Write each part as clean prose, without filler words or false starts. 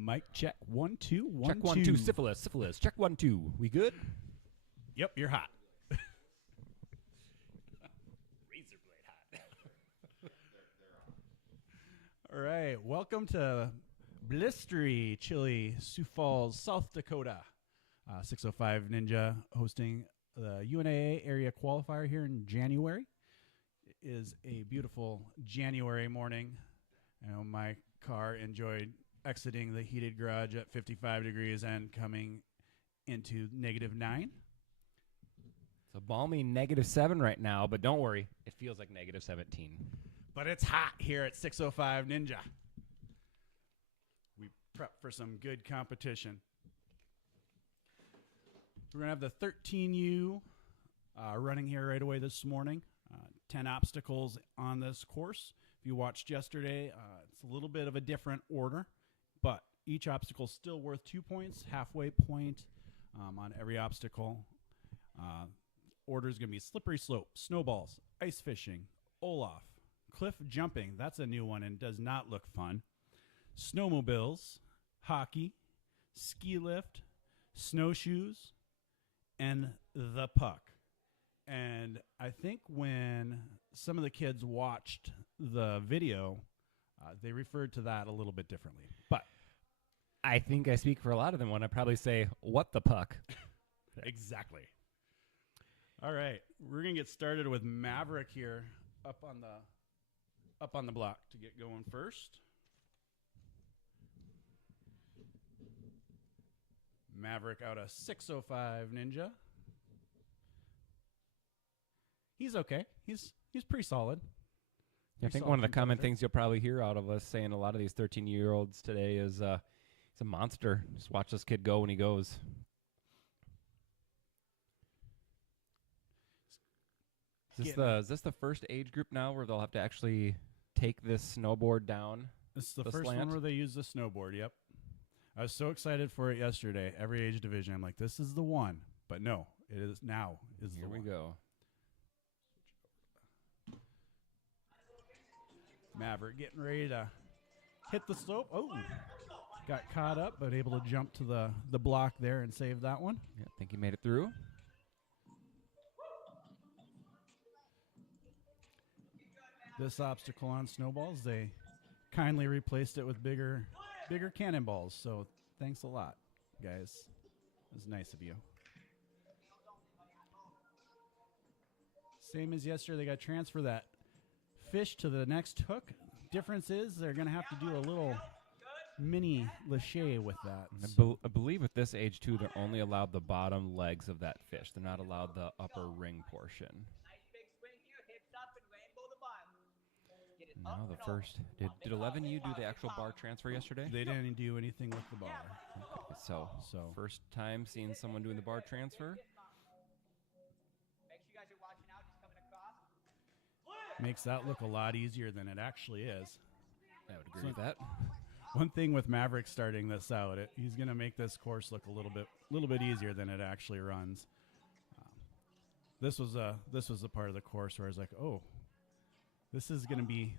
Mic check 1 2 1 Check 1 2 syphilis. Check 1 2. We good? Yep, you're hot. Razor blade hot. All right, welcome to blistery, chilly Sioux Falls, South Dakota. 605 Ninja hosting the UNAA area qualifier here in January. It is a beautiful January morning. I know my car enjoyed exiting the heated garage at 55 degrees and coming into -9. It's a balmy -7 right now, but don't worry. It feels like -17. But it's hot here at 605 Ninja. We prep for some good competition. We're going to have the 13U running here right away this morning. 10 obstacles on this course. If you watched yesterday, it's a little bit of a different order, but each obstacle is still worth 2 points, halfway point on every obstacle. Order is going to be slippery slope, snowballs, ice fishing, Olaf, cliff jumping. That's a new one and does not look fun. Snowmobiles, hockey, ski lift, snowshoes, and the puck. And I think when some of the kids watched the video, they referred to that a little bit differently. But I think I speak for a lot of them when I probably say, what the puck? Exactly. All right, we're going to get started with Maverick here up on the block to get going first. Maverick out of 605 Ninja. He's okay. He's pretty solid. I think one of the common things you'll probably hear out of us saying a lot of these 13-year-olds today is he's a monster. Just watch this kid go when he goes. Is this the first age group now where they'll have to actually take this snowboard down? This is the first one where they use the snowboard, yep. I was so excited for it yesterday. Every age division, I'm like, this is the one. But no, it is now is the one. Here we go. Maverick getting ready to hit the slope. Oh, got caught up, but able to jump to the block there and save that one. Yeah, I think he made it through. This obstacle on snowballs, they kindly replaced it with bigger cannonballs. So thanks a lot, guys. It was nice of you. Same as yesterday, they got to transfer that fish to the next hook. Difference is they're going to have to do a little mini lâcher with that. I believe with this age, too, they're only allowed the bottom legs of that fish. They're not allowed the upper ring portion. Now the first. Did 11U do the actual bar transfer yesterday? They didn't do anything with the bar. Okay, so first time seeing someone doing the bar transfer. Makes that look a lot easier than it actually is. I would agree with that. One thing with Maverick starting this out, he's going to make this course look a little bit easier than it actually runs. This was the part of the course where I was like, oh, this is gonna be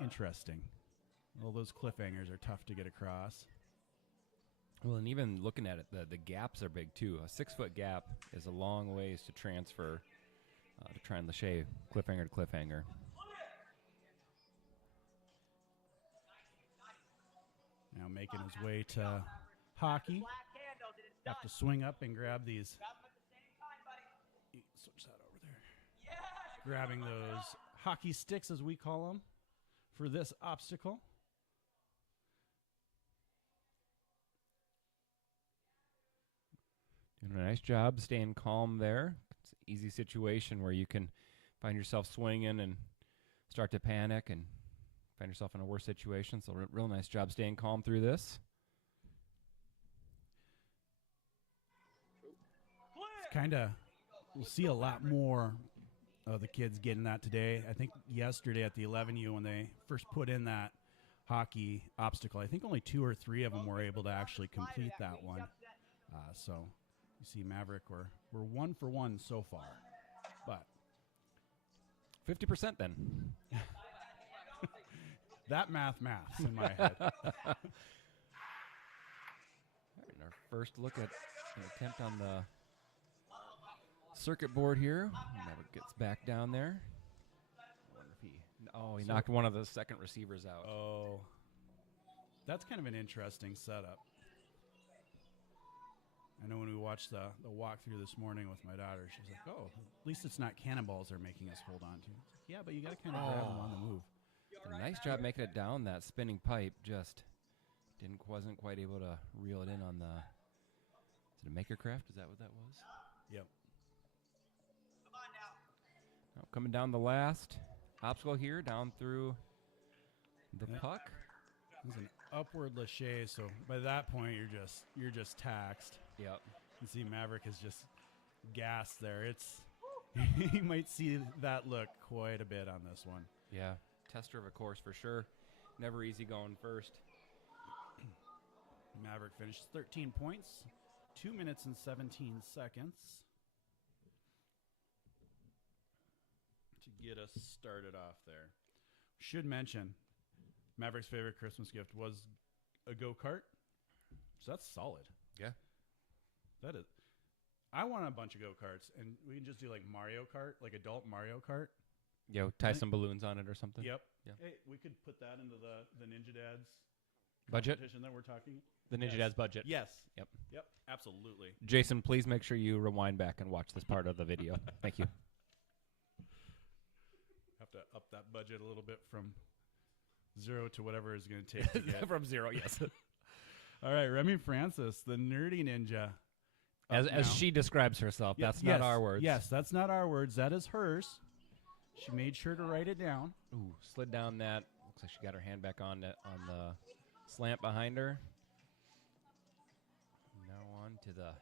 interesting. All those cliffhangers are tough to get across. Well, and even looking at it, the gaps are big too. A 6-foot gap is a long ways to transfer to try and lâcher cliffhanger to cliffhanger. Now making his way to hockey. Have to swing up and grab these. Switch that over there. Grabbing those hockey sticks, as we call them, for this obstacle. Doing a nice job staying calm there. It's an easy situation where you can find yourself swinging and start to panic and find yourself in a worse situation. So real nice job staying calm through this. It's kind of, we'll see a lot more of the kids getting that today. I think yesterday at the 11U when they first put in that hockey obstacle, I think only 2 or 3 of them were able to actually complete that one. So you see Maverick, we're 1 for 1 so far. But 50% then. That maths in my head. first look at an attempt on the circuit board here. Maverick gets back down there. I wonder if he knocked one of the second receivers out. Oh, that's kind of an interesting setup. I know when we watched the walkthrough this morning with my daughter, she's like, "Oh, at least it's not cannonballs they're making us hold on to." Like, yeah, but you got to kind of grab them on the move. Nice job making it down that spinning pipe. Just wasn't quite able to reel it in on the. Is it a maker craft? Is that what that was? Yep. Oh, coming down the last obstacle here, down through the puck. It's an upward lache, so by that point you're just taxed. Yep. You see Maverick is just gassed there. You might see that look quite a bit on this one. Yeah. Tester of a course for sure. Never easy going first. Maverick finished 13 points, 2 minutes and 17 seconds to get us started off there. Should mention, Maverick's favorite Christmas gift was a go-kart. So that's solid. Yeah. That is. I want a bunch of go-karts, and we can just do like Mario Kart, like adult Mario Kart. Tie some balloons on it or something. Yep. Yeah. Hey, we could put that into the Ninja Dads budget competition that we're talking. The Ninja Dad's budget. Yes. Yep. Yep. Absolutely. Jason, please make sure you rewind back and watch this part of the video. Thank you. Have to up that budget a little bit from 0 to whatever it's going to take to get. From 0, yes. All right, Remy Francis, the nerdy ninja. As she describes herself, that's not our words. Yes, that's not our words. That is hers. She made sure to write it down. Ooh, slid down that. Looks like she got her hand back on the slant behind her. Now on to the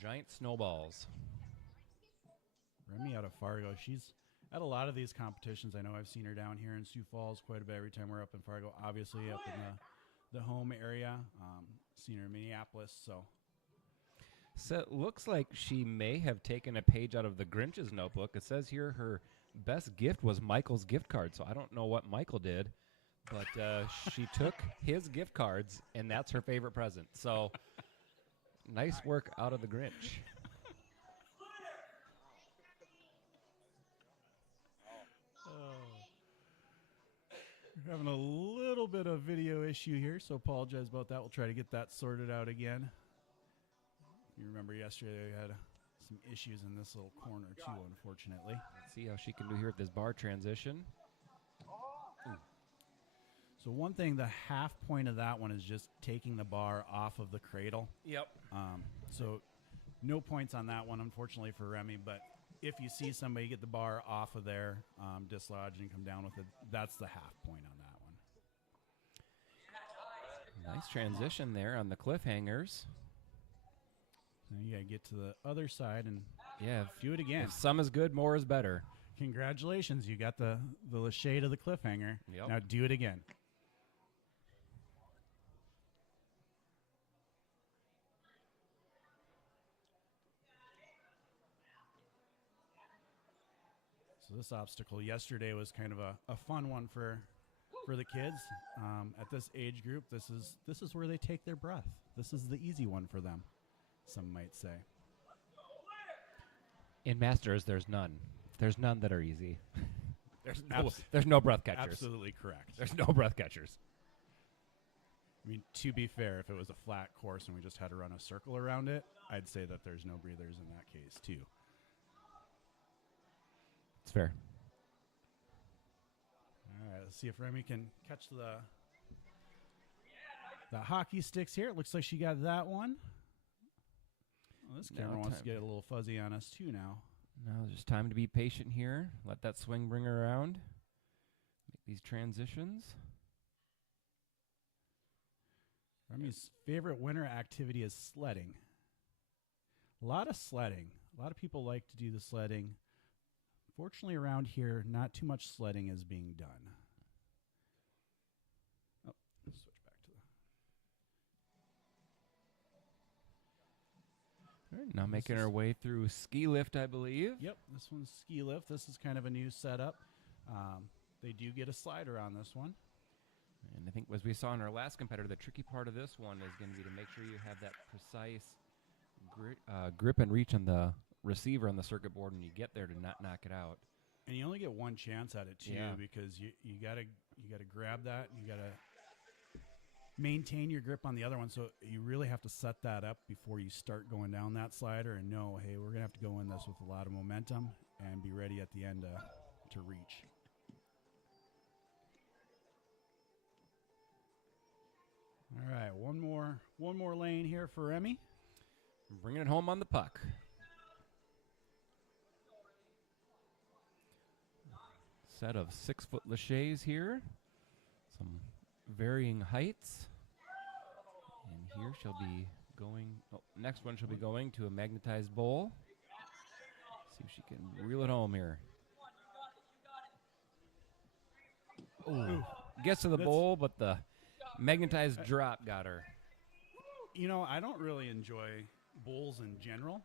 giant snowballs. Remy out of Fargo. She's at a lot of these competitions. I know I've seen her down here in Sioux Falls quite a bit every time we're up in Fargo. Obviously up in the home area. Seen her in Minneapolis, so it looks like she may have taken a page out of the Grinch's notebook. It says here her best gift was Michael's gift card. So I don't know what Michael did, but she took his gift cards, and that's her favorite present. So nice work out of the Grinch. We're having a little bit of video issue here, so apologize about that. We'll try to get that sorted out again. You remember yesterday we had some issues in this little corner too, unfortunately. Let's see how she can do here with this bar transition. Ooh. So one thing, the half point of that one is just taking the bar off of the cradle. Yep. So no points on that one, unfortunately, for Remy, but if you see somebody get the bar off of there, dislodge and come down with it, that's the half point on that one. Nice transition there on the cliffhangers. Now you gotta get to the other side and do it again. If some is good, more is better. Congratulations, you got the shade of the cliffhanger. Yep. Now do it again. So this obstacle yesterday was kind of a fun one for the kids. At this age group, this is where they take their breath. This is the easy one for them, some might say. In Masters, there's none. There's none that are easy. There's no breath catchers. Absolutely correct. There's no breath catchers. I mean, to be fair, if it was a flat course and we just had to run a circle around it, I'd say that there's no breathers in that case, too. It's fair. All right, let's see if Remy can catch the hockey sticks here. It looks like she got that one. Well, this camera wants to get a little fuzzy on us, too, now. Now there's time to be patient here. Let that swing bring her around. Make these transitions. Remy's favorite winter activity is sledding. A lot of sledding. A lot of people like to do the sledding. Fortunately, around here, not too much sledding is being done. Oh, let's switch back to All right, now making our way through ski lift, I believe. Yep, this one's ski lift. This is kind of a new setup. They do get a slider on this one. And I think, as we saw in our last competitor, the tricky part of this one is going to be to make sure you have that precise grip and reach on the receiver on the circuit board when you get there to not knock it out. And you only get one chance at it too, Yeah. because you gotta grab that. You gotta maintain your grip on the other one. So you really have to set that up before you start going down that slider and know, hey, we're gonna have to go in this with a lot of momentum and be ready at the end to reach. All right, one more lane here for Remy. Bringing it home on the puck. Set of 6-foot laches here. Some varying heights. And here she'll be going, next one she'll be going to a magnetized bowl. See if she can reel it home here. Ooh. Gets to the bowl, but the magnetized drop got her. You know, I don't really enjoy bowls in general,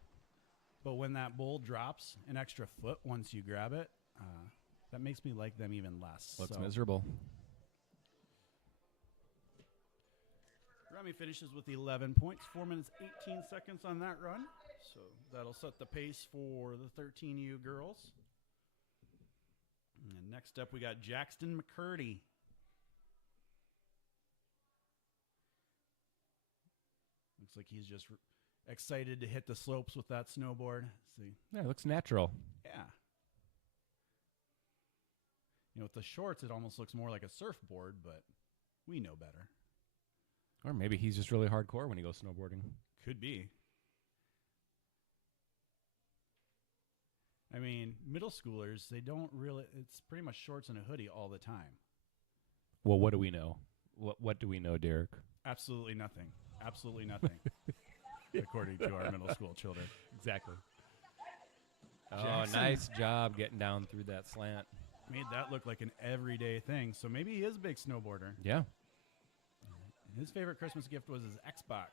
but when that bowl drops an extra foot once you grab it, that makes me like them even less. Looks miserable. Remy finishes with 11 points, 4 minutes, 18 seconds on that run. So that'll set the pace for the 13U girls. And next up, we got Jackson McCurdy. Looks like he's just excited to hit the slopes with that snowboard. See? Yeah, it looks natural. Yeah. You know, with the shorts, it almost looks more like a surfboard, but we know better. Or maybe he's just really hardcore when he goes snowboarding. Could be. I mean, middle schoolers, they don't really, it's pretty much shorts and a hoodie all the time. Well, what do we know? What do we know, Derek? Absolutely nothing. Absolutely nothing. According to our middle school children. Exactly. Jackson. Oh, nice job getting down through that slant. Made that look like an everyday thing. So maybe he is a big snowboarder. Yeah. His favorite Christmas gift was his Xbox.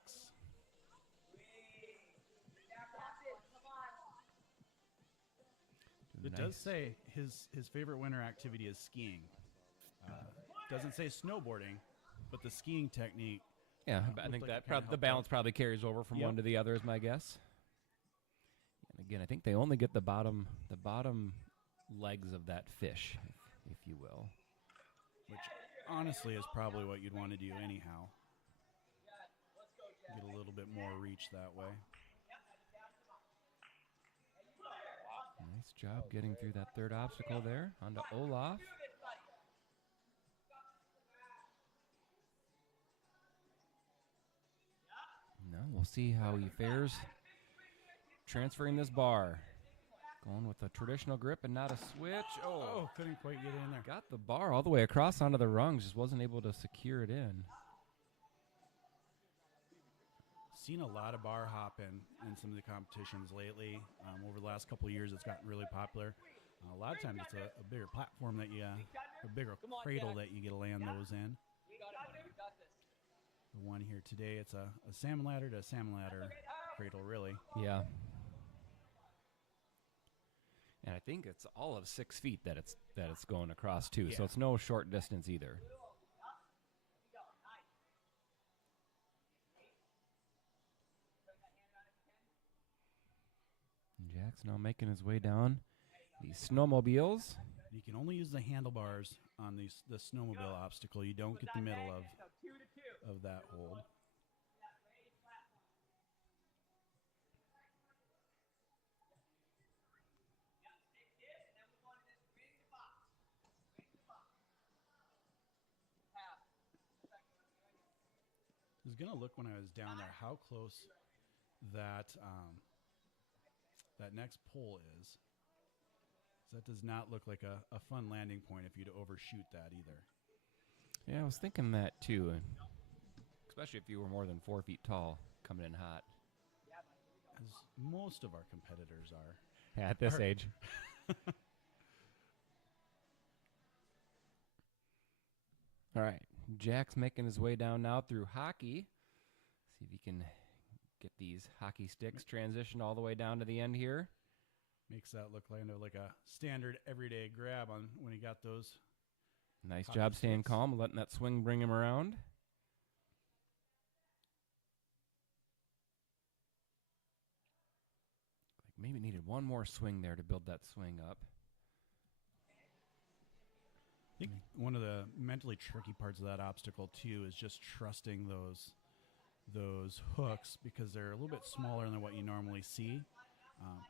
It does say his favorite winter activity is skiing. Doesn't say snowboarding, but the skiing technique. Yeah, I think like that the balance probably carries over from one to the other is my guess. And again, I think they only get the bottom legs of that fish, if you will. Which honestly is probably what you'd want to do anyhow. Get a little bit more reach that way. Nice job getting through that third obstacle there. On to Olaf. Now we'll see how he fares transferring this bar. Going with a traditional grip and not a switch. Oh, couldn't quite get in there. Got the bar all the way across onto the rungs, just wasn't able to secure it in. Seen a lot of bar hopping in some of the competitions lately. Over the last couple of years, it's gotten really popular. A lot of times, it's a bigger platform that you, a bigger cradle that you get to land those in. The one here today, it's a salmon ladder to a salmon ladder cradle, really. Yeah. And I think it's all of 6 feet that it's going across too, so it's no short distance either. Jack's now making his way down these snowmobiles. You can only use the handlebars on the snowmobile obstacle. You don't get the middle of that hold. I was gonna look when I was down there how close that that next pole is. That does not look like a fun landing point if you'd overshoot that either. Yeah, I was thinking that too, especially if you were more than 4 feet tall coming in hot. As most of our competitors are. Yeah, at this age. All right, Jack's making his way down now through hockey. See if he can get these hockey sticks transitioned all the way down to the end here. Makes that look like a standard everyday grab on when he got those Nice job staying calm, letting that swing bring him around. Like maybe needed one more swing there to build that swing up. I think one of the mentally tricky parts of that obstacle, too, is just trusting those hooks because they're a little bit smaller than what you normally see.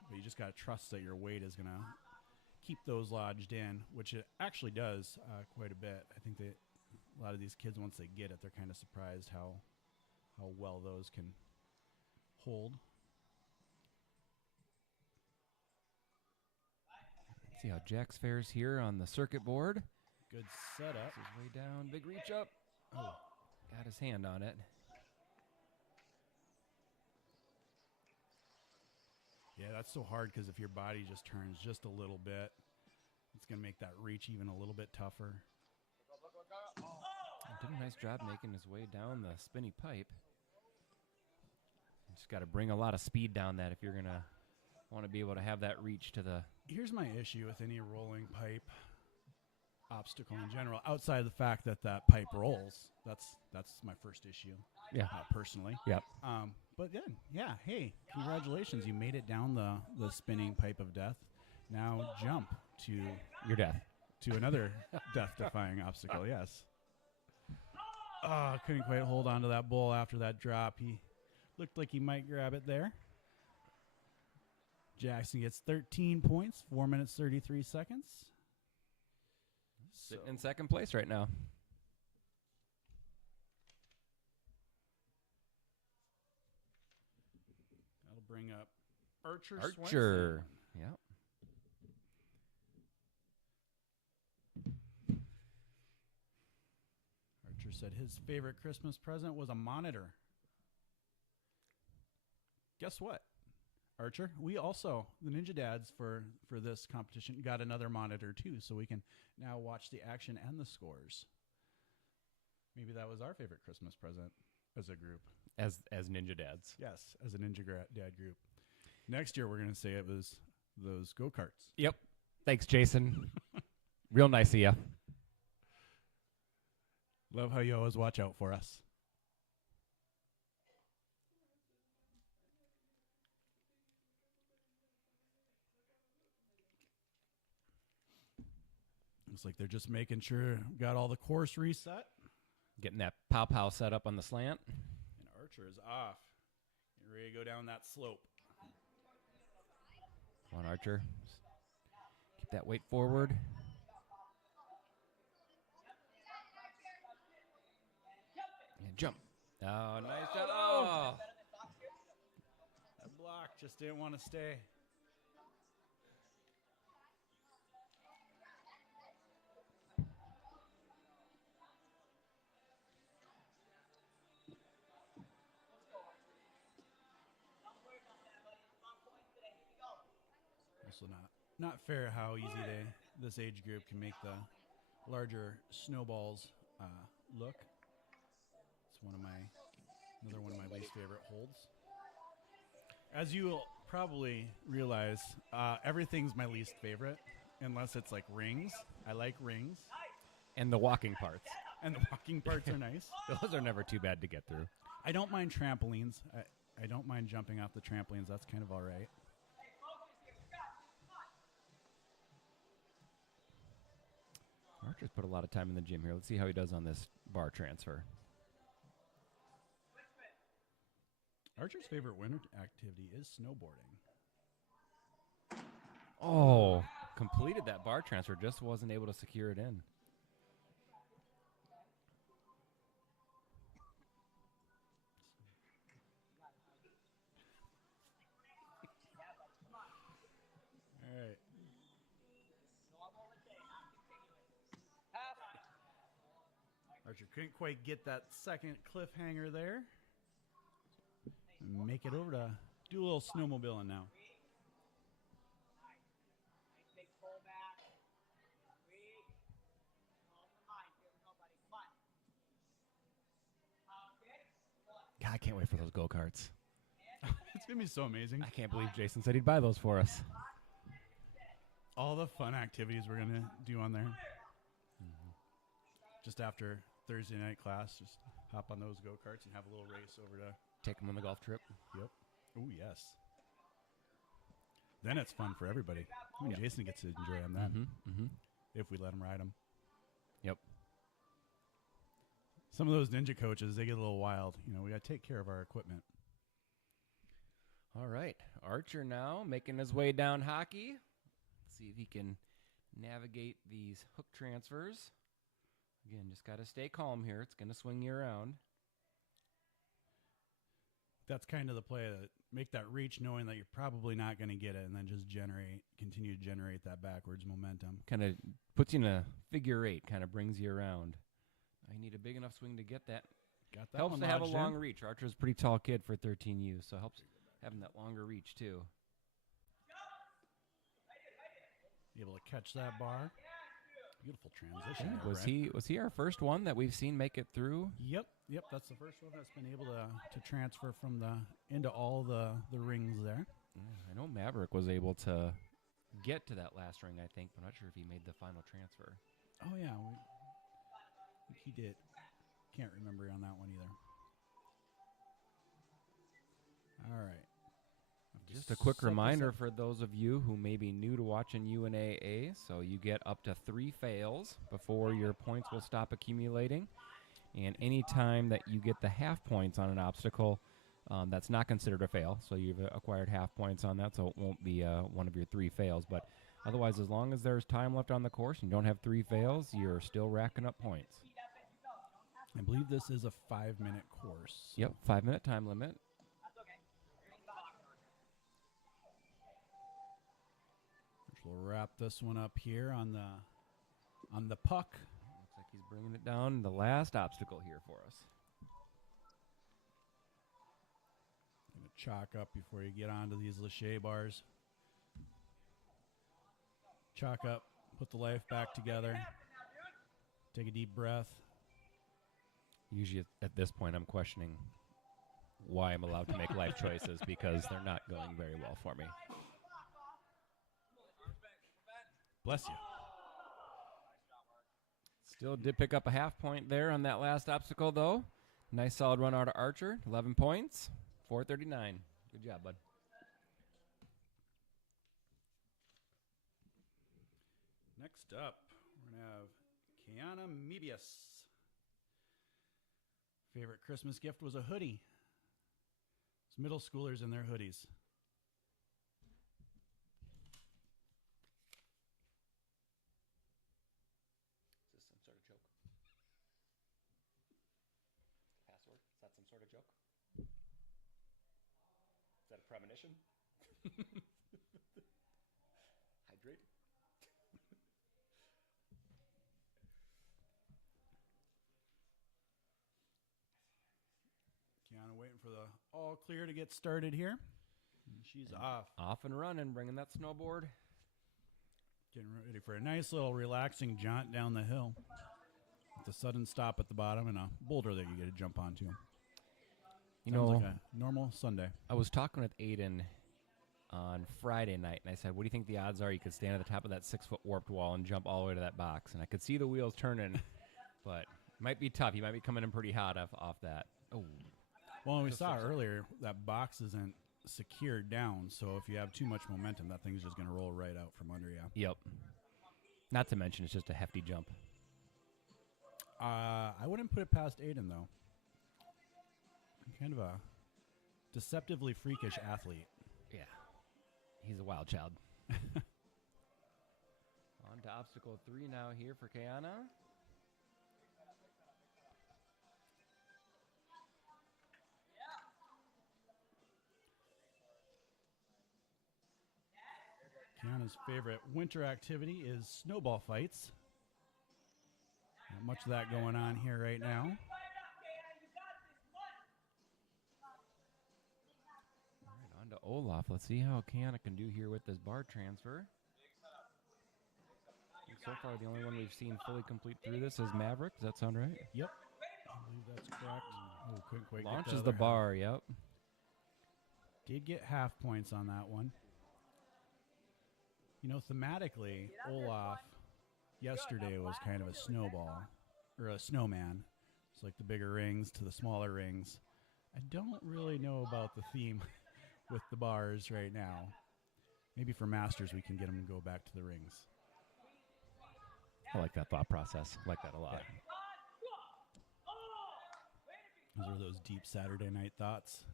But you just got to trust that your weight is going to keep those lodged in, which it actually does quite a bit. I think that a lot of these kids, once they get it, they're kind of surprised how well those can hold. See how Jax fares here on the circuit board. Good setup. This is way down. Big reach up. Oh, got his hand on it. Yeah, that's so hard because if your body just turns just a little bit, it's going to make that reach even a little bit tougher. Did a nice job making his way down the spinny pipe. You just got to bring a lot of speed down that if you're going to want to be able to have that reach to the... Here's my issue with any rolling pipe obstacle in general, outside of the fact that that pipe rolls. That's my first issue. Yeah. Personally. Yep. But then, yeah, hey, congratulations. You made it down the spinning pipe of death. Now jump to your death. To another death-defying obstacle, yes. Oh, couldn't quite hold on to that bull after that drop. He looked like he might grab it there. Jackson gets 13 points, 4 minutes, 33 seconds. Sitting in second place right now. That'll bring up Archer. Yep. Archer said his favorite Christmas present was a monitor. Guess what, Archer? We also, the Ninja Dads, for this competition, got another monitor, too, so we can now watch the action and the scores. Maybe that was our favorite Christmas present as a group. As Ninja Dads. Yes, as a Ninja Dad group. Next year, we're going to say it was those go-karts. Yep. Thanks, Jason. Real nice of you. Love how you always watch out for us. Looks like they're just making sure got all the course reset. Getting that pow-pow set up on the slant. And Archer is off. Get ready to go down that slope. Come on, Archer. Keep that weight forward. And jump. Oh, nice job. Oh. That block just didn't want to stay. Also not fair how easy this age group can make the larger snowballs look. It's another one of my least favorite holds. As you will probably realize, everything's my least favorite unless it's like rings. I like rings. And the walking parts. And the walking parts are nice. Those are never too bad to get through. I don't mind trampolines. I don't mind jumping off the trampolines. That's kind of all right. Archer's put a lot of time in the gym here. Let's see how he does on this bar transfer. Archer's favorite winter activity is snowboarding. Oh, completed that bar transfer, just wasn't able to secure it in. All right. Archer couldn't quite get that second cliffhanger there. Make it over to do a little snowmobiling now. God, I can't wait for those go-karts. It's going to be so amazing. I can't believe Jason said he'd buy those for us. All the fun activities we're going to do on there. Mm-hmm. just after Thursday night class, just hop on those go-karts and have a little race over to... Take them on the golf trip. Yep. Oh, yes. Then it's fun for everybody. Even Jason gets to enjoy them then, if we let him ride them. Yep. Some of those ninja coaches, they get a little wild. You know, we got to take care of our equipment. All right. Archer now making his way down hockey. See if he can navigate these hook transfers. Again, just got to stay calm here. It's going to swing you around. That's kind of the play, that make that reach knowing that you're probably not going to get it, and then just continue to generate that backwards momentum. Kind of puts you in a figure eight, kind of brings you around. I need a big enough swing to get that. Got that. Helps to have a long reach. Archer's a pretty tall kid for 13U, so helps having that longer reach too. Able to catch that bar. Beautiful transition. Was he our first one that we've seen make it through? Yep. That's the first one that's been able to transfer from into all the rings there. Yeah, I know Maverick was able to get to that last ring, I think, but I'm not sure if he made the final transfer. Oh yeah, he did. Can't remember on that one either. All right. Just a quick reminder for those of you who may be new to watching UNAA, so you get up to 3 fails before your points will stop accumulating. And any time that you get the half points on an obstacle, that's not considered a fail. So you've acquired half points on that, so it won't be one of your 3 fails. But otherwise, as long as there's time left on the course and you don't have 3 fails, you're still racking up points. I believe this is a 5-minute course. Yep, 5-minute time limit. We'll wrap this one up here on the puck. Looks like he's bringing it down. The last obstacle here for us. Gonna chalk up before you get onto these lachet bars. Chalk up. Put the life back together. Take a deep breath. Usually at this point, I'm questioning why I'm allowed to make life choices because they're not going very well for me. Bless you. Still did pick up a half point there on that last obstacle, though. Nice solid run out of Archer. 11 points, 439. Good job, bud. Next up, we're going to have Kaana Mebius. Favorite Christmas gift was a hoodie. It's middle schoolers in their hoodies. Sort of joke? Is that a premonition? Hydrate? Kaana waiting for the all clear to get started here. And she's off. Off and running, bringing that snowboard. Getting ready for a nice little relaxing jaunt down the hill. With a sudden stop at the bottom and a boulder that you get to jump onto. You Sounds know, like a normal Sunday. I was talking with Aiden on Friday night, and I said, what do you think the odds are you could stand at the top of that 6-foot warped wall and jump all the way to that box? And I could see the wheels turning, but it might be tough. You might be coming in pretty hot off that. Oh. Well, and we saw earlier that box isn't secured down, so if you have too much momentum, that thing's just going to roll right out from under you. Yep. Not to mention, it's just a hefty jump. I wouldn't put it past Aiden, though. Kind of a deceptively freakish athlete. Yeah. He's a wild child. On to obstacle 3 now here for Kaana. Kaana's favorite winter activity is snowball fights. Not much of that going on here right now. Olaf. Let's see how Kaana can do here with this bar transfer. And so far, the only one we've seen fully complete through this is Maverick. Does that sound right? Yep. I believe that's correct. Oh, couldn't quite Launches the bar, yep. Did get half points on that one. You know, thematically, Olaf yesterday was kind of a snowball. or a snowman. It's like the bigger rings to the smaller rings. I don't really know about the theme with the bars right now. Maybe for Masters we can get them to go back to the rings. I like that thought process. I like that a lot. Those are those deep Saturday night thoughts.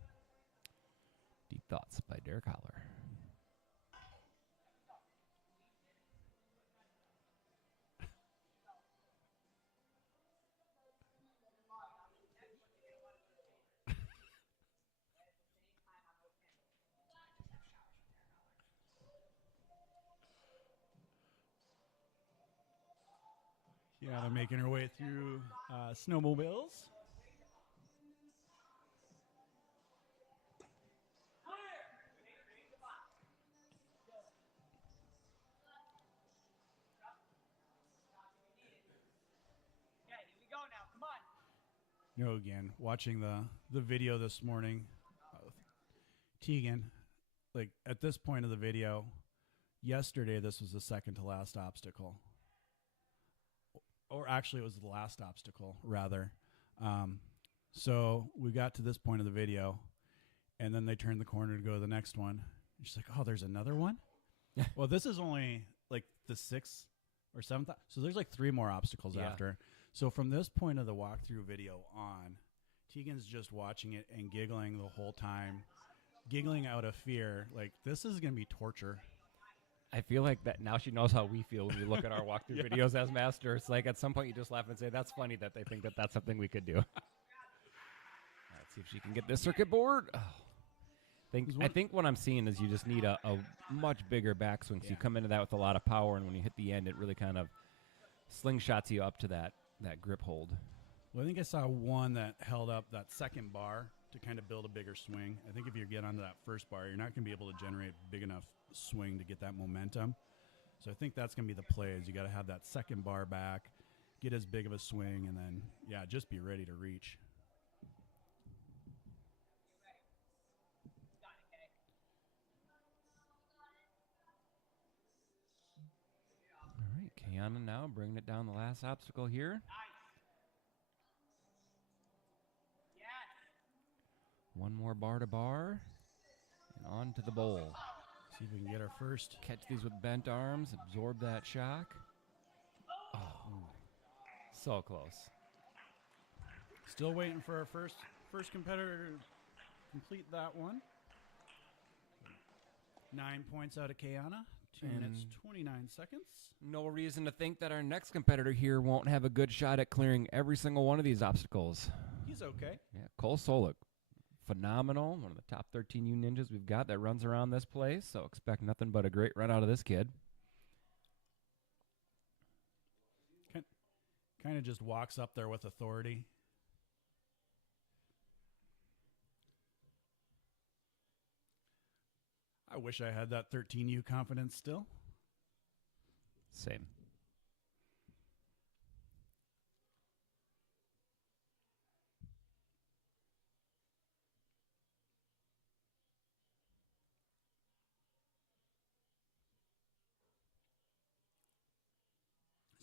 Deep Thoughts by Derek Holler. Kiana making her way through snowmobiles. You know, again, watching the video this morning, Tegan, like at this point of the video, yesterday this was the second to last obstacle. Or actually it was the last obstacle, rather. So we got to this point of the video, and then they turned the corner to go to the next one. And she's like, oh, there's another one? Well, this is only like the 6th or 7th. So there's like 3 more obstacles after. So from this point of the walkthrough video on, Tegan's just watching it and giggling the whole time, giggling out of fear. Like, this is going to be torture. I feel like that now she knows how we feel when we look at our walkthrough videos as masters. Like at some point you just laugh and say, that's funny that they think that that's something we could do. Let's see if she can get this circuit board. Oh. I think what I'm seeing is you just need a much bigger backswing. So you come into that with a lot of power, and when you hit the end, it really kind of slingshots you up to that grip hold. Well, I think I saw one that held up that second bar to kind of build a bigger swing. I think if you get onto that first bar, you're not going to be able to generate big enough swing to get that momentum. So I think that's going to be the play, is you got to have that second bar back, get as big of a swing, and then, just be ready to reach. All right, Kaana now bringing it down the last obstacle here. One more bar to bar, and on to the bowl. See if we can get our first. Catch these with bent arms, absorb that shock. Oh, so close. Still waiting for our first competitor to complete that one. 9 points out of Kaana. 2 minutes, 29 seconds. No reason to think that our next competitor here won't have a good shot at clearing every single one of these obstacles. He's okay. Yeah, Cole Solik. Phenomenal, one of the top 13 U ninjas we've got that runs around this place, so expect nothing but a great run out of this kid. Kind of just walks up there with authority. I wish I had that 13U confidence still. Same.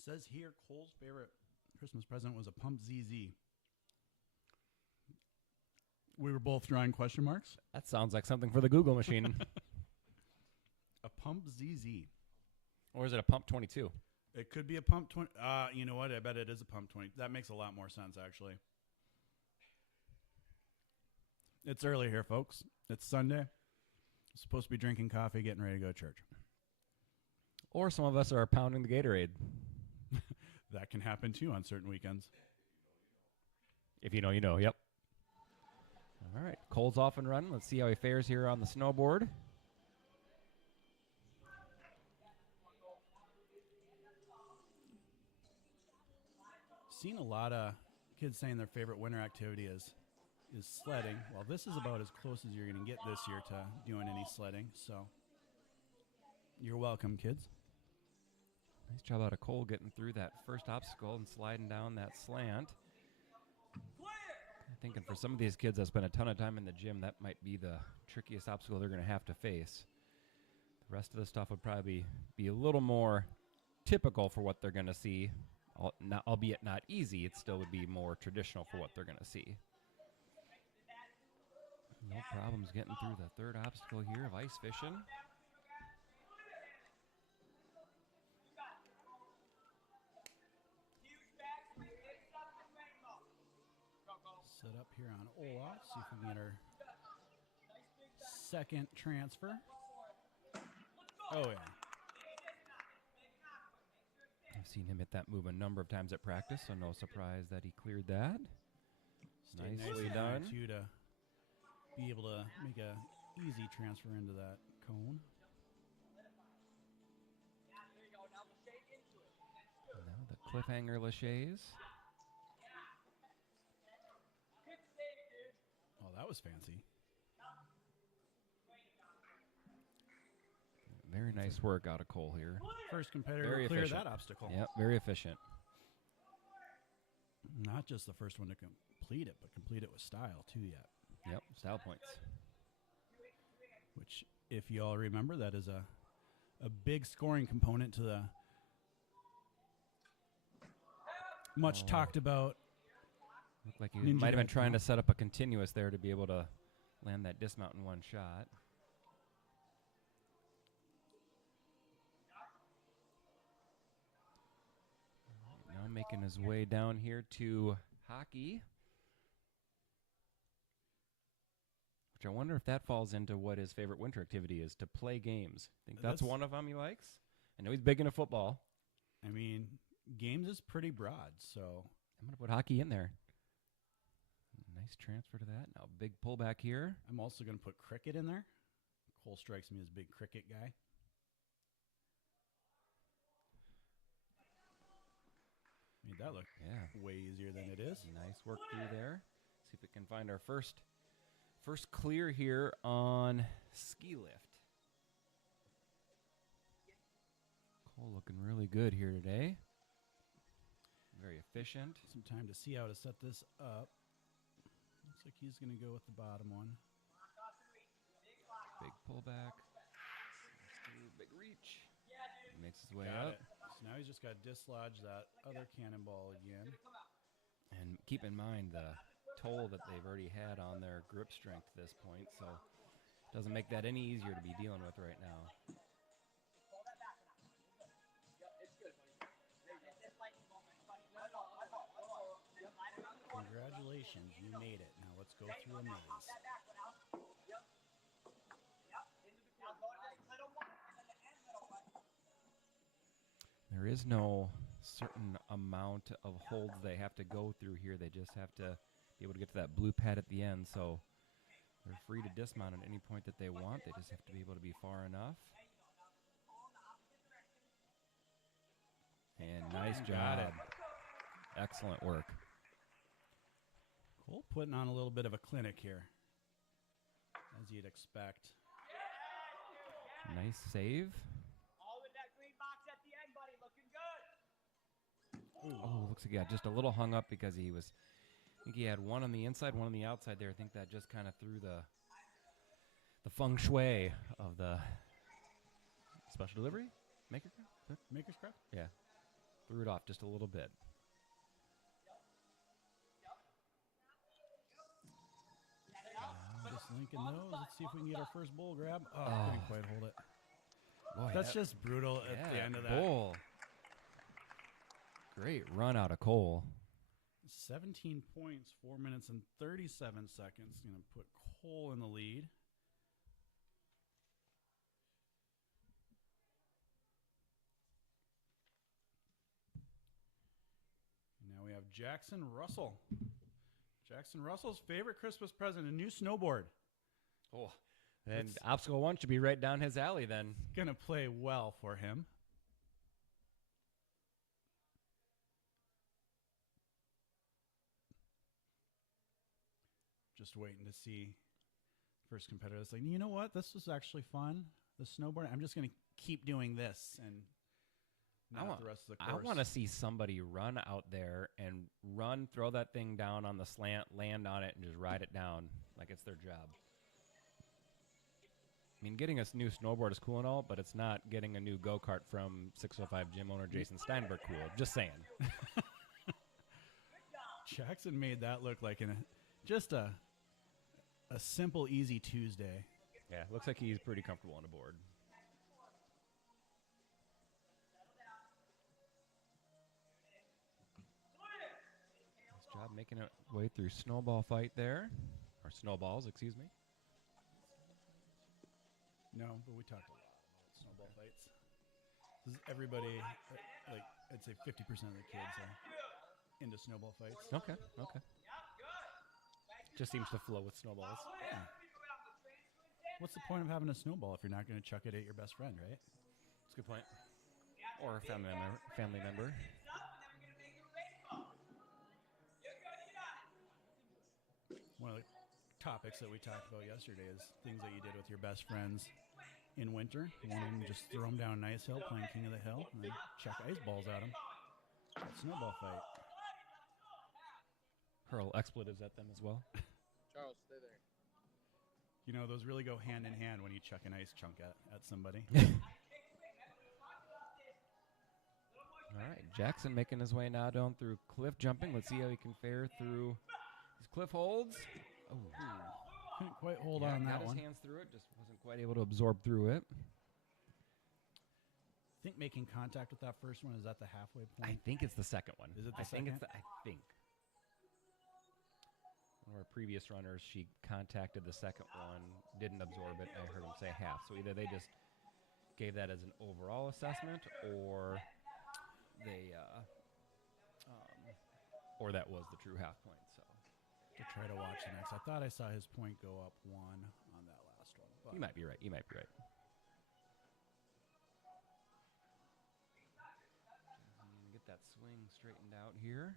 Says here Cole's favorite Christmas present was a Pump ZZ. We were both drawing question marks. That sounds like something for the Google machine. A Pump ZZ. Or is it a Pump 22? It could be a Pump 20. You know what? I bet it is a Pump 20. That makes a lot more sense, actually. It's early here, folks. It's Sunday. Supposed to be drinking coffee, getting ready to go to church. Or some of us are pounding the Gatorade. That can happen, too, on certain weekends. If you know, you know. Yep. All right. Cole's off and running. Let's see how he fares here on the snowboard. Seen a lot of kids saying their favorite winter activity is sledding. Well, this is about as close as you're going to get this year to doing any sledding. So you're welcome, kids. Nice job out of Cole getting through that first obstacle and sliding down that slant. I'm thinking for some of these kids that spend a ton of time in the gym, that might be the trickiest obstacle they're going to have to face. The rest of the stuff would probably be a little more typical for what they're going to see albeit not easy, it still would be more traditional for what they're going to see. No problems getting through the third obstacle here of ice fishing. Set up here on Olaf. See if we can get our second transfer. Oh, yeah. I've seen him hit that move a number of times at practice, so no surprise that he cleared that. Nicely done. Too, to be able to make a easy transfer into that cone. Now the cliffhanger laches. Oh, that was fancy. Very nice work out of Cole here. First competitor to clear that obstacle. Yep, very efficient. Not just the first one to complete it, but complete it with style, too, yet. Yep, style points. Which, if you all remember, that is a big scoring component to the much talked about. Looked like he might have been trying to set up a continuous there to be able to land that dismount in one shot. Now making his way down here to hockey. Which I wonder if that falls into what his favorite winter activity is, to play games. I think that's one of them he likes. I know he's big into football. I mean, games is pretty broad, so I'm going to put hockey in there. Nice transfer to that. Now big pullback here. I'm also going to put cricket in there. Cole strikes me as a big cricket guy. Made that look way easier than it is. Nice work through there. See if we can find our first clear here on ski lift. Cole looking really good here today. Very efficient. Some time to see how to set this up. Looks like he's going to go with the bottom one. Big pullback. Big reach. Makes his way Got up. it. So now he's just got to dislodge that other cannonball again. And keep in mind the toll that they've already had on their grip strength at this point, so it doesn't make that any easier to be dealing with right now. Congratulations, you made it. Now let's go through a maze. There is no certain amount of holds they have to go through here. They just have to be able to get to that blue pad at the end, so they're free to dismount at any point that they want. They just have to be able to be far enough. And nice job. Excellent work. Cole putting on a little bit of a clinic here, as you'd expect. Nice save. Oh, looks like he got just a little hung up because I think he had one on the inside, one on the outside there. I think that just kind of threw the feng shui of the special delivery? Maker's Craft? Yeah. Threw it off just a little bit. Just linking those. Let's see if we can get our first bull grab. Oh, couldn't quite hold it. Boy, that's just brutal at the end of that. Bull. Great run out of Cole. 17 points, 4 minutes and 37 seconds. Going to put Cole in the lead. And now we have Jackson Russell. Jackson Russell's favorite Christmas present, a new snowboard. Oh, and obstacle one should be right down his alley then. Going to play well for him. Just waiting to see first competitor that's like, you know what? This was actually fun. The snowboard. I'm just going to keep doing this and not the rest of the course. I want to see somebody run out there and throw that thing down on the slant, land on it, and just ride it down like it's their job. mean, getting a new snowboard is cool and all, but it's not getting a new go-kart from 605 gym owner Jason Steinberg cool. Just saying. Jackson made that look like just a simple, easy Tuesday. Yeah, looks like he's pretty comfortable on the board. Nice job making it way through snowball fight there. Or snowballs, excuse me. No, but we talked a lot about snowball fights. This is everybody, like I'd say 50% of the kids are into snowball fights. Okay. Just seems to flow with snowballs. Yeah. What's the point of having a snowball if you're not going to chuck it at your best friend, right? That's a good point. Or a family member. One of the topics that we talked about yesterday is things that you did with your best friends in winter. One of them just throw them down an ice hill, playing King of the Hill, and then chuck ice balls at them. Snowball fight. Hurl expletives at them as well. Charles, stay there. You know, those really go hand in hand when you chuck an ice chunk at somebody. All right, Jackson making his way now down through cliff jumping. Let's see how he can fare through his cliff holds. Oh, Couldn't quite hold on that got one. his hands through it, just wasn't quite able to absorb through it. I think making contact with that first one is at the halfway point. I think it's the second one. Is it the I think second? I think. One of our previous runners, she contacted the second one, didn't absorb it. I heard him say half. So either they just gave that as an overall assessment, or they, or that was the true half point. So to try to watch the next. I thought I saw his point go up one on that last one. But you might be right. Get that swing straightened out here.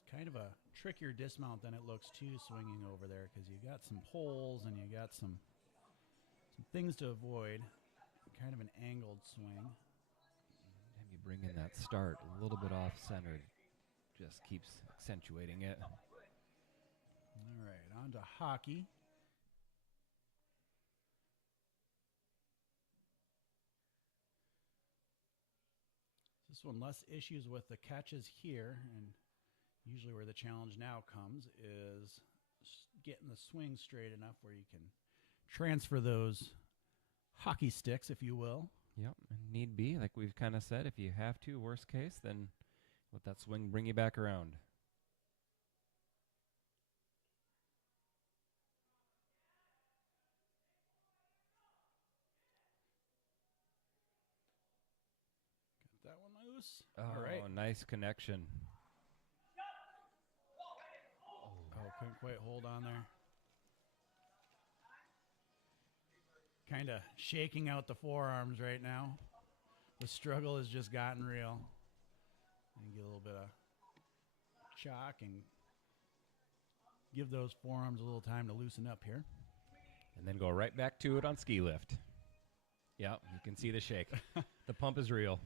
it's kind of a trickier dismount than it looks too, swinging over there, because you got some poles and you got some things to avoid. Kind of an angled swing. And you bring in that start a little bit off-centered. Just keeps accentuating it. All right, on to hockey. This one, less issues with the catches here, and usually where the challenge now comes is getting the swing straight enough where you can transfer those hockey sticks, if you will. Yep, need be, like we've kind of said, if you have to, worst case, then let that swing bring you back around. Got that one loose. Oh, All right. Nice connection. Oh, couldn't quite hold on there. Kind of shaking out the forearms right now. The struggle has just gotten real. And get a little bit of shock and give those forearms a little time to loosen up here. And then go right back to it on ski lift. Yep, you can see the shake. The pump is real.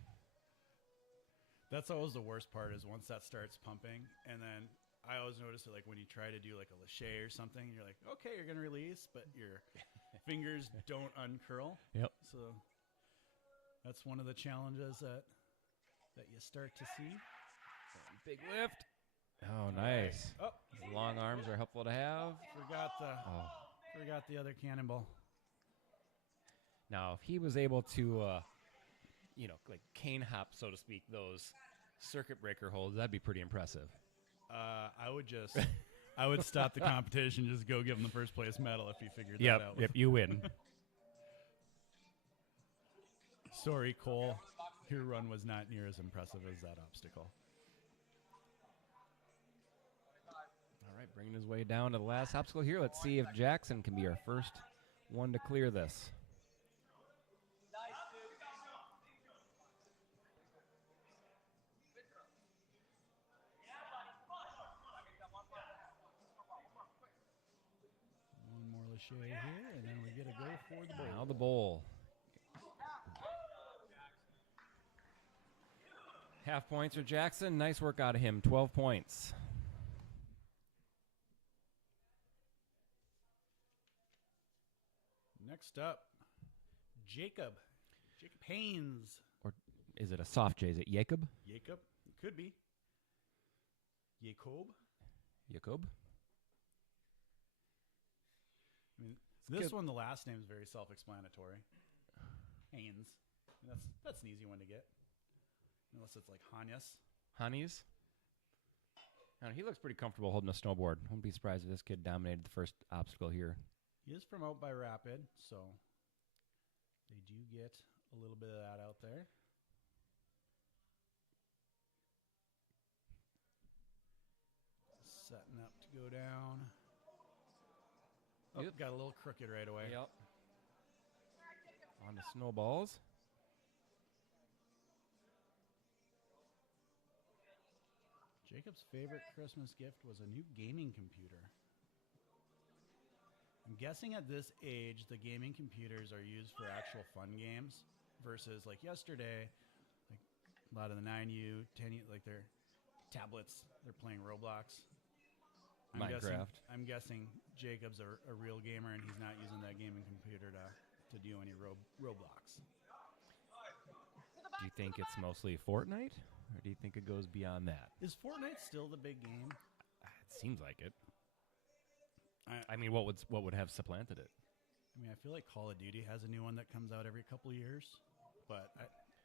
That's always the worst part, is once that starts pumping, and then I always notice it, like when you try to do like a lâché or something, you're like, okay, you're going to release, but your fingers don't uncurl. Yep. So that's one of the challenges that you start to see. Big lift. Oh, nice. Oh, Long arms are helpful to have. Forgot the other cannonball. Now, if he was able to, like cane hop, so to speak, those circuit breaker holds, that'd be pretty impressive. I would stop the competition, just go give him the first place medal if he figured that out. Yep, you win. Sorry, Cole. Your run was not near as impressive as that obstacle. All right, bringing his way down to the last obstacle here. Let's see if Jackson can be our first one to clear this. One more lâché here, and then we get a go for the bowl. Now the bowl. Half points for Jackson. Nice work out of him. 12 points. Next up, Jacob Haynes. Or is it a soft J? Is it Jacob? Jacob? It could be. Jacob? I mean, this one, the last name is very self-explanatory. Haynes. And that's an easy one to get. Unless it's like Hanyas. He looks pretty comfortable holding a snowboard. Wouldn't be surprised if this kid dominated the first obstacle here. He is from out by Rapid, so they do get a little bit of that out there. Setting up to go down. Oh, Yep. Got a little crooked right away. Yep. On the snowballs. Jacob's favorite Christmas gift was a new gaming computer. I'm guessing at this age, the gaming computers are used for actual fun games versus like yesterday, like a lot of the 9U, 10U, like their tablets, they're playing Roblox. Minecraft. I'm guessing Jacob's a real gamer and he's not using that gaming computer to do any Roblox. Do you think it's mostly Fortnite? Or do you think it goes beyond that? Is Fortnite still the big game? It seems like it. I mean, what would have supplanted it? I mean, I feel like Call of Duty has a new one that comes out every couple of years, but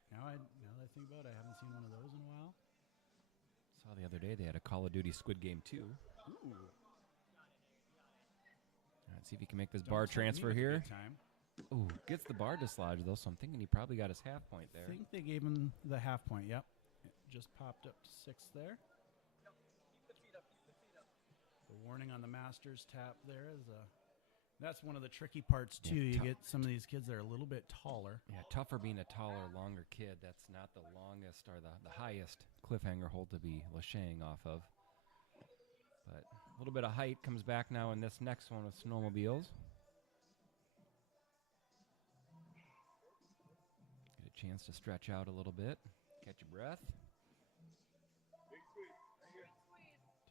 now that I think about it, I haven't seen one of those in a while. Saw the other day they had a Call of Duty Squid Game 2. Ooh. All right, see if you can make this bar transfer here. Ooh, gets the bar dislodged though, so I'm thinking he probably got his half point there. I think they gave him the half point. Yep, it just popped up to 6 there. The warning on the Masters tap there is that's one of the tricky parts too. Yeah, you get some of these kids that are a little bit taller. Yeah, tougher being a taller, longer kid. That's not the longest or the highest cliffhanger hold to be lashaying off of. But a little bit of height comes back now in this next one with snowmobiles. Get a chance to stretch out a little bit, catch your breath.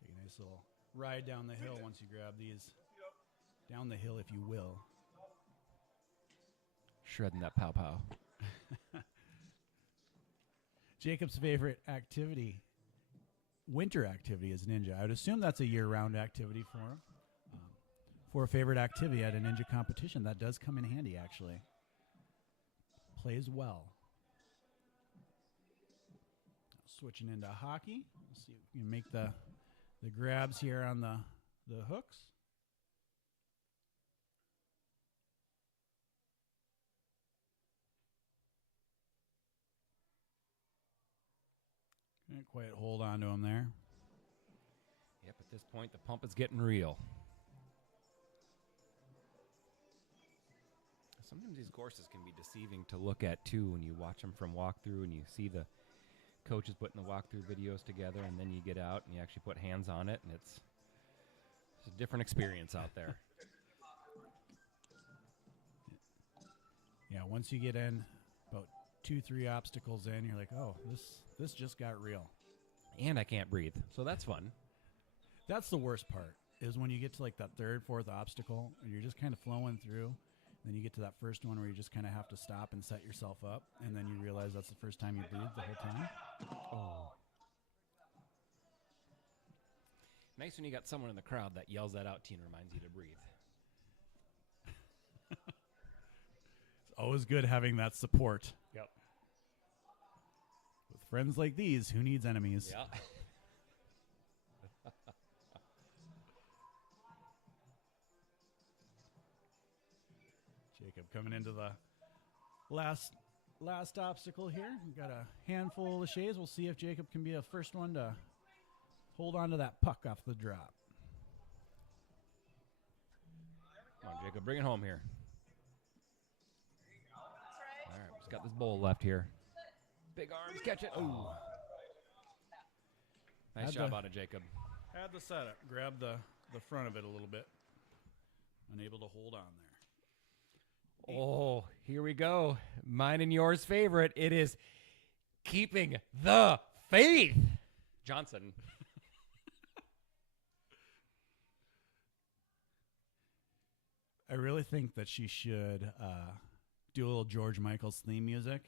Take a nice little ride down the hill once you grab these. Down the hill, if you will. Shredding that pow-pow. Jacob's favorite activity, winter activity, is ninja. I would assume that's a year-round activity for him. For a favorite activity at a ninja competition, that does come in handy, actually. Plays well. Switching into hockey. Let's see if we can make the grabs here on the hooks. Can't quite hold on to him there. Yep, at this point, the pump is getting real. Sometimes these courses can be deceiving to look at, too, when you watch them from walkthrough and you see the coaches putting the walkthrough videos together, and then you get out and you actually put hands on it, and it's a different experience out there. Yeah, once you get in about 2-3 obstacles in, you're like, oh, this just got real. And I can't breathe, so that's fun. That's the worst part, is when you get to like that 3rd, 4th obstacle, and you're just kind of flowing through. Then you get to that first one where you just kind of have to stop and set yourself up, and then you realize that's the first time you breathed the whole time. Oh. Nice when you got someone in the crowd that yells that out to you and reminds you to breathe. It's always good having that support. Yep. With friends like these, who needs enemies? Yeah. Jacob coming into the last obstacle here. We've got a handful of shays. We'll see if Jacob can be the first one to hold on to that puck off the drop. Come on, Jacob, bring it home here. All right, just got this bowl left here. Big arms, catch it. Ooh. Nice job out of Jacob. Had the setup. Grabbed the front of it a little bit. Unable to hold on there. Oh, here we go. Mine and yours favorite. It is keeping the faith. Johnson. I really think that she should do a little George Michael's theme music.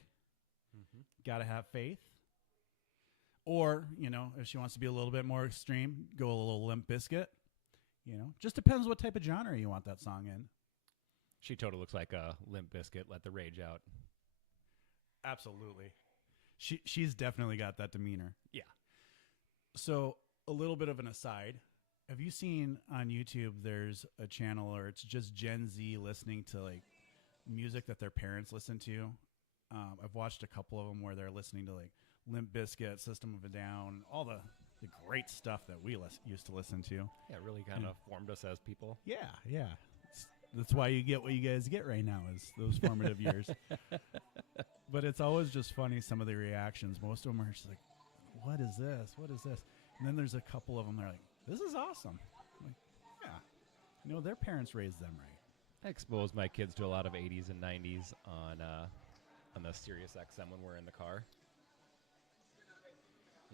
Mm-hmm. Gotta have faith. Or, if she wants to be a little bit more extreme, go a little Limp Bizkit. Just depends what type of genre you want that song in. She totally looks like a Limp Bizkit. Let the rage out. Absolutely. She's definitely got that demeanor. Yeah. So a little bit of an aside. Have you seen on YouTube there's a channel or it's just Gen Z listening to like music that their parents listen to? I've watched a couple of them where they're listening to like Limp Bizkit, System of a Down, all the great stuff that we used to listen to. Yeah, it really kind of formed us as people. Yeah. That's why you get what you guys get right now is those formative years. But it's always just funny, some of the reactions. Most of them are just like, what is this? What is this? And then there's a couple of them that are like, this is awesome. I'm like, yeah. Their parents raised them right. I exposed my kids to a lot of 80s and 90s on the Sirius XM when we're in the car.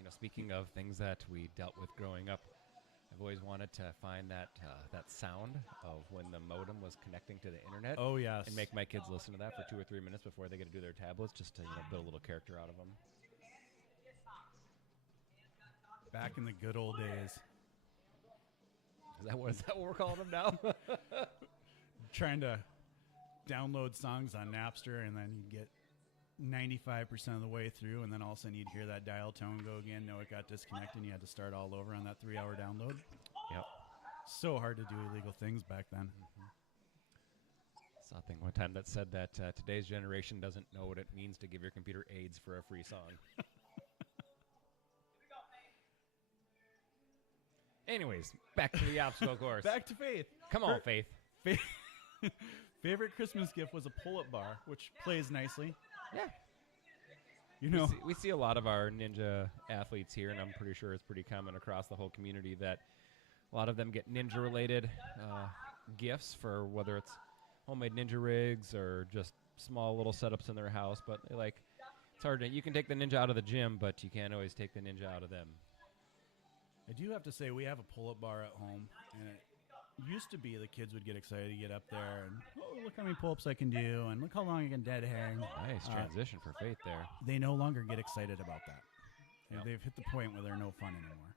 Speaking of things that we dealt with growing up, I've always wanted to find that sound of when the modem was connecting to the internet. Oh, yes. And make my kids listen to that for 2 or 3 minutes before they get to do their tablets, just to build a little character out of them. Back in the good old days. Is that what we're calling them now? Trying to download songs on Napster, and then you'd get 95% of the way through, and then all of a sudden you'd hear that dial tone go again. No, it got disconnected, and you had to start all over on that 3-hour download. Yep. So hard to do illegal things back then. Mm-hmm. Saw a thing one time that said that today's generation doesn't know what it means to give your computer AIDS for a free song. Anyways, back to the obstacle course. Back to Faith. Come on, Faith. Favorite Christmas gift was a pull-up bar, which plays nicely. Yeah. We see a lot of our ninja athletes here, and I'm pretty sure it's pretty common across the whole community that a lot of them get ninja-related gifts for whether it's homemade ninja rigs or just small little setups in their house. But it's hard you can take the ninja out of the gym, but you can't always take the ninja out of them. I do have to say we have a pull-up bar at home, and it used to be the kids would get excited to get up there and, look how many pull-ups I can do, and look how long I can dead hang. Nice transition for Faith there. They no longer get excited about that. Yep. They've hit the point where they're no fun anymore.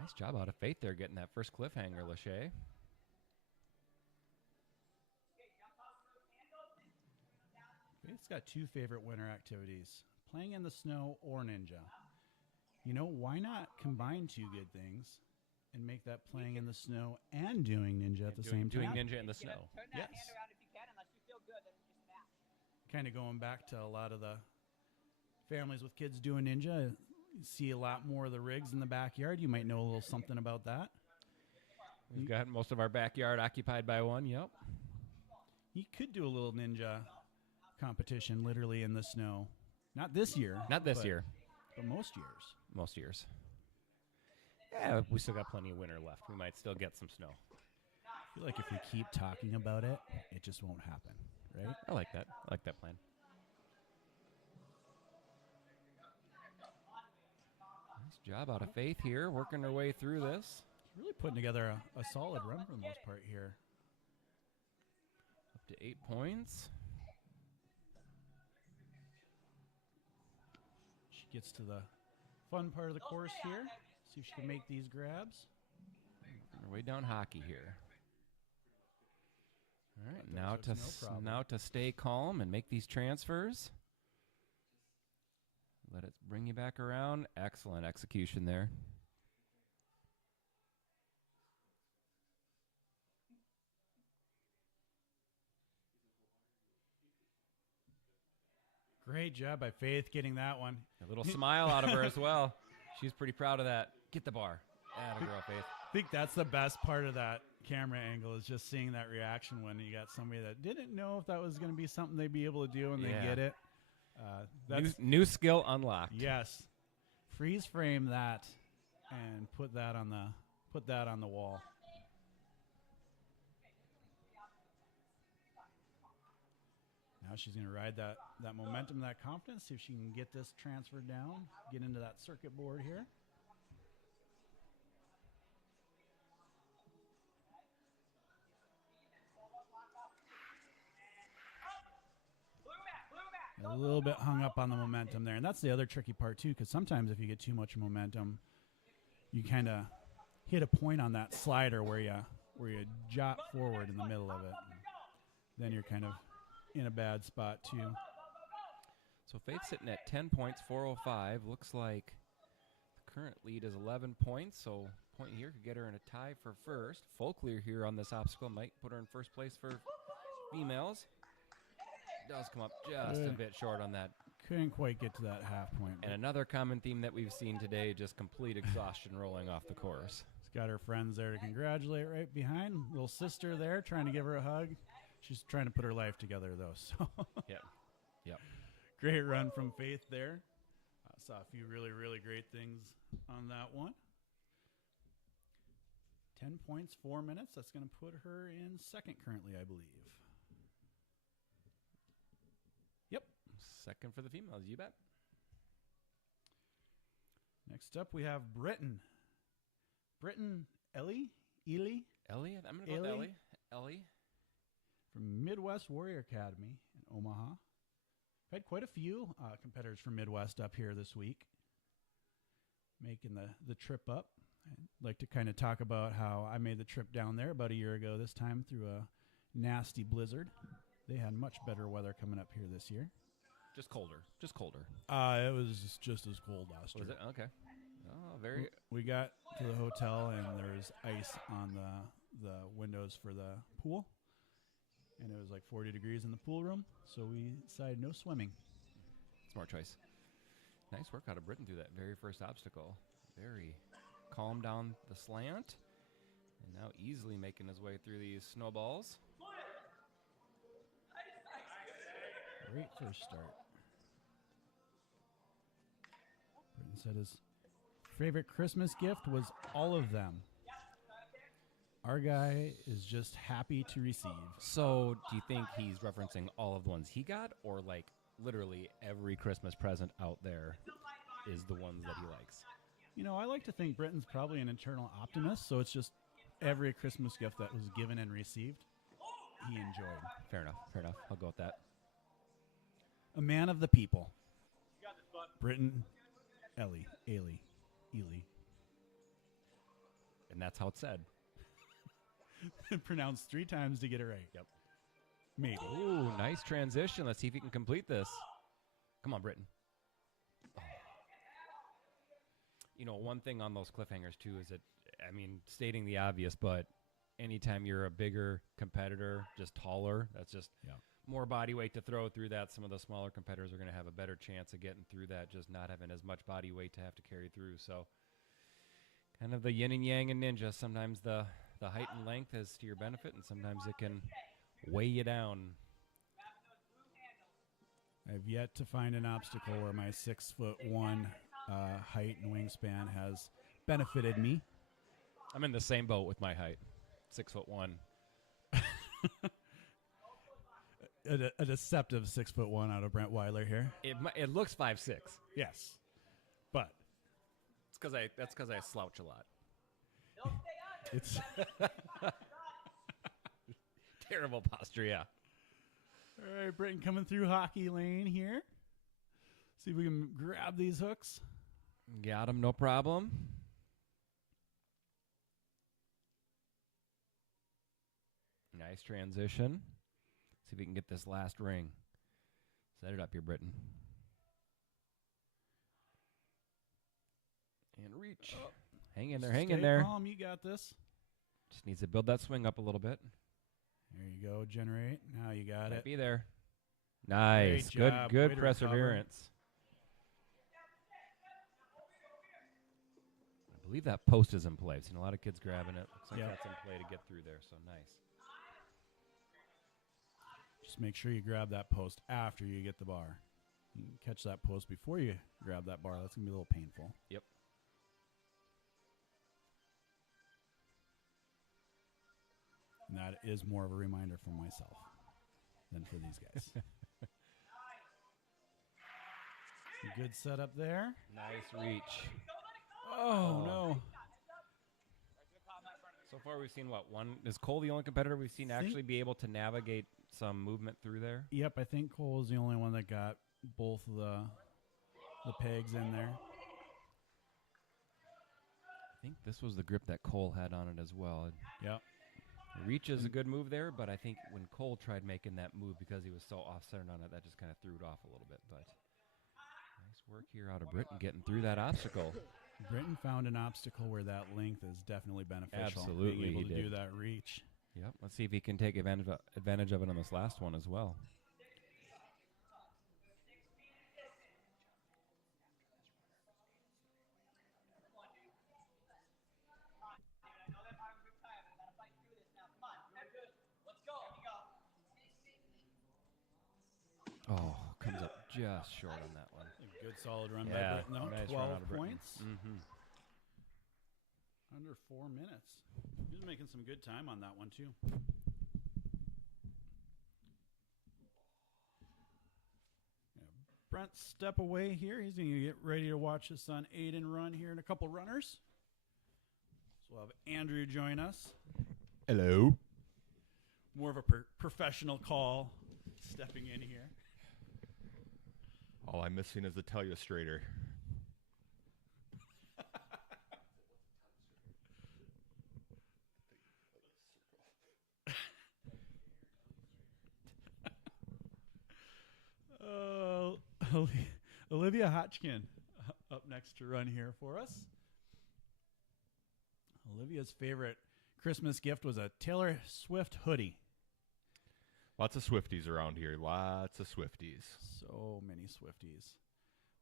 Nice job out of Faith there getting that first cliffhanger, Lachey. Faith's got two favorite winter activities, playing in the snow or ninja. Why not combine two good things and make that playing in the snow and doing ninja at the same time? Doing ninja in the snow. Yes. Kind of going back to a lot of the families with kids doing ninja. You see a lot more of the rigs in the backyard. You might know a little something about that. We've got most of our backyard occupied by one. Yep. You could do a little ninja competition literally in the snow. Not this year. Not this year. But most years. Most years. Yeah, we still got plenty of winter left. We might still get some snow. I feel like if we keep talking about it, it just won't happen, right? I like that. I like that plan. Nice job out of Faith here, working her way through this. Really putting together a solid run for the most part here. Up to 8 points. She gets to the fun part of the course here. See if she can make these grabs. We're way down hockey here. All right, now to stay calm and make these transfers. Let it bring you back around. Excellent execution there. Great job by Faith getting that one. A little smile out of her as well. She's pretty proud of that. Get the bar. Atta girl, Faith. I think that's the best part of that camera angle is just seeing that reaction when you got somebody that didn't know if that was going to be something they'd be able to do and they get it. That's new skill unlocked. Yes. Freeze frame that and put that on the wall. Now she's going to ride that momentum, that confidence, see if she can get this transferred down, get into that circuit board here. A little bit hung up on the momentum there. And that's the other tricky part, too, because sometimes if you get too much momentum, you kind of hit a point on that slider where you jot forward in the middle of it. Then you're kind of in a bad spot, too. So Faith sitting at 10 points, 4:05. Looks like the current lead is 11 points, so a point here could get her in a tie for first. Full clear here on this obstacle might put her in first place for females. Does come up just a bit short on that. Couldn't quite get to that half point. And another common theme that we've seen today, just complete exhaustion rolling off the course. She's got her friends there to congratulate right behind. Little sister there trying to give her a hug. She's trying to put her life together, though. So Yep. Great run from Faith there. Saw a few really, really great things on that one. 10 points, 4 minutes. That's going to put her in second currently, I believe. Yep. Second for the females, you bet. Next up, we have Britain. Britain Ellie? Ellie? I'm going to go with Ellie. Ellie. From Midwest Warrior Academy in Omaha. I've had quite a few competitors from Midwest up here this week making the trip up. I'd like to kind of talk about how I made the trip down there about a year ago this time through a nasty blizzard. They had much better weather coming up here this year. Just colder. It was just as cold last year. Was it? Okay. Oh, very. We got to the hotel and there was ice on the windows for the pool. And it was like 40 degrees in the pool room, so we decided no swimming. Smart choice. Nice work out of Britain through that very first obstacle. Very calm down the slant. And now easily making his way through these snowballs. Great first start. Britain said his favorite Christmas gift was all of them. Our guy is just happy to receive. So do you think he's referencing all of the ones he got, or like literally every Christmas present out there is the ones that he likes? You know, I like to think Britain's probably an internal optimist, so it's just every Christmas gift that was given and received, he enjoyed. Fair enough. I'll go with that. A man of the people. Britain, Ellie. And that's how it's said. Pronounced 3 times to get it right. Yep. Maybe. Ooh, nice transition. Let's see if he can complete this. Come on, Britain. Oh. You know, one thing on those cliffhangers, too, is that, I mean, stating the obvious, but anytime you're a bigger competitor, just taller, that's just more body weight to throw through that. Some of the smaller competitors are going to have a better chance of getting through that, just not having as much body weight to have to carry through. So kind of the yin and yang in ninja. Sometimes the height and length is to your benefit, and sometimes it can weigh you down. I've yet to find an obstacle where my 6'1" height and wingspan has benefited me. I'm in the same boat with my height, 6'1". A deceptive 6'1" out of Brent Weiler here. It looks 5'6". Yes, but that's because I slouch a lot. It's terrible posture, yeah. All right, Britain coming through hockey lane here. See if we can grab these hooks. Got him, no problem. Nice transition. See if we can get this last ring. Set it up here, Britain. And reach. Oh. Hang in there, hang in there. Calm, you got this. Just needs to build that swing up a little bit. There you go, generate. Now you got it. Be there. Nice. Good perseverance. I believe that post is in play. I've seen a lot of kids grabbing it. Looks like that's in play to get through there, so nice. Just make sure you grab that post after you get the bar. You can catch that post before you grab that bar. That's going to be a little painful. Yep. And that is more of a reminder for myself than for these guys. Good setup there. Nice reach. Oh, no. So far we've seen, one? Is Cole the only competitor we've seen actually be able to navigate some movement through there? Yep, I think Cole is the only one that got both the pegs in there. I think this was the grip that Cole had on it as well. Yep. Reach is a good move there, but I think when Cole tried making that move because he was so off-centered on it, that just kind of threw it off a little bit. But nice work here out of Britton getting through that obstacle. Britton found an obstacle where that length is definitely beneficial. Absolutely, being able he to did. do that reach. Yep. Let's see if he can take advantage of it on this last one as well. Oh, comes up just short on that one. A good solid run by Yeah, Britton, though. nice run 12 out of Britton. points. Under 4 minutes. He was making some good time on that one, too. Brent, step away here. He's going to get ready to watch his son Aiden run here in a couple runners. So we'll have Andrew join us. Hello. More of a professional call stepping in here. All I'm missing is the telestrator. Olivia Hotchkin up next to run here for us. Olivia's favorite Christmas gift was a Taylor Swift hoodie. Lots of Swifties around here. Lots of Swifties. So many Swifties.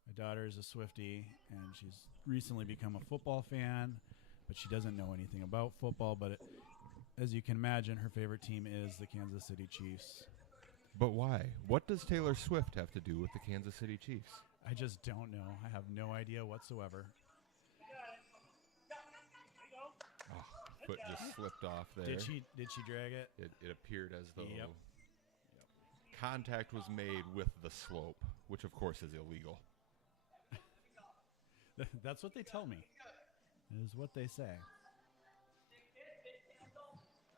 My daughter is a Swiftie, and she's recently become a football fan, but she doesn't know anything about football. But as you can imagine, her favorite team is the Kansas City Chiefs. But why? What does Taylor Swift have to do with the Kansas City Chiefs? I just don't know. I have no idea whatsoever. Oh, foot just slipped off there. Did she drag it? It appeared as though Yep. contact was made with the slope, which of course is illegal. That's what they tell me. It is what they say.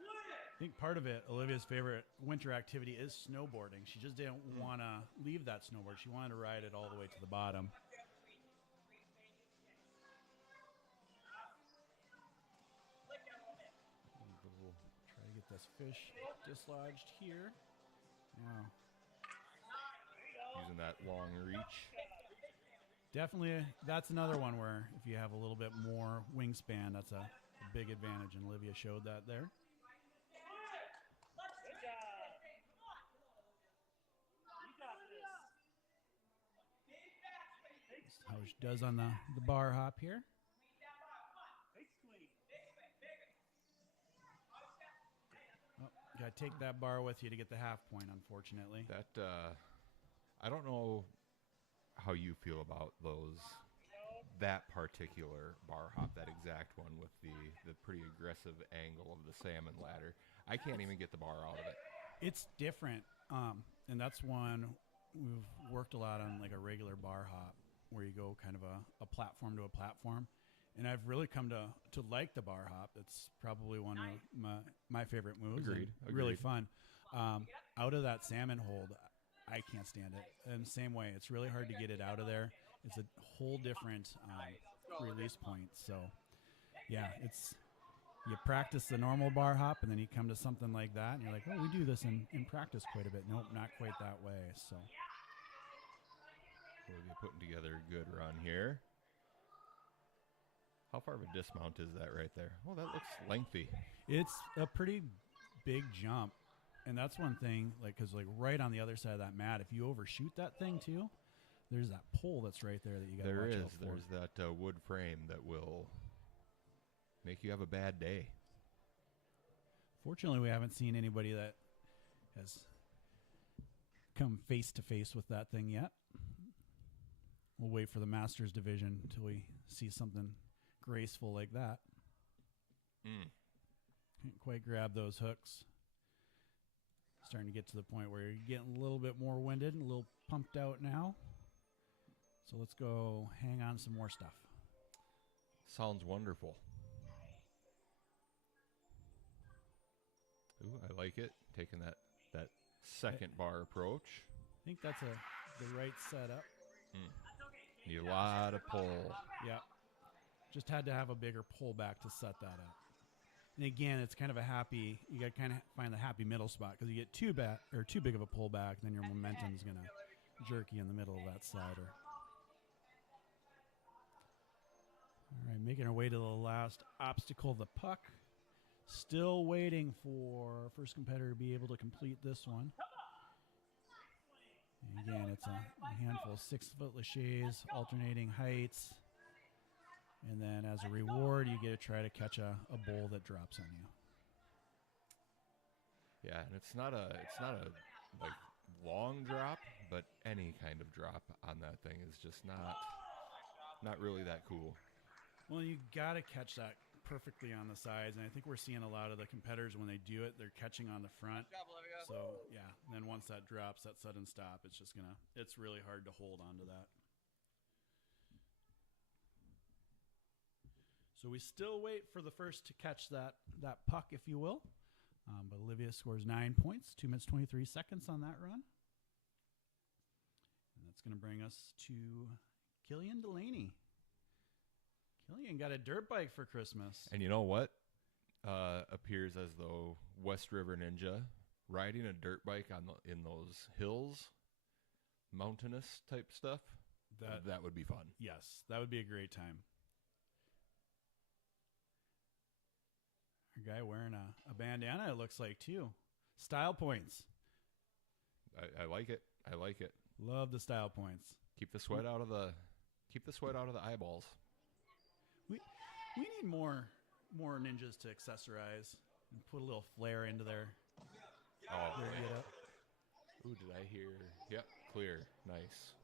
I think part of it, Olivia's favorite winter activity is snowboarding. She just didn't want to leave that snowboard. She wanted to ride it all the way to the bottom. We'll try to get this fish dislodged here. Wow. Using that long reach. Definitely, that's another one where if you have a little bit more wingspan, that's a big advantage, and Olivia showed that there. That's how she does on the bar hop here. Oh, got to take that bar with you to get the half point, unfortunately. That I don't know how you feel about that particular bar hop, that exact one with the pretty aggressive angle of the salmon ladder. I can't even get the bar out of it. It's different, and that's one we've worked a lot on, like a regular bar hop, where you go kind of a platform to a platform. And I've really come to like the bar hop. It's probably one of my favorite moves. Agreed. Really fun. Out of that salmon hold, I can't stand it. And the same way, it's really hard to get it out of there. It's a whole different release point. So, yeah, you practice the normal bar hop, and then you come to something like that, and you're like, oh, we do this in practice quite a bit. Nope, not quite that way. So, Olivia putting together a good run here. How far of a dismount is that right there? Oh, that looks lengthy. it's a pretty big jump. And that's one thing, because right on the other side of that mat, if you overshoot that thing too, there's that pole that's right there that you got to watch out for. There's that wood frame that will make you have a bad day. Fortunately, we haven't seen anybody that has come face to face with that thing yet. We'll wait for the Masters division until we see something graceful like that. Can't quite grab those hooks. Starting to get to the point where you're getting a little bit more winded and a little pumped out now. So let's go hang on some more stuff. Sounds wonderful. Ooh, I like it. Taking that second bar approach. I think that's the right setup. Need a lot of pull. Yep. Just had to have a bigger pullback to set that up. And again, it's kind of a happy, you got to kind of find the happy middle spot because you get too big of a pullback, then your momentum is going to jerk you in the middle of that slider. All right, making our way to the last obstacle, the puck. Still waiting for our first competitor to be able to complete this one. And again, it's a handful of 6-foot laches, alternating heights. And then as a reward, you get to try to catch a bowl that drops on you. Yeah, and it's not a like long drop, but any kind of drop on that thing is just not really that cool. Well, you got to catch that perfectly on the sides, and I think we're seeing a lot of the competitors when they do it, they're catching on the front. So yeah, and then once that drops, that sudden stop, it's really hard to hold on to that. So we still wait for the first to catch that puck, if you will. But Olivia scores 9 points, 2 minutes, 23 seconds on that run. And that's going to bring us to Gillian Delaney. Gillian got a dirt bike for Christmas. And you know what? Appears as though West River Ninja riding a dirt bike in those hills, mountainous type stuff, that would be fun. Yes, that would be a great time. A guy wearing a bandana, it looks like, too. Style points. I like it. I like it. Love the style points. Keep the sweat out of the eyeballs. We need more ninjas to accessorize and put a little flair into their get up. Ooh, did I hear? Yep, clear. Nice.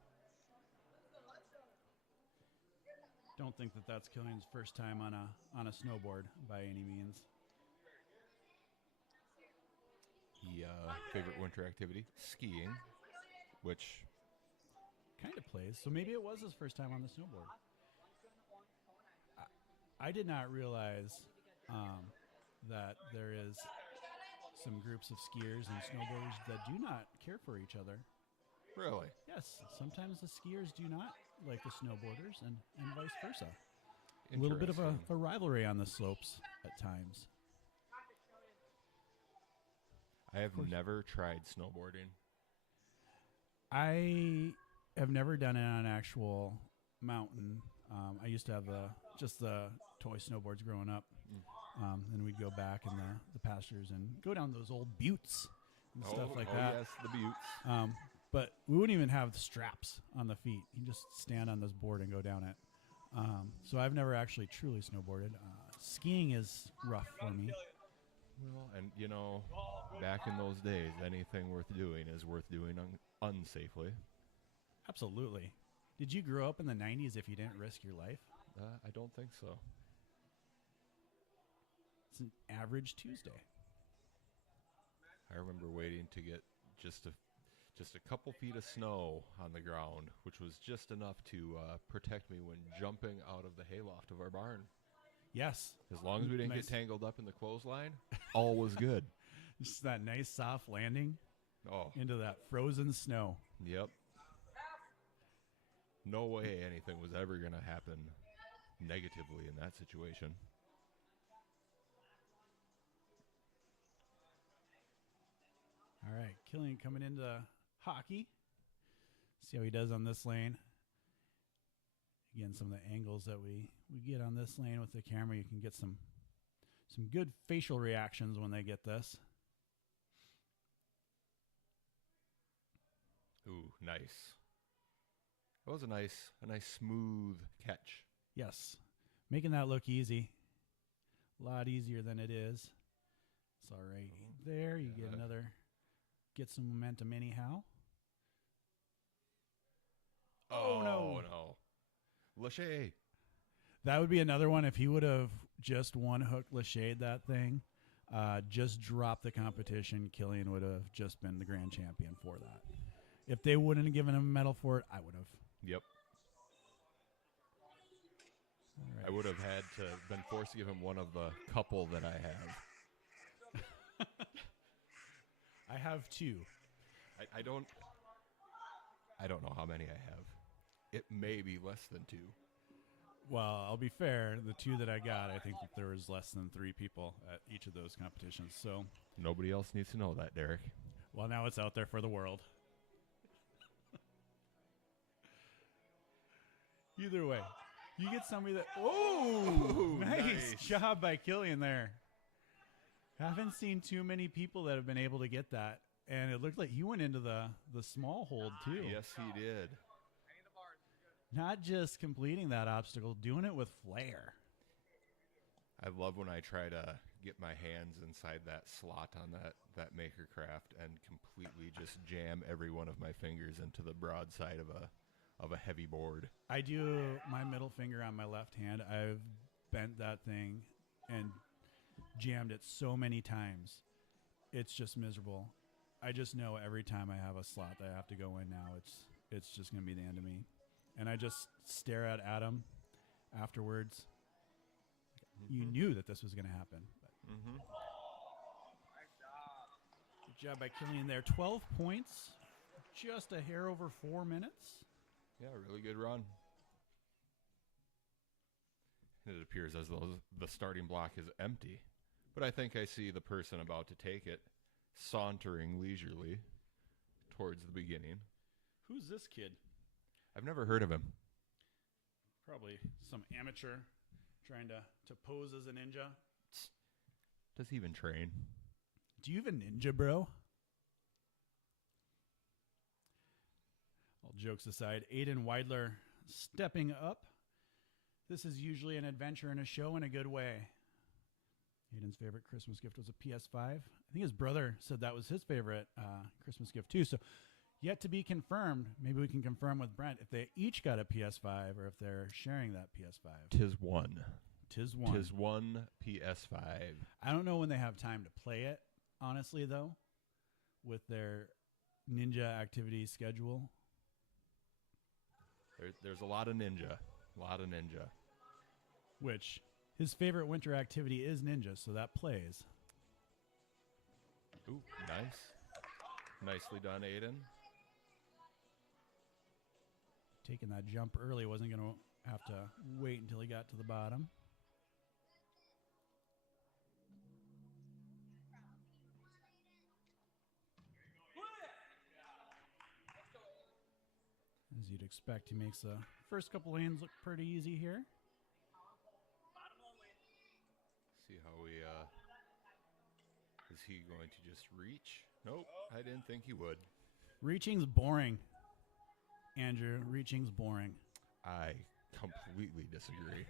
Don't think that that's Killian's first time on a snowboard by any means. Favorite winter activity? Skiing, which kind of plays. So maybe it was his first time on the snowboard. I did not realize that there is some groups of skiers and snowboarders that do not care for each other. Really? Yes. Sometimes the skiers do not like the snowboarders and vice versa. A little bit of a rivalry on the slopes at times. I have never tried snowboarding. I have never done it on an actual mountain. I used to have just the toy snowboards growing up. Then we'd go back in the pastures and go down those old buttes and stuff like that. Oh, yes, the buttes. But we wouldn't even have straps on the feet. You just stand on this board and go down it. So I've never actually truly snowboarded. Skiing is rough for me. Well, and back in those days, anything worth doing is worth doing unsafely. Absolutely. Did you grow up in the 90s if you didn't risk your life? I don't think so. It's an average Tuesday. I remember waiting to get just a couple feet of snow on the ground, which was just enough to protect me when jumping out of the hayloft of our barn. Yes. As long as we didn't get tangled up in the clothesline, all was good. Just that nice soft landing into that frozen snow. Yep. No way anything was ever going to happen negatively in that situation. All right, Gillian coming into hockey. See how he does on this lane. Again, some of the angles that we get on this lane with the camera, you can get some good facial reactions when they get this. Ooh, nice. That was a nice smooth catch. Yes, making that look easy. A lot easier than it is. It's all right there. You get some momentum anyhow. Oh no. Lachey. That would be another one if he would have just one hook Lachey'd that thing, just dropped the competition. Gillian would have just been the grand champion for that. If they wouldn't have given him a medal for it, I would have. Yep. Right. I would have had to been forced to give him one of the couple that I have. I have two. I I don't know how many I have. It may be less than 2. Well, I'll be fair. The 2 that I got, I think that there was less than 3 people at each of those competitions. So Nobody else needs to know that, Derek. well, now it's out there for the world. Either way, you get somebody that. Oh, nice job by Gillian there. Haven't seen too many people that have been able to get that, and it looked like he went into the small hold too. Yes, he did. Not just completing that obstacle, doing it with flair. I love when I try to get my hands inside that slot on that maker craft and completely just jam every one of my fingers into the broad side of a heavy board. I do my middle finger on my left hand. I've bent that thing and jammed it so many times. It's just miserable. I just know every time I have a slot that I have to go in now, it's just going to be the end of me. And I just stare at Adam afterwards. You knew that this was going to happen. Good job by Gillian there. 12 points, just a hair over 4 minutes. Yeah, really good run. And it appears as though the starting block is empty. But I think I see the person about to take it sauntering leisurely towards the beginning. Who's this kid? I've never heard of him. Probably some amateur trying to pose as a ninja. Does he even train? Do you have a ninja, bro? All jokes aside, Aiden Weidler stepping up. This is usually an adventure and a show in a good way. Aiden's favorite Christmas gift was a PS5. I think his brother said that was his favorite Christmas gift too. So yet to be confirmed. Maybe we can confirm with Brent if they each got a PS5 or if they're sharing that PS5. Tis one. Tis one. Tis one PS5. I don't know when they have time to play it, honestly, though, with their ninja activity schedule. There's a lot of ninja. Which, his favorite winter activity is ninja, so that plays. Ooh, nice. Nicely done, Aiden. Taking that jump early, wasn't going to have to wait until he got to the bottom. As you'd expect, he makes the first couple lanes look pretty easy here. See how is he going to just reach? Nope, I didn't think he would. Reaching's boring, Andrew. Reaching's boring. I completely disagree.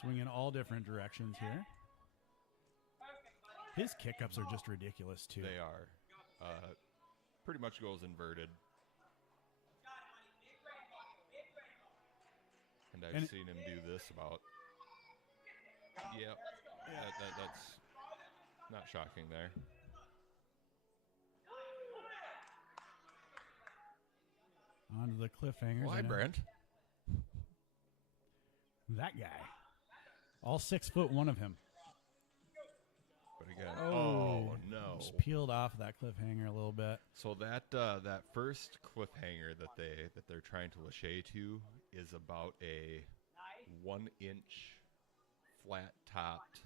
Swinging all different directions here. His kick-ups are just ridiculous, too. They are. Pretty much goes inverted. And I've seen him do this about... Yep. That's not shocking there. On to the cliffhangers. Why, Brent? That guy. All 6'1" of him. But again, oh no! Just peeled off that cliffhanger a little bit. So that that first cliffhanger that they're trying to lachey to is about a 1-inch flat topped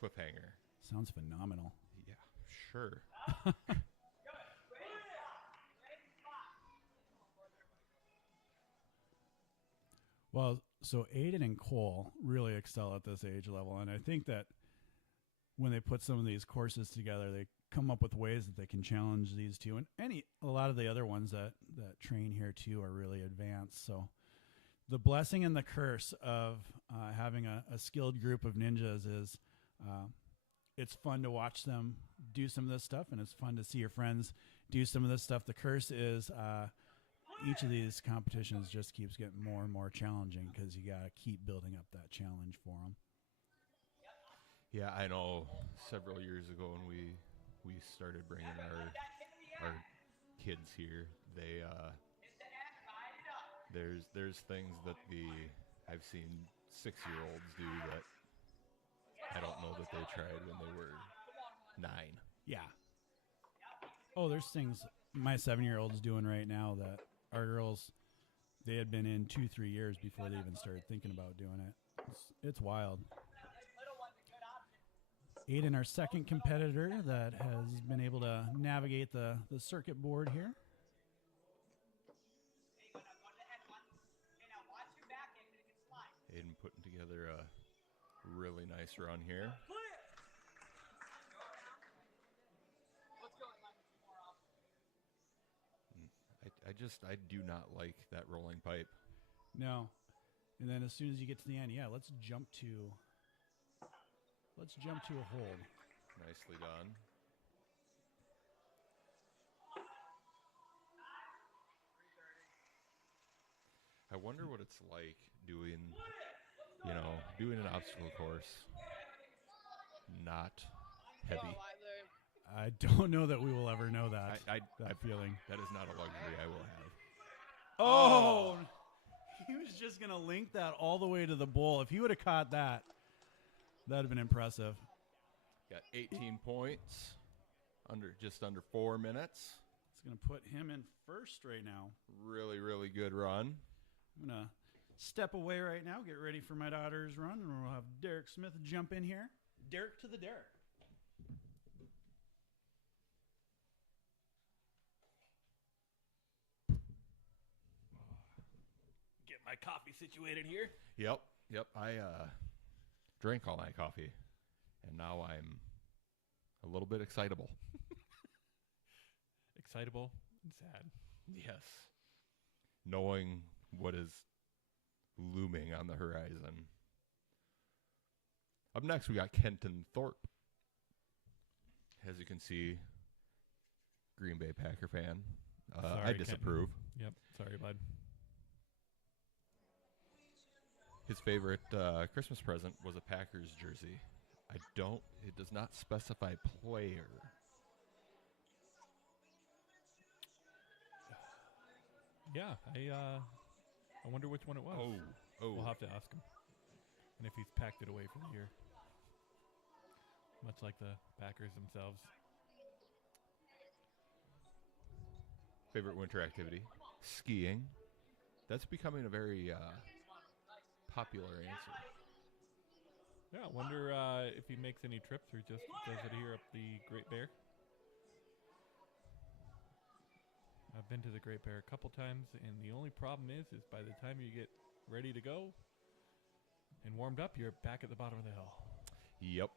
cliffhanger. Sounds phenomenal. Yeah, sure. Well, so Aiden and Cole really excel at this age level, and I think that when they put some of these courses together, they come up with ways that they can challenge these two, and a lot of the other ones that train here too are really advanced. So the blessing and the curse of having a skilled group of ninjas is it's fun to watch them do some of this stuff, and it's fun to see your friends do some of this stuff. The curse is each of these competitions just keeps getting more and more challenging because you got to keep building up that challenge for them. Yeah, I know. Several years ago when we started bringing our kids here, they there's things that I've seen 6-year-olds do that I don't know that they tried when they were 9. Yeah. Oh, there's things my 7-year-old's doing right now that our girls, they had been in 2-3 years before they even started thinking about doing it. It's wild. Aiden, our second competitor that has been able to navigate the circuit board here. Aiden putting together a really nice run here. I do not like that rolling pipe. No. And then as soon as you get to the end, yeah, let's jump to a hold. Nicely done. I wonder what it's like doing an obstacle course not heavy. I don't know that we will ever know that. That feeling. That is not a luxury I will have. Oh! He was just going to link that all the way to the bowl. If he would have caught that, that would have been impressive. Got 18 points, just under 4 minutes. It's going to put him in first right now. Really, really good run. I'm going to step away right now, get ready for my daughter's run, and we'll have Derek Smith jump in here. Derek to the Derek. Get my coffee situated here. Yep. I drank all my coffee, and now I'm a little bit excitable. Excitable and sad. Yes. Knowing what is looming on the horizon. Up next, we got Kenton Thorpe. As you can see, Green Bay Packer fan. Sorry, I disapprove. Kenton. Yep. Sorry, bud. His favorite Christmas present was a Packers jersey. It does not specify player. Yeah, I wonder which one it was. Oh. We'll have to ask him. And if he's packed it away for the year. Much like the Packers themselves. Favorite winter activity? Skiing. That's becoming a very popular answer. Yeah, I wonder if he makes any trips or just does it here up the Great Bear. I've been to the Great Bear a couple times, and the only problem is by the time you get ready to go and warmed up, you're back at the bottom of the hill. Yep.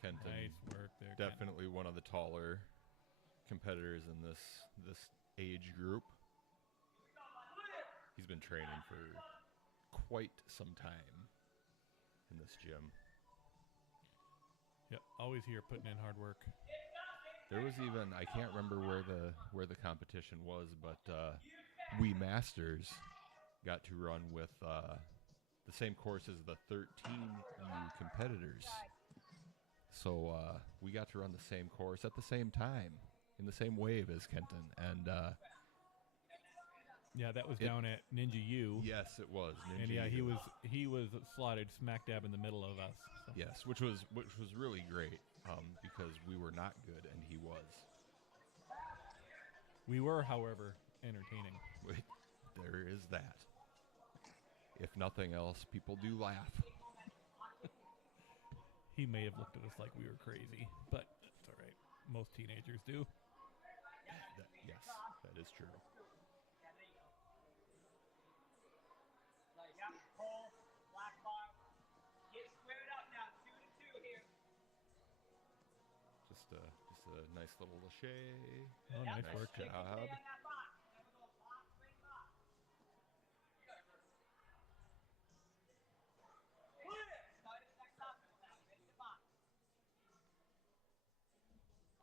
Kenton, Nice work there. definitely one of the taller competitors in this age group. He's been training for quite some time in this gym. Yep, always here putting in hard work. There was even, I can't remember where the competition was, but we Masters got to run with the same course as the 13U competitors. So we got to run the same course at the same time, in the same wave as Kenton. And yeah, that was down at Ninja U. yes, it was. And Ninja yeah, U. he was slotted smack dab in the middle of us. So. Yes, which was really great because we were not good and he was. We were, however, entertaining. There is that. If nothing else, people do laugh. He may have looked at us like we were crazy, but it's all right. Most teenagers do. Yes, that is true. Just a nice little lachey. Oh, nice work. Job.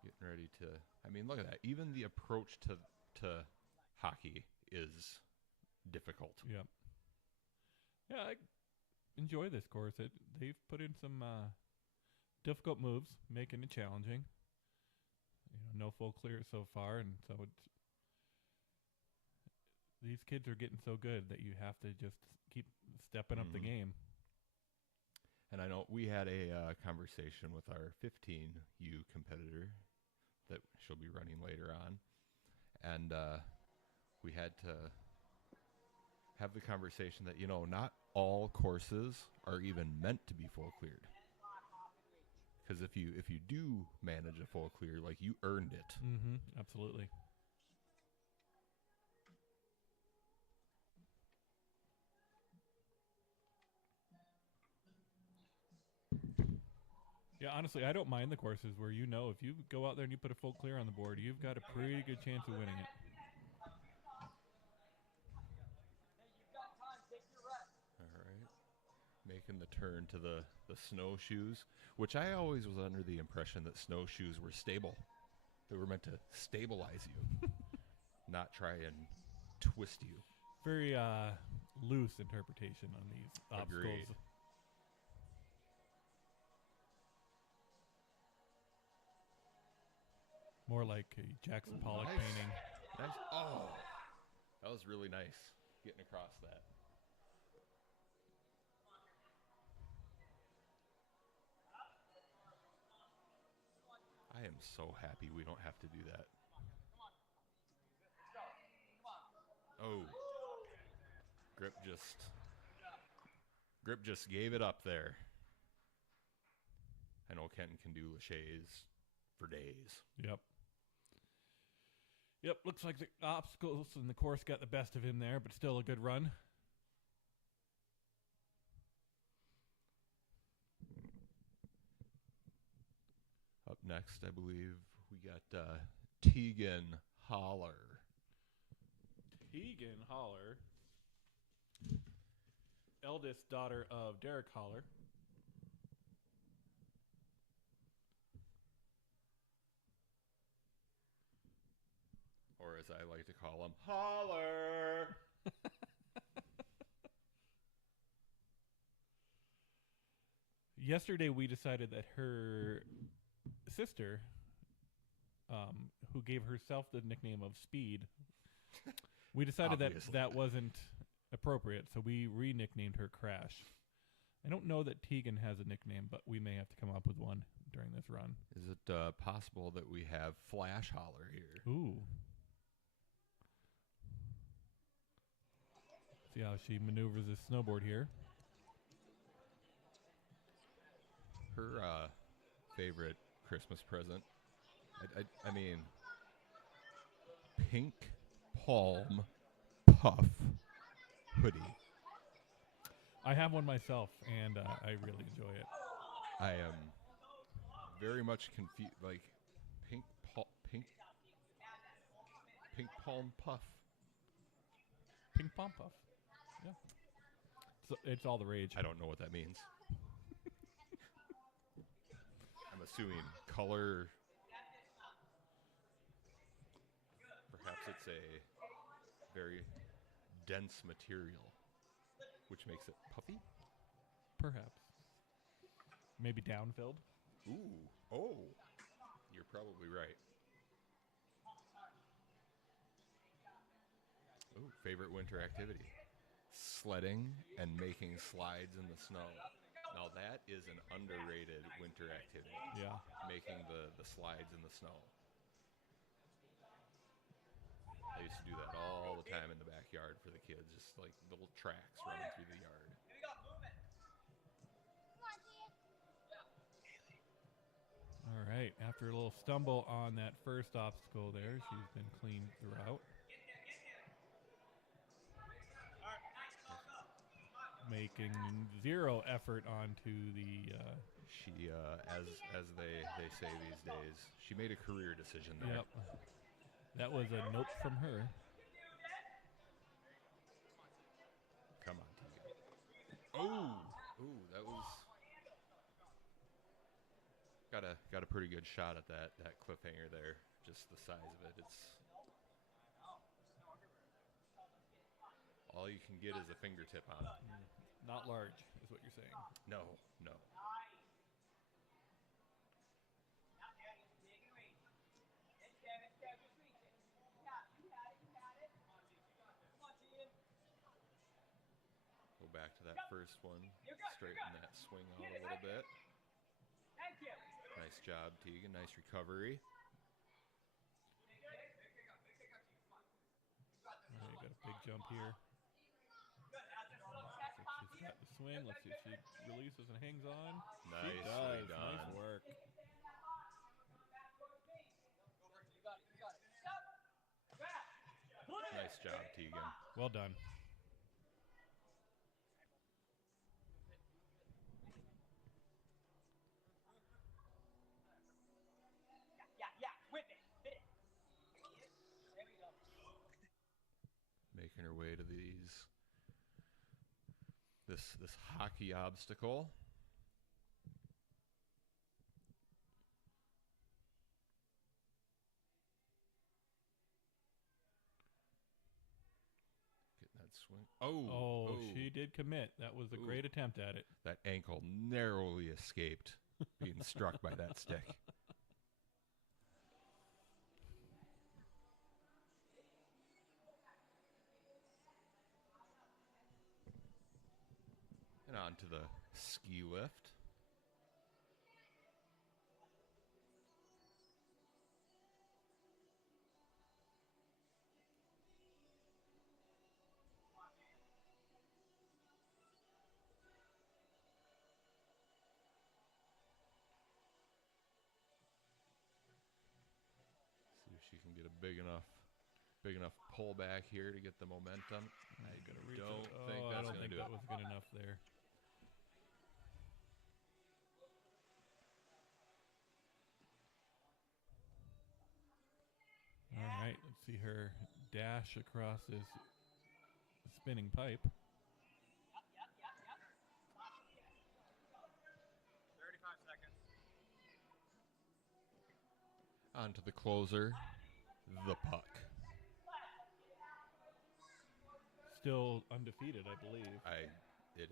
Getting ready to, I mean, look at that. Even the approach to hockey is difficult. Yep. Yeah, I enjoy this course. They've put in some difficult moves, making it challenging. No full clear so far, and so These kids are getting so good that you have to just keep stepping up the game. And I know we had a conversation with our 15U competitor that she'll be running later on. And we had to have the conversation that, not all courses are even meant to be full cleared. Because if you do manage a full clear, like, you earned it. Mm-hmm. Absolutely. Yeah, honestly, I don't mind the courses where if you go out there and you put a full clear on the board, you've got a pretty good chance of winning it. All right. Making the turn to the snowshoes, which I always was under the impression that snowshoes were stable. They were meant to stabilize you, not try and twist you. Very loose interpretation on these obstacles. Agreed. More like a Jackson Pollock Nice. painting. Nice. Oh, that was really nice getting across that. I am so happy we don't have to do that. Oh, Grip just gave it up there. I know Kenton can do laches for days. Yep, looks like the obstacles and the course got the best of him there, but still a good run. Up next, I believe we got Tegan Holler. Tegan Holler, eldest daughter of Derek Holler. Or as I like to call him, Holler. Yesterday we decided that her sister, who gave herself the nickname of Speed, we decided that wasn't appropriate, so we re-nicknamed her Crash. I don't know that Tegan has a nickname, but we may have to come up with one during this run. Is it possible that we have Flash Holler here? Ooh. See how she maneuvers this snowboard here. Her favorite Christmas present, I mean, pink palm puff hoodie. I have one myself, and I really enjoy it. I am very much confused. Like, pink palm puff. Pink palm puff. Yeah. So it's all the rage. I don't know what that means. I'm assuming color. Perhaps it's a very dense material, which makes it puffy. Perhaps. Maybe down-filled. Ooh. Oh. You're probably right. Ooh, favorite winter activity. Sledding and making slides in the snow. Now that is an underrated winter activity. Yeah. Making the slides in the snow. I used to do that all the time in the backyard for the kids, just like little tracks running through the yard. All right. After a little stumble on that first obstacle there, she's been clean throughout. Making zero effort onto the... She, as they say these days, she made a career decision there. Yep. That was a nope from her. Come on, Tegan. Oh! Ooh, that was... Got a pretty good shot at that cliffhanger there. Just the size of it. It's... All you can get is a fingertip on it. Not large, is what you're saying. No. back to that first one. Straighten that swing out a little bit. Nice job, Tegan. Nice recovery. All right, got a big jump here. She's got the swing. Let's see if she releases and hangs on. Nicely She does. done. Nice work. Nice job, Tegan. Well done. Making her way to this hockey obstacle. Getting that swing. Oh, she did commit. That was a great attempt at it. That ankle narrowly escaped being struck by that stick. And on to the ski lift. See if she can get a big enough pull back here to get the momentum. I don't think that's going to do it. That was good enough there. All right, let's see her dash across this spinning pipe. 35 seconds. On to the closer, the puck. Still undefeated, I believe. It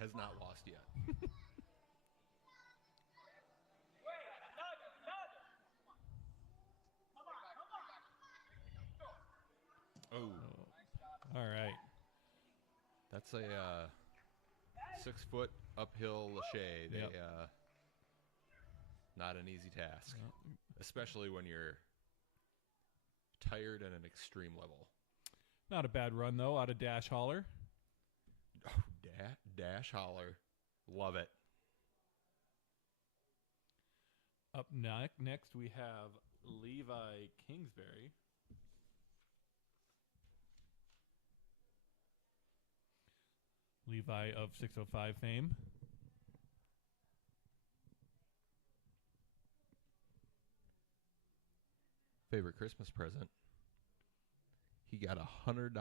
has not lost yet. All right. That's a 6-foot uphill lache. Yep. Not an easy task, Yep. especially when you're tired at an extreme level. Not a bad run, though, out of Dash Holler. Oh, dash holler. Love it. Up next, we have Levi Kingsbury. Levi of 605 fame. Favorite Christmas present? He got a $100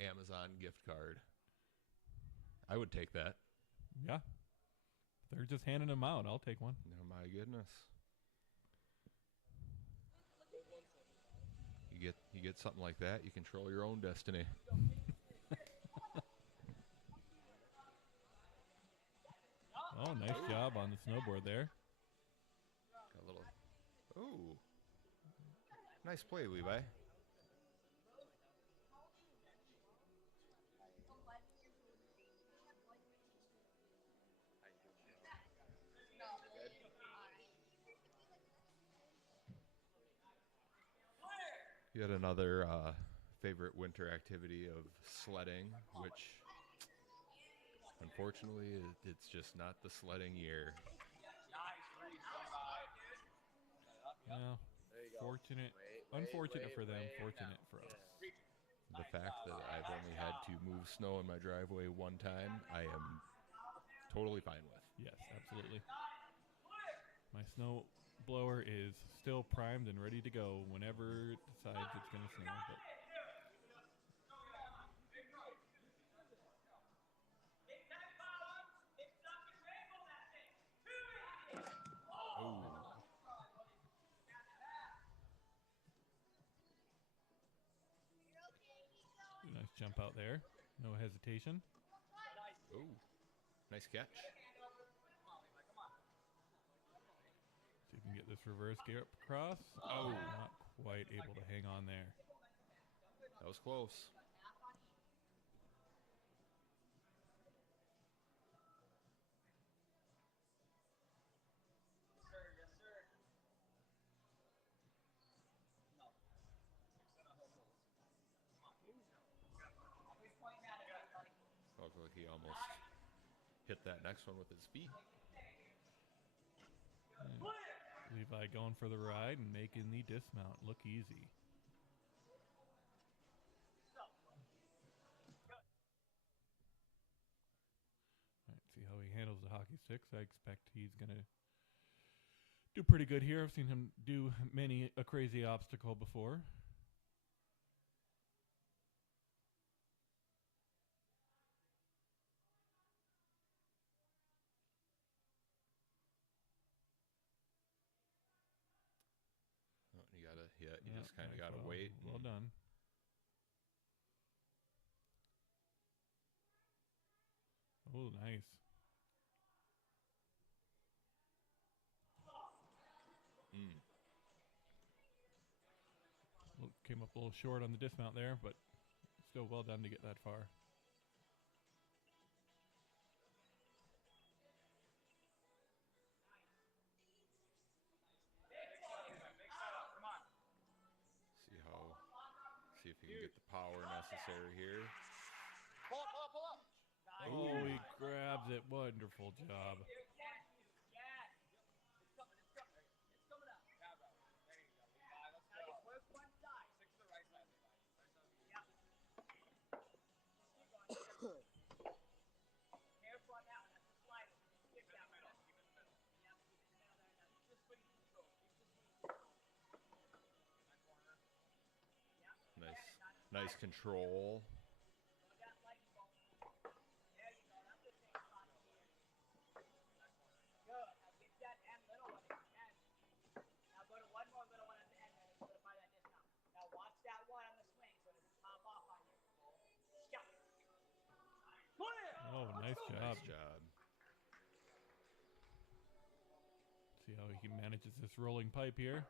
Amazon gift card. I would take that. Yeah. They're just handing them out. I'll take one. Oh my goodness. You get something like that, you control your own destiny. Oh, nice job on the snowboard there. Got a little. Oh. Nice play, Levi. Yet another favorite winter activity of sledding, which unfortunately it's just not the sledding year. Well, unfortunate for them, fortunate for us. The fact that I've only had to move snow in my driveway one time, I am totally fine with. Yes, absolutely. My snow blower is still primed and ready to go whenever it decides it's going to snow. But nice jump out there. No hesitation. Oh, nice catch. See if we can get this reverse gear up across. Oh, not quite able to hang on there. That was close. hit that next one with his feet. And Levi going for the ride and making the dismount look easy. All right, see how he handles the hockey sticks. I expect he's going to do pretty good here. I've seen him do many a crazy obstacle before. Oh, you gotta, you just kind of gotta wait. Well done. Oh, nice. Came up a little short on the dismount there, but still well done to get that far. See if he can get the power necessary here. Pull up. Oh, he grabs it. Wonderful job. Nice control. Oh, nice job. Nice job. See how he manages this rolling pipe here.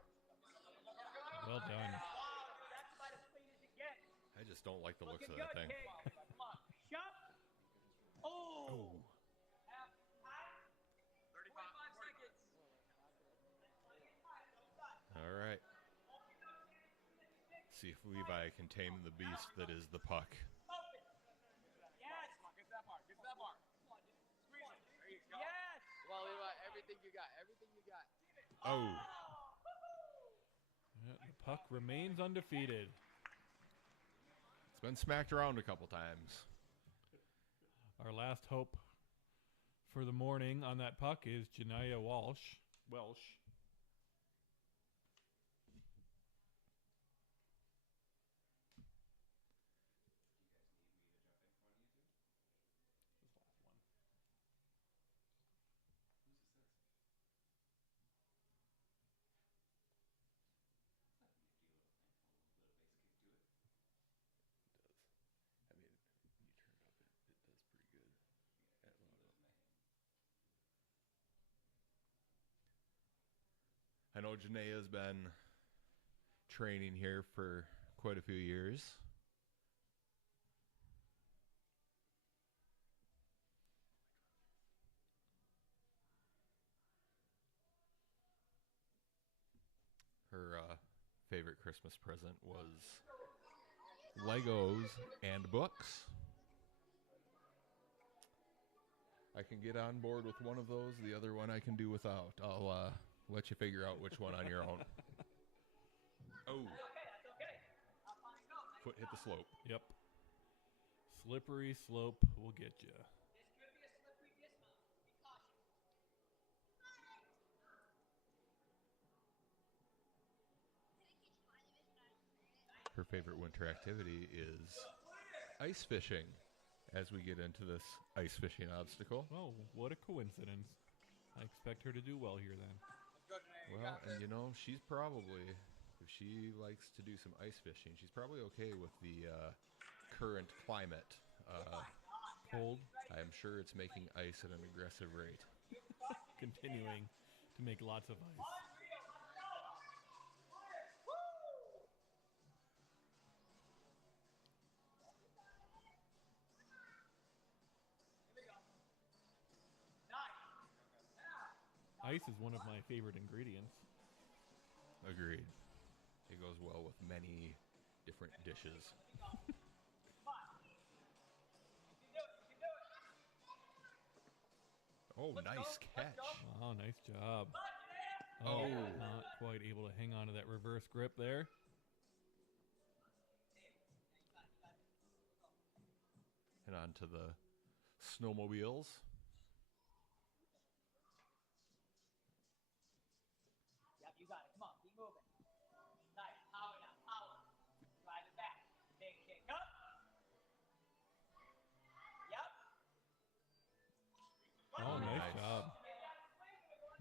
Well done. I just don't like the looks of that thing. Oh. All right. See if Levi can tame the beast that is the puck. Well, Levi, everything you got. Oh. Yeah, the puck remains undefeated. It's been smacked around a couple times. Our last hope for the morning on that puck is Janiyah Welsh. I know Janaea's been training here for quite a few years. Her favorite Christmas present was Legos and books. I can get on board with one of those. The other one I can do without. I'll let you figure out which one on your own. Oh. Foot hit the slope. Yep. Slippery slope will get you. Her favorite winter activity is ice fishing as we get into this ice fishing obstacle. Oh, what a coincidence. I expect her to do well here then. Well, and you know, she's probably, if she likes to do some ice fishing, she's probably okay with the current climate. Cold. I'm sure it's making ice at an aggressive rate. Continuing to make lots of ice. Ice is one of my favorite ingredients. Agreed. It goes well with many different dishes. Oh, nice catch. Oh, nice job. Oh. Not quite able to hang on to that reverse grip there. And on to the snowmobiles. Yep, you got it. Come on, keep moving. Nice. Power now, power. Drive it back. Big kick up. Yep. Oh, nice Nice. job.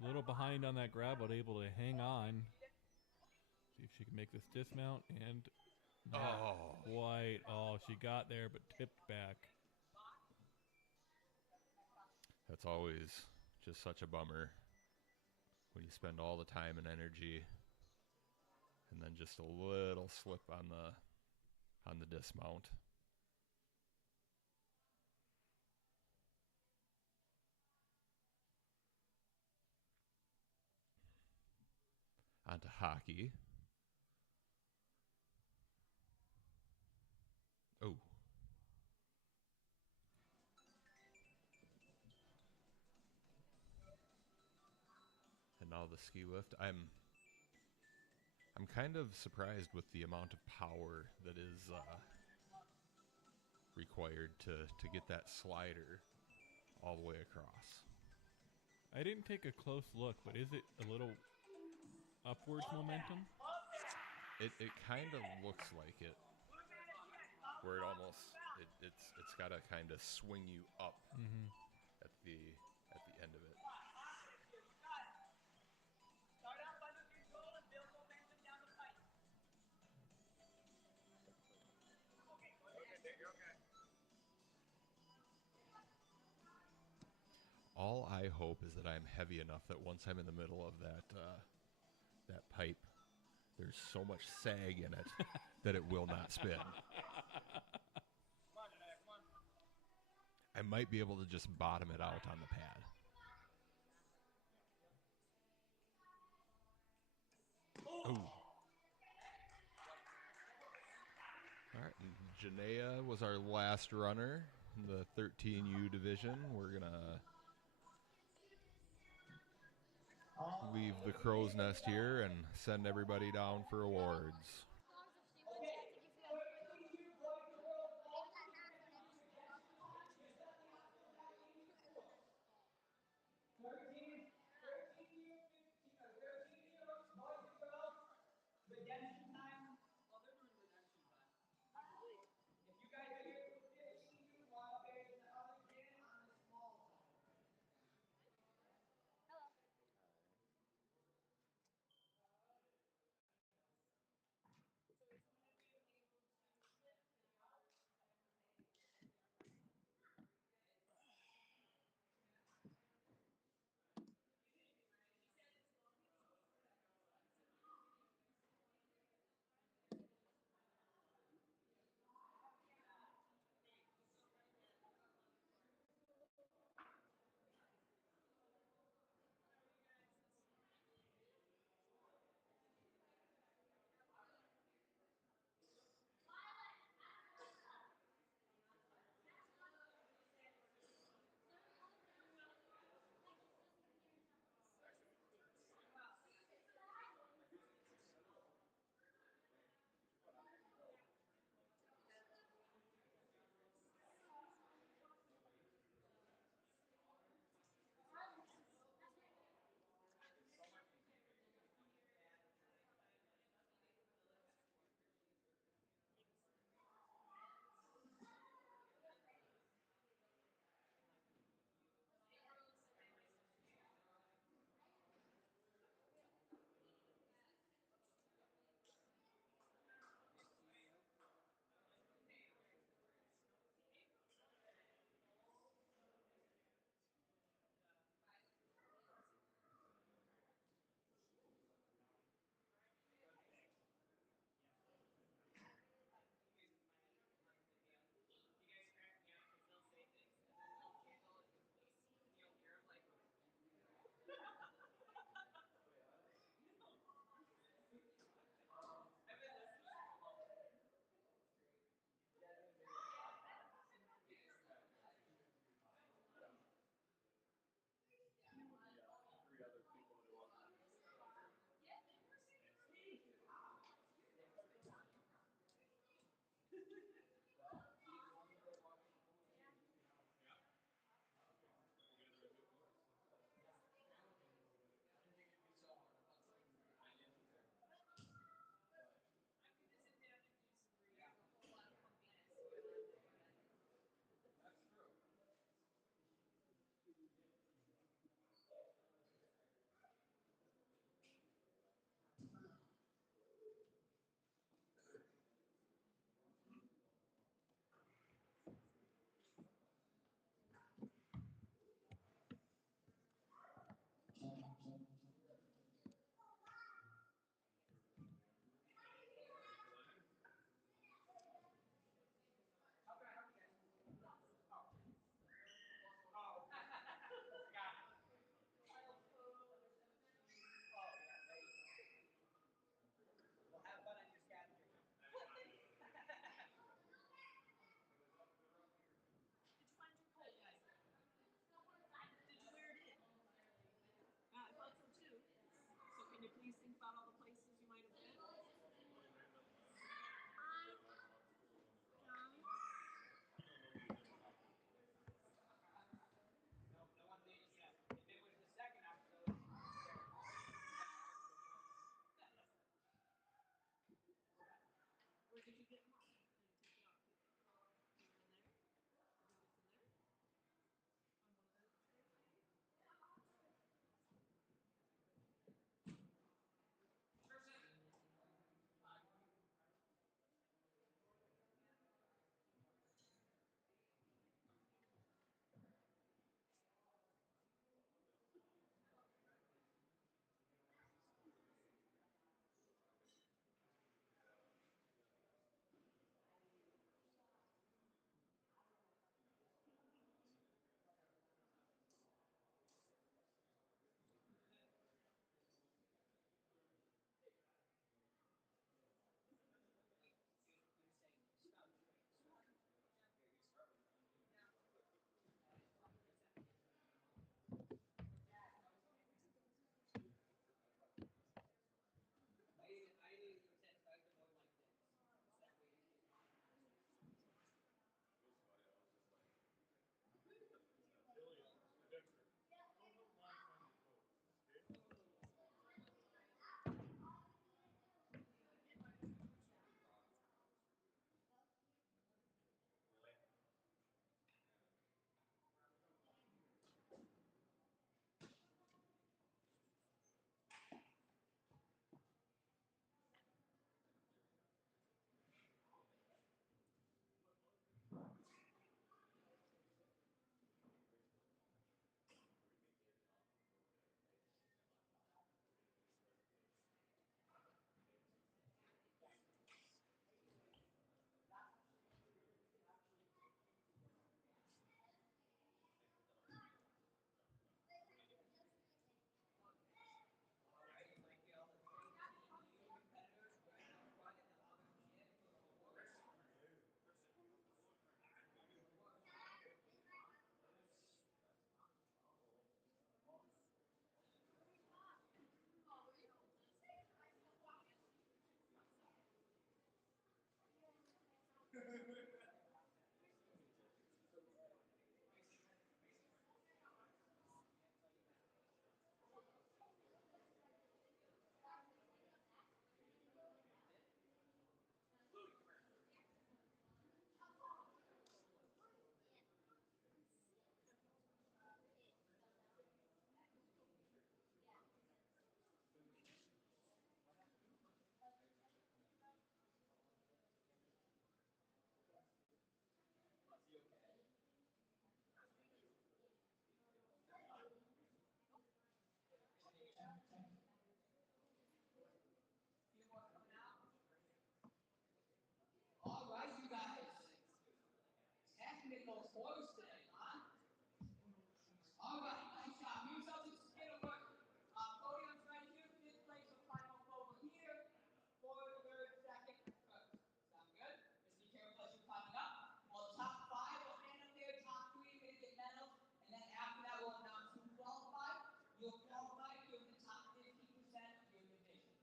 A little behind on that grab, but able to hang on. See if she can make this dismount and not quite. Oh, she got there, but tipped back. That's always just such a bummer when you spend all the time and energy and then just a little slip on the dismount. On to hockey. Oh. And now the ski lift. I'm kind of surprised with the amount of power that is required to get that slider all the way across. I didn't take a close look, but is it a little upwards momentum? It kind of looks like it, where it almost it's got to kind of swing you up at the end of it. Start out under control and build momentum down the pipe. Okay. All I hope is that I'm heavy enough that once I'm in the middle of that pipe, there's so much sag in it that it will not spin. I might be able to just bottom it out on the pad. Ooh. All right, and Janaea was our last runner in the 13U division. We're going to leave the crow's nest here and send everybody down for awards. you think about all the places you might have been? No one leaves yet. If it was the second episode, Where did you get them all? And take it off. Put them in there. I think it's in there. On one of the trays, maybe? I need to set aside the board like this. That way you can. All right, you guys. Technical close today, huh? All right, nice job. Here's how this is going to work. Podium's right here. Fifth place will climb up over here. Fourth, third, second, first. Sound good? Just be careful as you're climbing up. Well, top five will stand up there. Top three are going to get medals. And then after that, we'll announce who qualified. You'll qualify if you're in the top 50% of your division.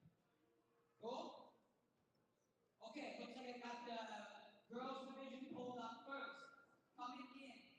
Cool? Okay, looks like I got the girls division pulled up first. Coming in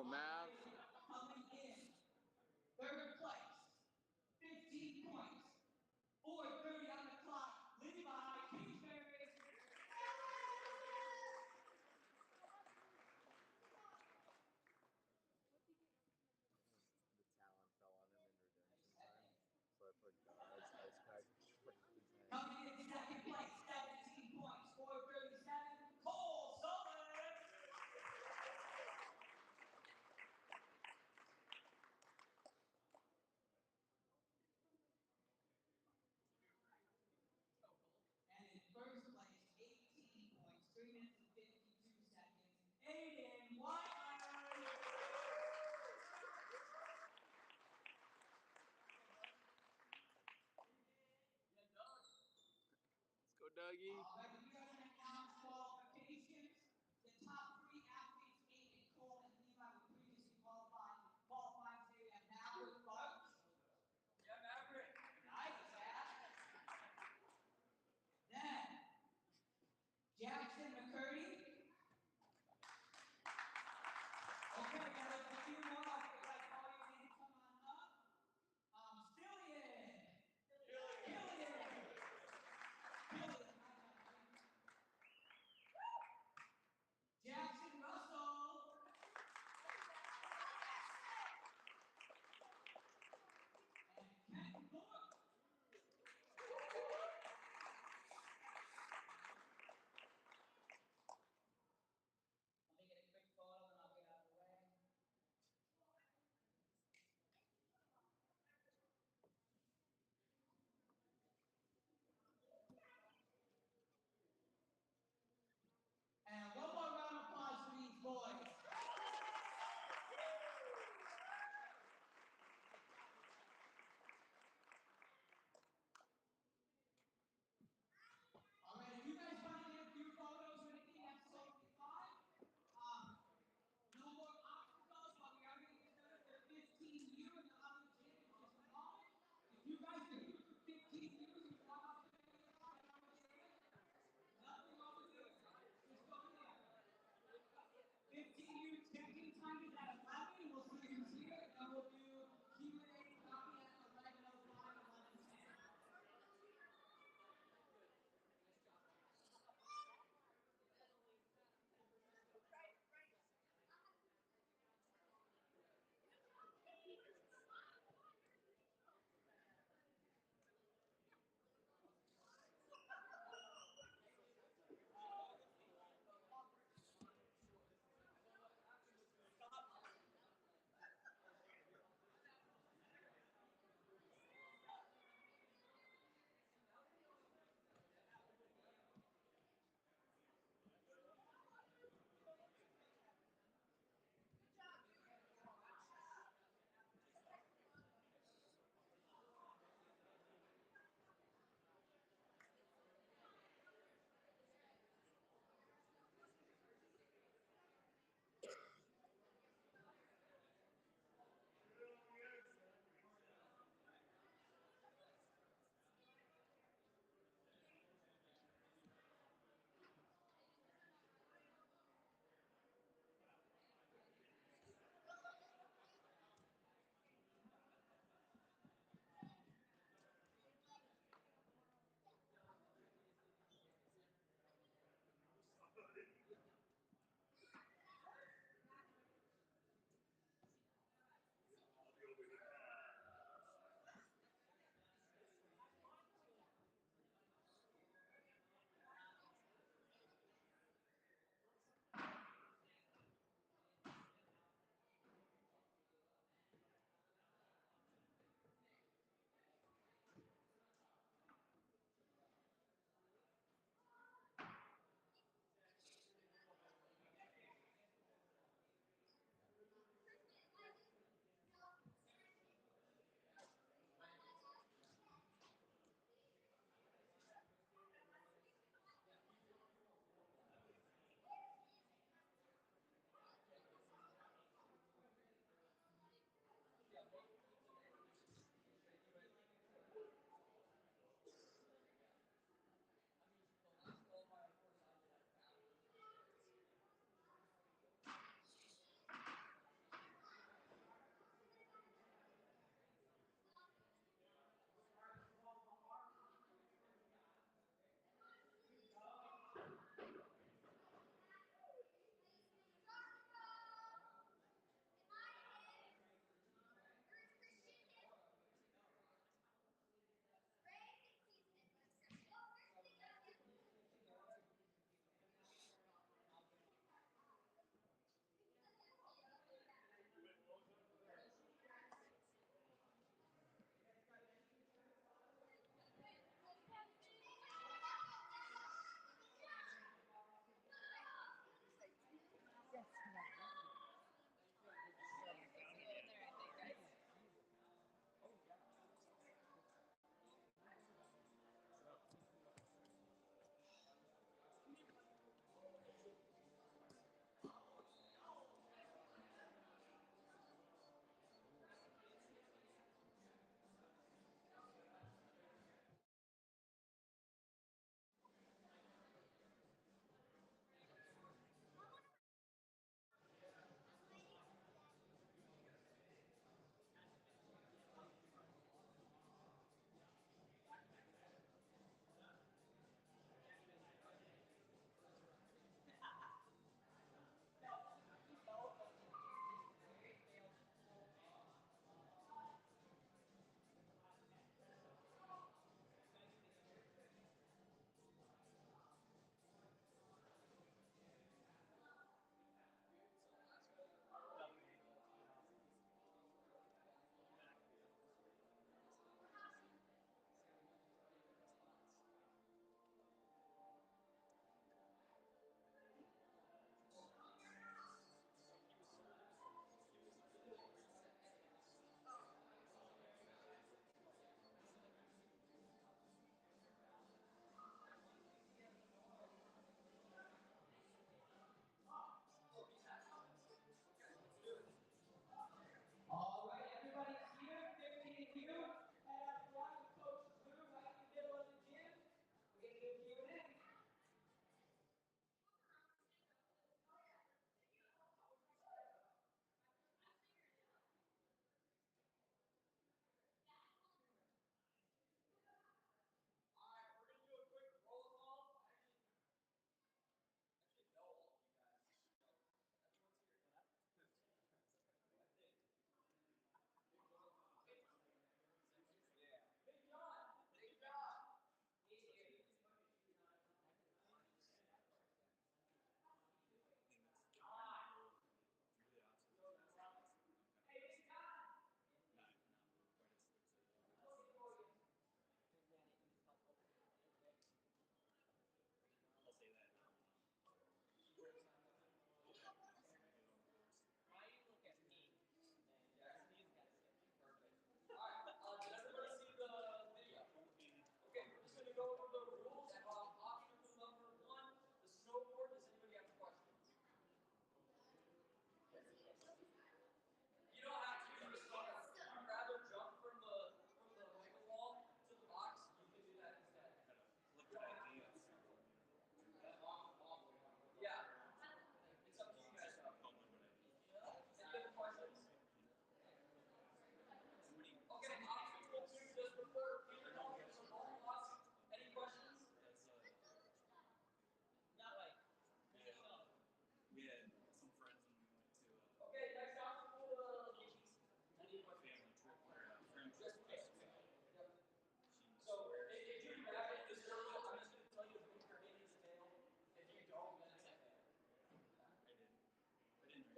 go, Mav. Coming in, third place, 15 points, 4:30 on the clock, Levi, Kingsbury. The talon fell on him in redemption time, so I put God's ice pack right in his head. Coming in second place, 17 points, 4:37, Cole Sullivan. And in first place, 18 points, 3 minutes and 52 seconds, Aiden White. Let's go, Dougie. All right, we are going to announce qualifications. The top 3 athletes, Aiden, Cole, and Levi, were previously qualified. Qualifying today, we have Maverick Bugs. Yeah, Maverick. Nice, yeah. Then, Jackson McCurdy. Okay, guys, a few more. If I call your name, come on up. Gillian. Gillian.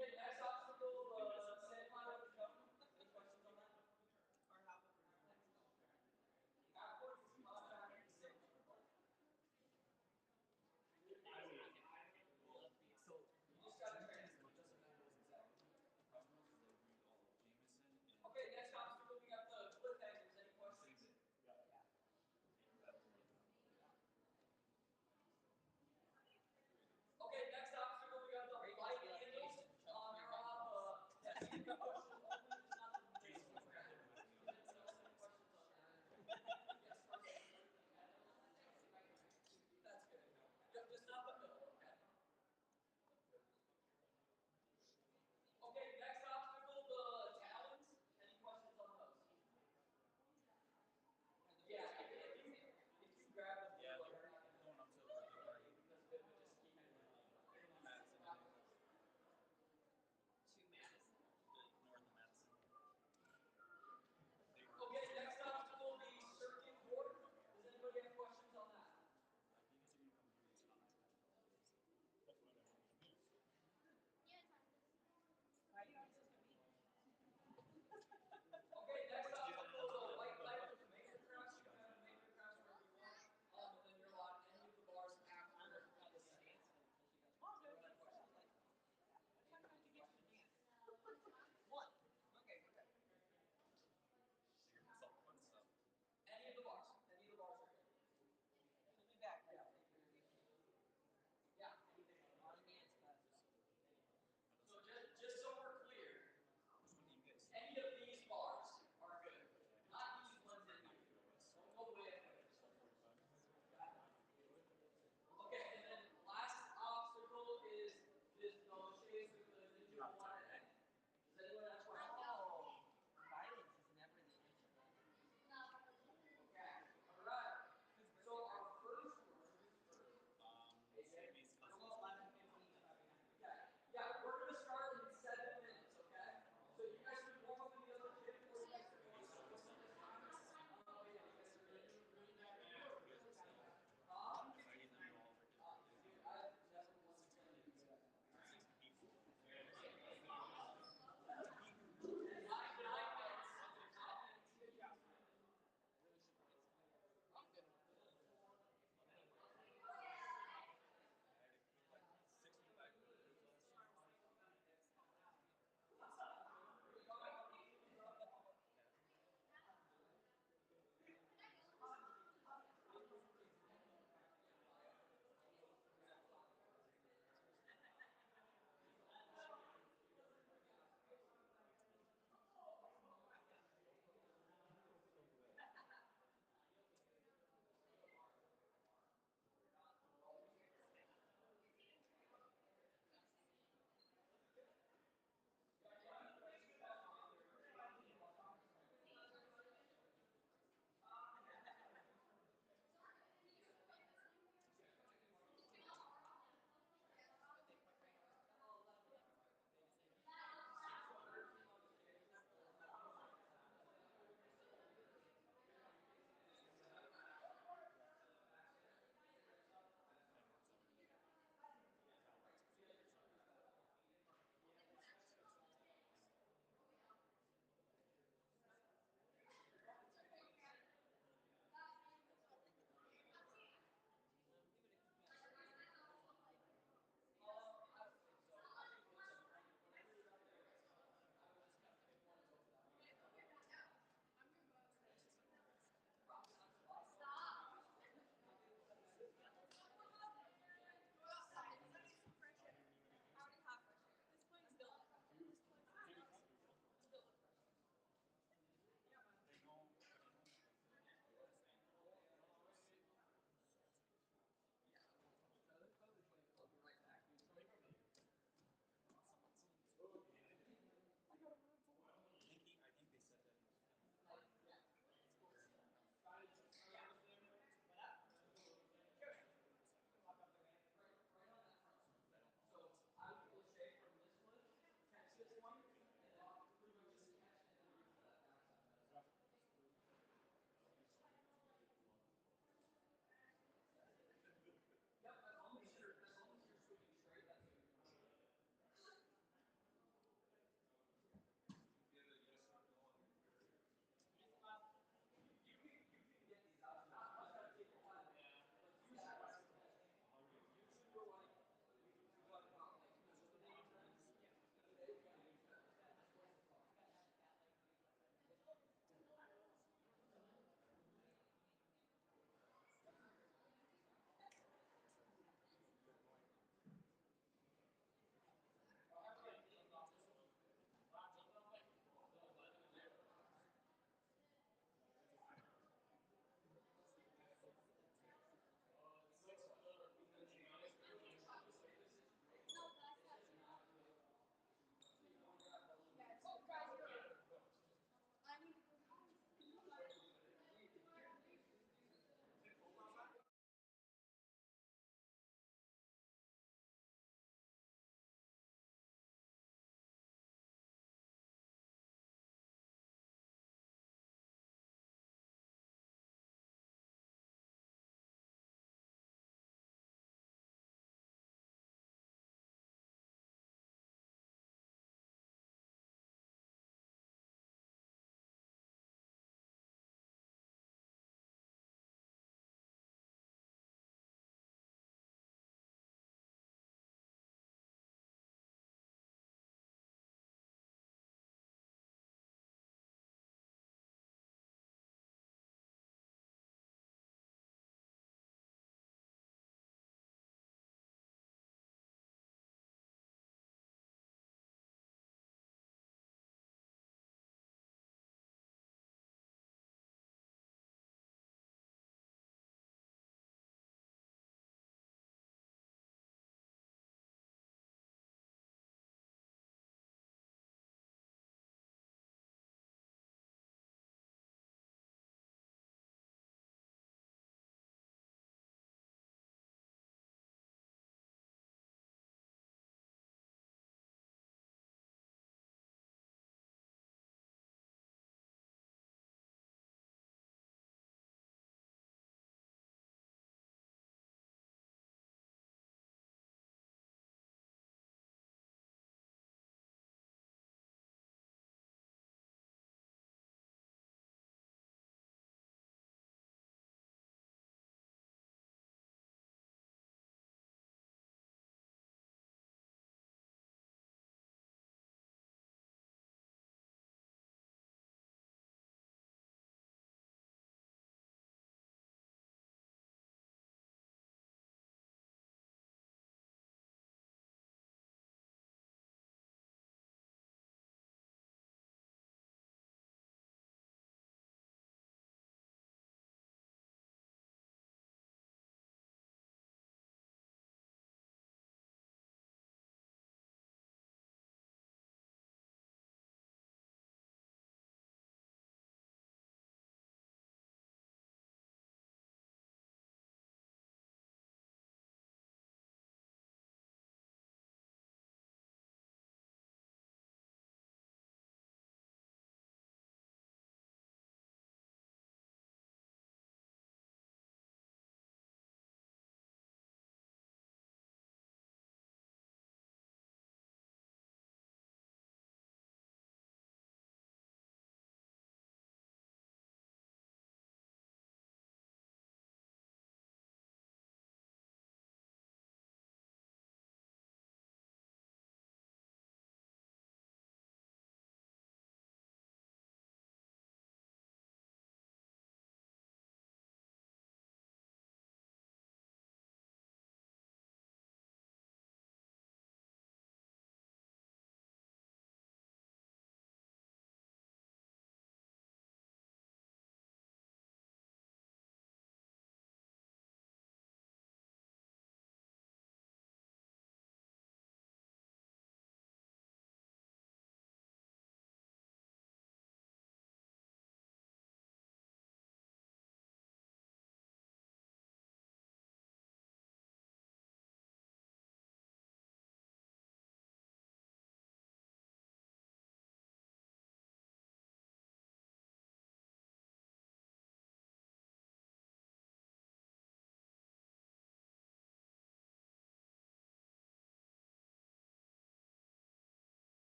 Okay, next obstacle, sand pile with jump. Any questions on that? Or how? Backwards, six. You just gotta train. Okay, next obstacle, we got the cliffhangers. Any questions? Okay, next obstacle, we got the light handles. You're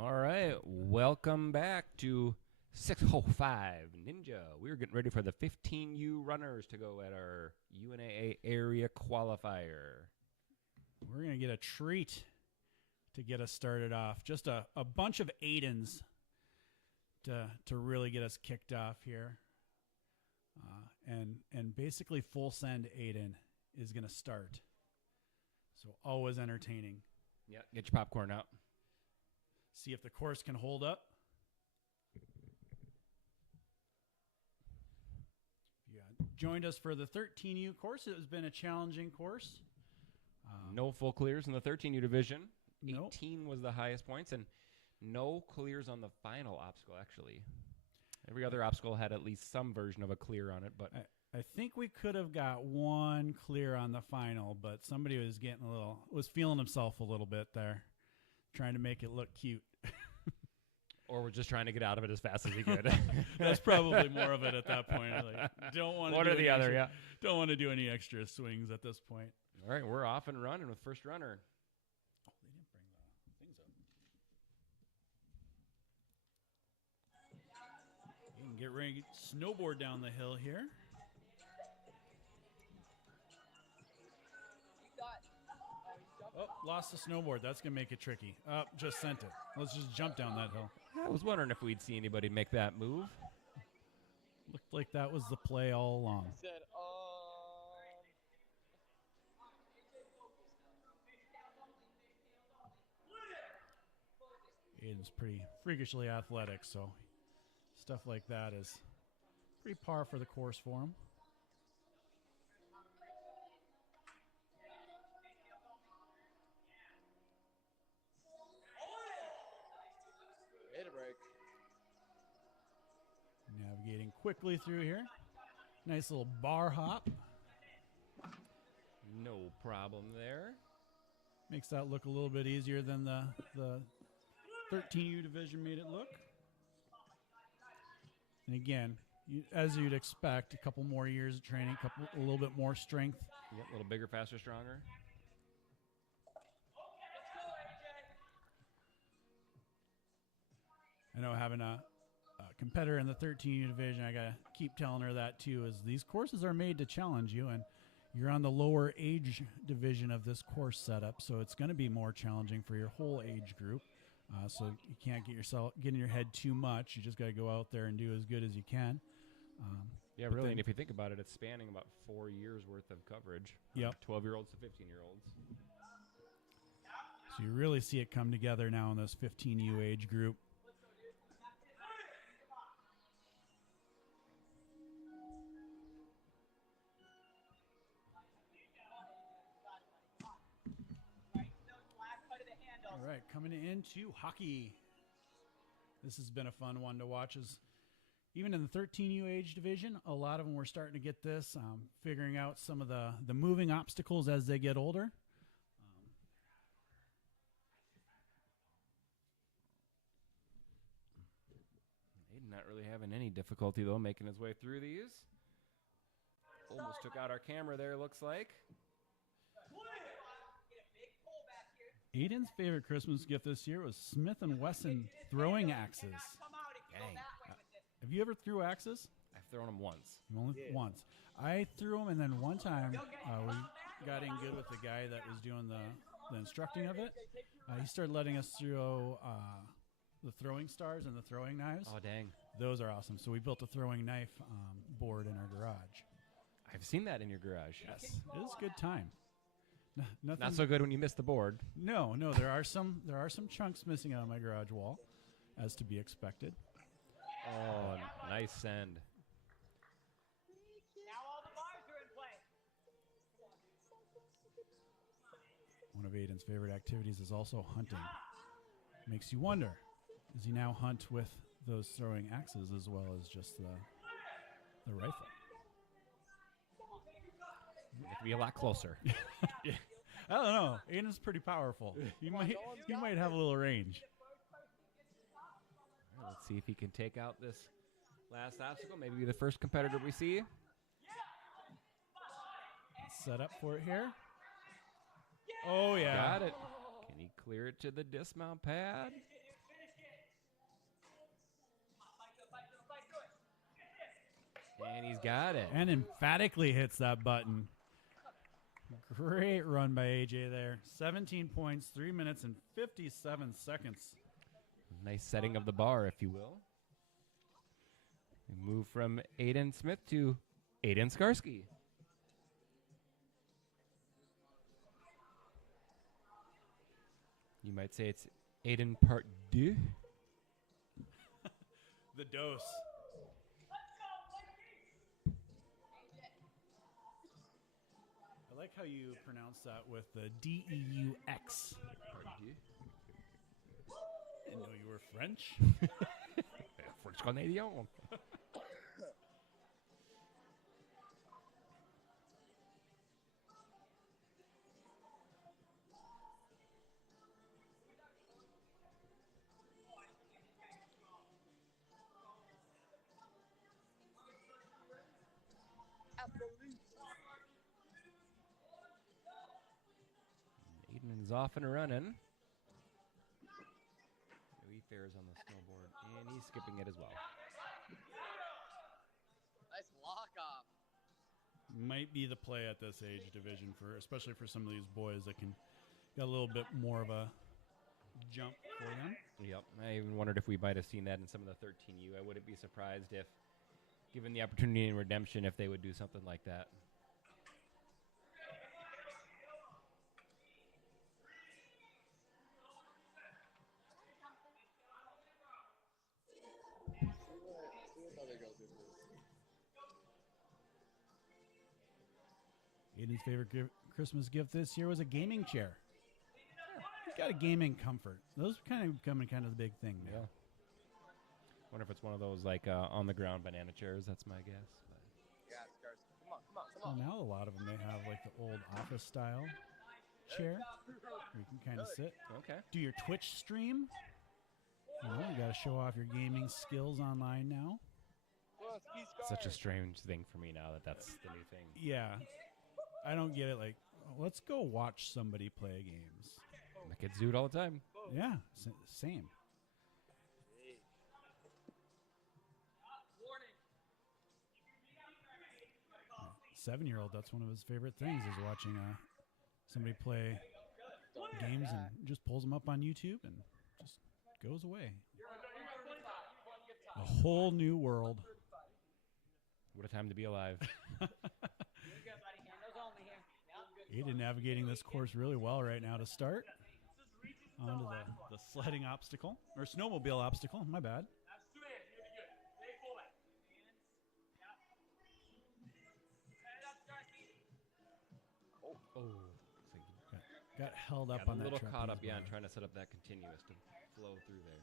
All right, welcome back to 605 Ninja. We're getting ready for the 15U runners to go at our UNAA area qualifier. We're going to get a treat to get us started off. Just a bunch of Aidens to really get us kicked off here. And basically full send Aiden is going to start. So always entertaining. Yep, get your popcorn out. See if the course can hold up. Yeah, joined us for the 13U course. It has been a challenging course. No full clears in the 13U division. Nope. 18 was the highest points, and no clears on the final obstacle, actually. Every other obstacle had at least some version of a clear on it, but I think we could have got one clear on the final, but somebody was feeling himself a little bit there, trying to make it look cute. or we're just trying to get out of it as fast as he could. That's probably more of it at that point. Like, don't want One or the other, yeah. Don't want to do any extra swings at this point. All right, we're off and running with first runner. Oh, they didn't bring the things up. You can get ready to snowboard down the hill here. Oh, lost the snowboard. That's going to make it tricky. Just sent it. Let's just jump down that hill. I was wondering if we'd see anybody make that move. Looked like that was the play all along. Aiden's pretty freakishly athletic, so stuff like that is pretty par for the course for him. Navigating quickly through here. Nice little bar hop. No problem there. Makes that look a little bit easier than the 13U division made it look. And again, as you'd expect, a couple more years of training, a little bit more strength. Yep, a little bigger, faster, stronger. I know having a competitor in the 13U division, I got to keep telling her that too, is these courses are made to challenge you, and you're on the lower age division of this course setup, so it's going to be more challenging for your whole age group. So you can't get in your head too much. You just got to go out there and do as good as you can. Yeah, really, and if you think about it, it's spanning about 4 years worth of coverage. Yep. 12-year-olds to 15-year-olds. So you really see it come together now in this 15U age group. All right, coming into hockey. This has been a fun one to watch. Even in the 13U age division, a lot of them were starting to get this, figuring out some of the moving obstacles as they get older. Aiden not really having any difficulty, though, making his way through these. Almost took out our camera there, looks like. Aiden's favorite Christmas gift this year was Smith & Wesson throwing axes. Dang. Have you ever threw axes? I've thrown them once. Only once. I threw them, and then one time we got in good with the guy that was doing the instructing of it. He started letting us throw the throwing stars and the throwing knives. Oh, dang. Those are awesome. So we built a throwing knife board in our garage. I've seen that in your garage. Yes. It was a good time. Nothing. Not so good when you miss the board. No. There are some chunks missing out of my garage wall, as to be expected. Oh, nice send. Now all the bars are in play. One of Aiden's favorite activities is also hunting. Makes you wonder, does he now hunt with those throwing axes as well as just the rifle? It could be a lot closer. Yeah. I don't know. Aiden's pretty powerful. He might have a little range. All right, let's see if he can take out this last obstacle. Maybe be the first competitor we see. Set up for it here. Oh, yeah. Got it. Can he clear it to the dismount pad? He's got it. And emphatically hits that button. Great run by AJ there. 17 points, 3 minutes and 57 seconds. Nice setting of the bar, if you will. We move from Aiden Smith to Aiden Skarsky. You might say it's Aiden Part 2. The dose. I like how you pronounce that with the D-E-U-X. Part 2. Didn't know you were French. French Canadian. Aiden is off and running. Louis Fair's on the snowboard, and he's skipping it as well. Nice lock off. Might be the play at this age division, for especially for some of these boys that can get a little bit more of a jump for them. Yep. I even wondered if we might have seen that in some of the 13U. I wouldn't be surprised if, given the opportunity in redemption, if they would do something like that. See what other girls do first. Aiden's favorite Christmas gift this year was a gaming chair. He's got a gaming comfort. Those kind of becoming kind of the big thing now. Yeah. Wonder if it's one of those like on the ground banana chairs. That's my guess. But Yeah, Scars. Come on, come on, come Well, on. now a lot of them, they have like the old office style chair where you can kind of sit. okay. Do your Twitch stream. You know, you got to show off your gaming skills online now. Come on, ski Such a Scars. strange thing for me now that that's the new thing. Yeah. I don't get it. Like, let's go watch somebody play games. My kids do it all the time. Yeah, same. Hey. 7-year-old, that's one of his favorite things is watching somebody play games and just pulls them up on YouTube and just goes away. A whole new world. What a time to be alive. Aiden navigating this course really well right now to start. Onto the sledding obstacle, or snowmobile obstacle, my bad. Oh. Got held up Got on a that little trapeze caught up, yeah, bar. and trying to set up that continuous to flow through there.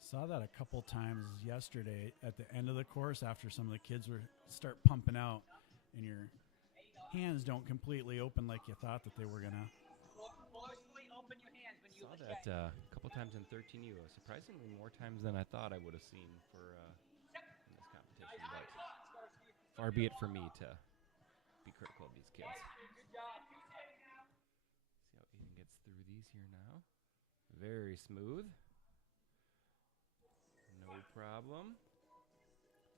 Saw that a couple times yesterday at the end of the course after some of the kids start pumping out and your hands don't completely open like you thought that they were going to. Saw that a couple times in 13U. Surprisingly more times than I thought I would have seen for in this competition. But far be it for me to be critical of these kids. See how Aiden gets through these here now. Very smooth. No problem.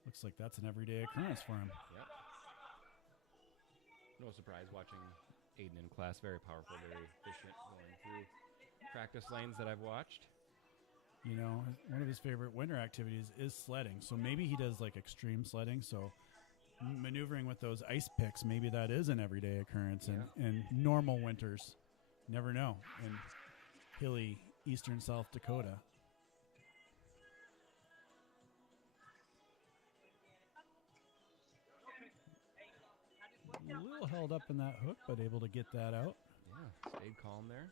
Looks like that's an everyday occurrence for him. Yep. No surprise watching Aiden in class. Very powerful, very efficient, going through practice lanes that I've watched. You know, one of his favorite winter activities is sledding. So maybe he does like extreme sledding. So maneuvering with those ice picks, maybe that is an everyday occurrence in normal winters. Never know. In hilly eastern South Dakota. A little held up in that hook, but able to get that out. Yeah, stayed calm there.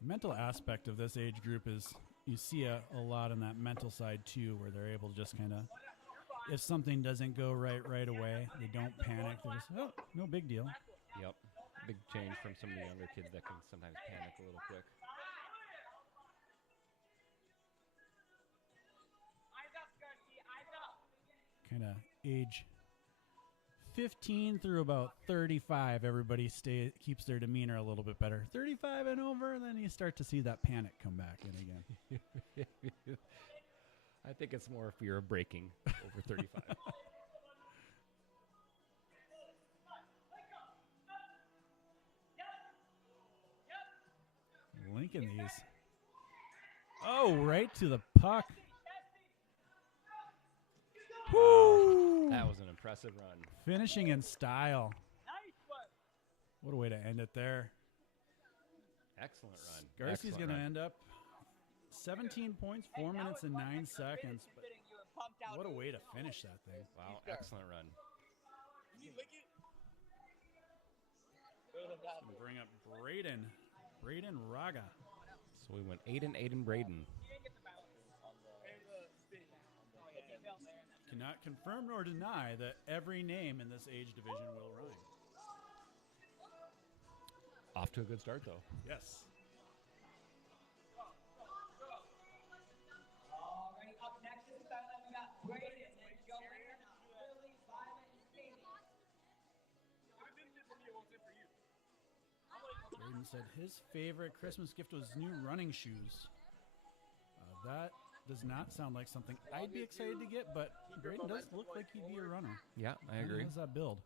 The mental aspect of this age group is you see a lot on that mental side too, where they're able to just kind of, if something doesn't go right away, they don't panic. They're just, oh, no big deal. Yep. Big change from some of the younger kids that can sometimes panic a little quick. Kind of age 15 through about 35, everybody keeps their demeanor a little bit better. 35 and over, then you start to see that panic come back in again. I think it's more fear of breaking over 35. Linking these. Oh, right to the puck. Woo! That was an impressive run. Finishing in style. What a way to end it there. Excellent run. Garcia's Excellent going to run. end up 17 points, 4 minutes and 9 seconds. But what a way to finish that thing. Wow, excellent run. Gonna bring up Braden. Braden Raga. So we went Aiden, Braden. Cannot confirm nor deny that every name in this age division will rhyme. Off to a good start, though. Yes. Alright, up next is we got Braden and Joanna, Levi, and Katy. Braden said his favorite Christmas gift was new running shoes. That does not sound like something I'd be excited to get, but Braden does look like he'd be a runner. Yeah, I agree. How does that build?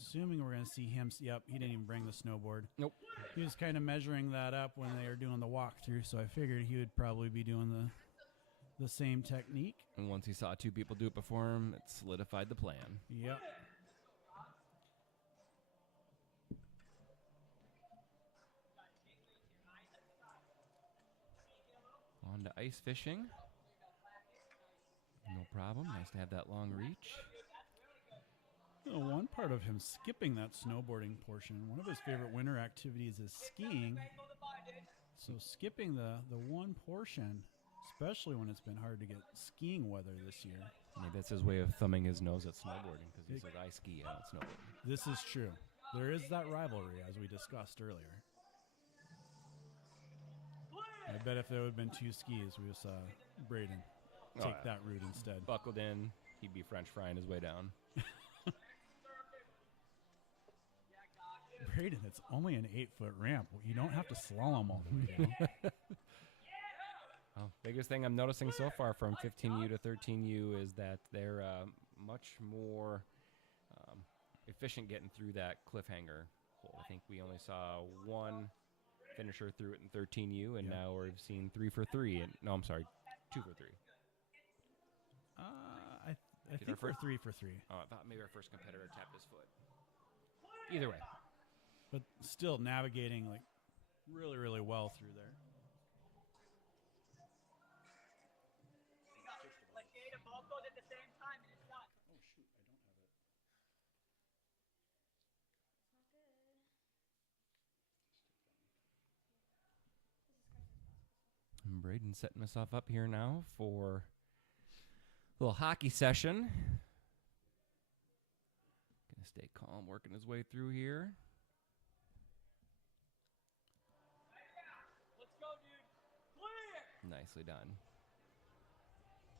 Assuming we're going to see him. Yep, he didn't even bring the snowboard. Nope. He was kind of measuring that up when they were doing the walkthrough, so I figured he would probably be doing the same technique. And once he saw two people do it before him, it solidified the plan. Yep. On to ice fishing. No problem. Nice to have that long reach. One part of him skipping that snowboarding portion, one of his favorite winter activities is skiing. So skipping the one portion, especially when it's been hard to get skiing weather this year. Maybe that's his way of thumbing his nose at snowboarding because he's like, I ski, I don't snowboard. This is true. There is that rivalry, as we discussed earlier. I bet if there would have been two skis, we saw Braden take that route instead. Buckled in, he'd be French frying his way down. Braden, it's only an 8-foot ramp. You don't have to slalom all the way down. Well, biggest thing I'm noticing so far from 15U to 13U is that they're much more efficient getting through that cliffhanger hole. I think we only saw one finisher through it in 13U, and now we've seen 3 for 3. No, I'm sorry, 2 for 3. I think we're 3 for 3. Oh, I thought maybe our first competitor tapped his foot. Either way. But still navigating like really, really well through there. And Braden setting himself up here now for a little hockey session. Gonna stay calm, working his way through here. Let's go, dude. Clear. Nicely done.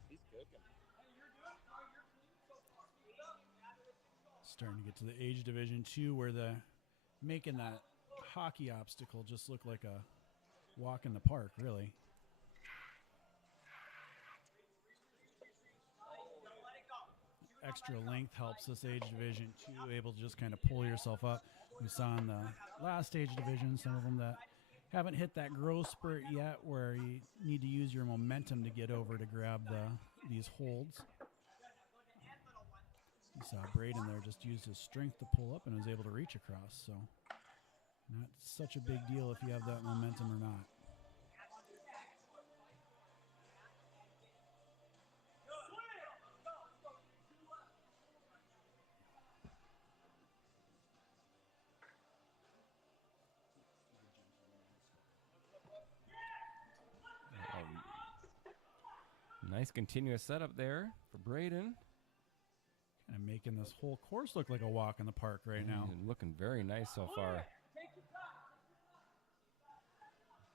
He's cooking. Starting to get to the age division 2 where making that hockey obstacle just look like a walk in the park, really. Extra length helps this age division 2, able to just kind of pull yourself up. We saw in the last age division some of them that haven't hit that growth spurt yet where you need to use your momentum to get over to grab these holds. You saw Braden there just used his strength to pull up and was able to reach across. So not such a big deal if you have that momentum or not. Nice continuous setup there for Braden. Kind of making this whole course look like a walk in the park right now. Looking very nice so far.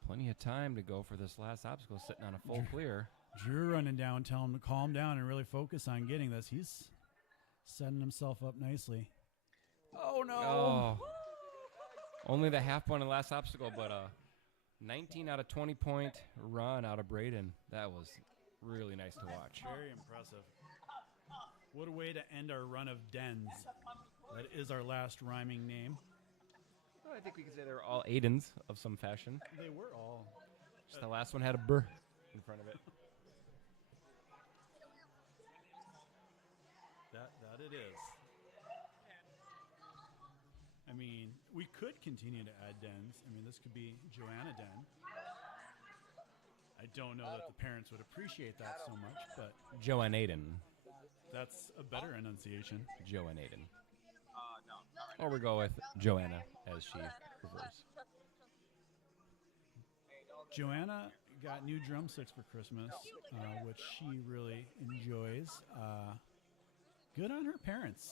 Plenty of time to go for this last obstacle, sitting on a full clear. Drew running down, telling him to calm down and really focus on getting this. He's setting himself up nicely. Oh, no. Oh. Only the half point in the last obstacle, but a 19 out of 20 point run out of Braden. That was really nice to watch. Very impressive. What a way to end our run of dens. That is our last rhyming name. Well, I think we can say they were all Aidens of some fashion. They were all. Just the last one had a burr in front of it. That it is. I mean, we could continue to add dens. I mean, this could be Joanna den. I don't know that the parents would appreciate that so much, but Joanna Aiden. that's a better enunciation. Joanna Aiden. Or we go with Joanna as she prefers. Joanna got new drumsticks for Christmas, which she really enjoys. Good on her parents.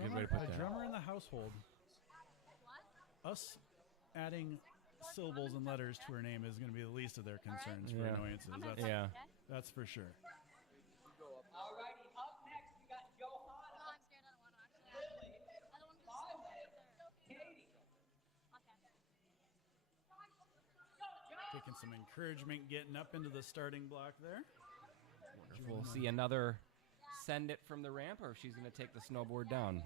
a good way to put A that. drummer in the household. Us adding syllables and letters to her name is going to be the least of their concerns for Yeah. annoyances. That's for sure. Alrighty, up next we got Joanna, Katy, Taking some encouragement getting up into the starting block there. We'll see another send it from the ramp, or if she's going to take the snowboard down.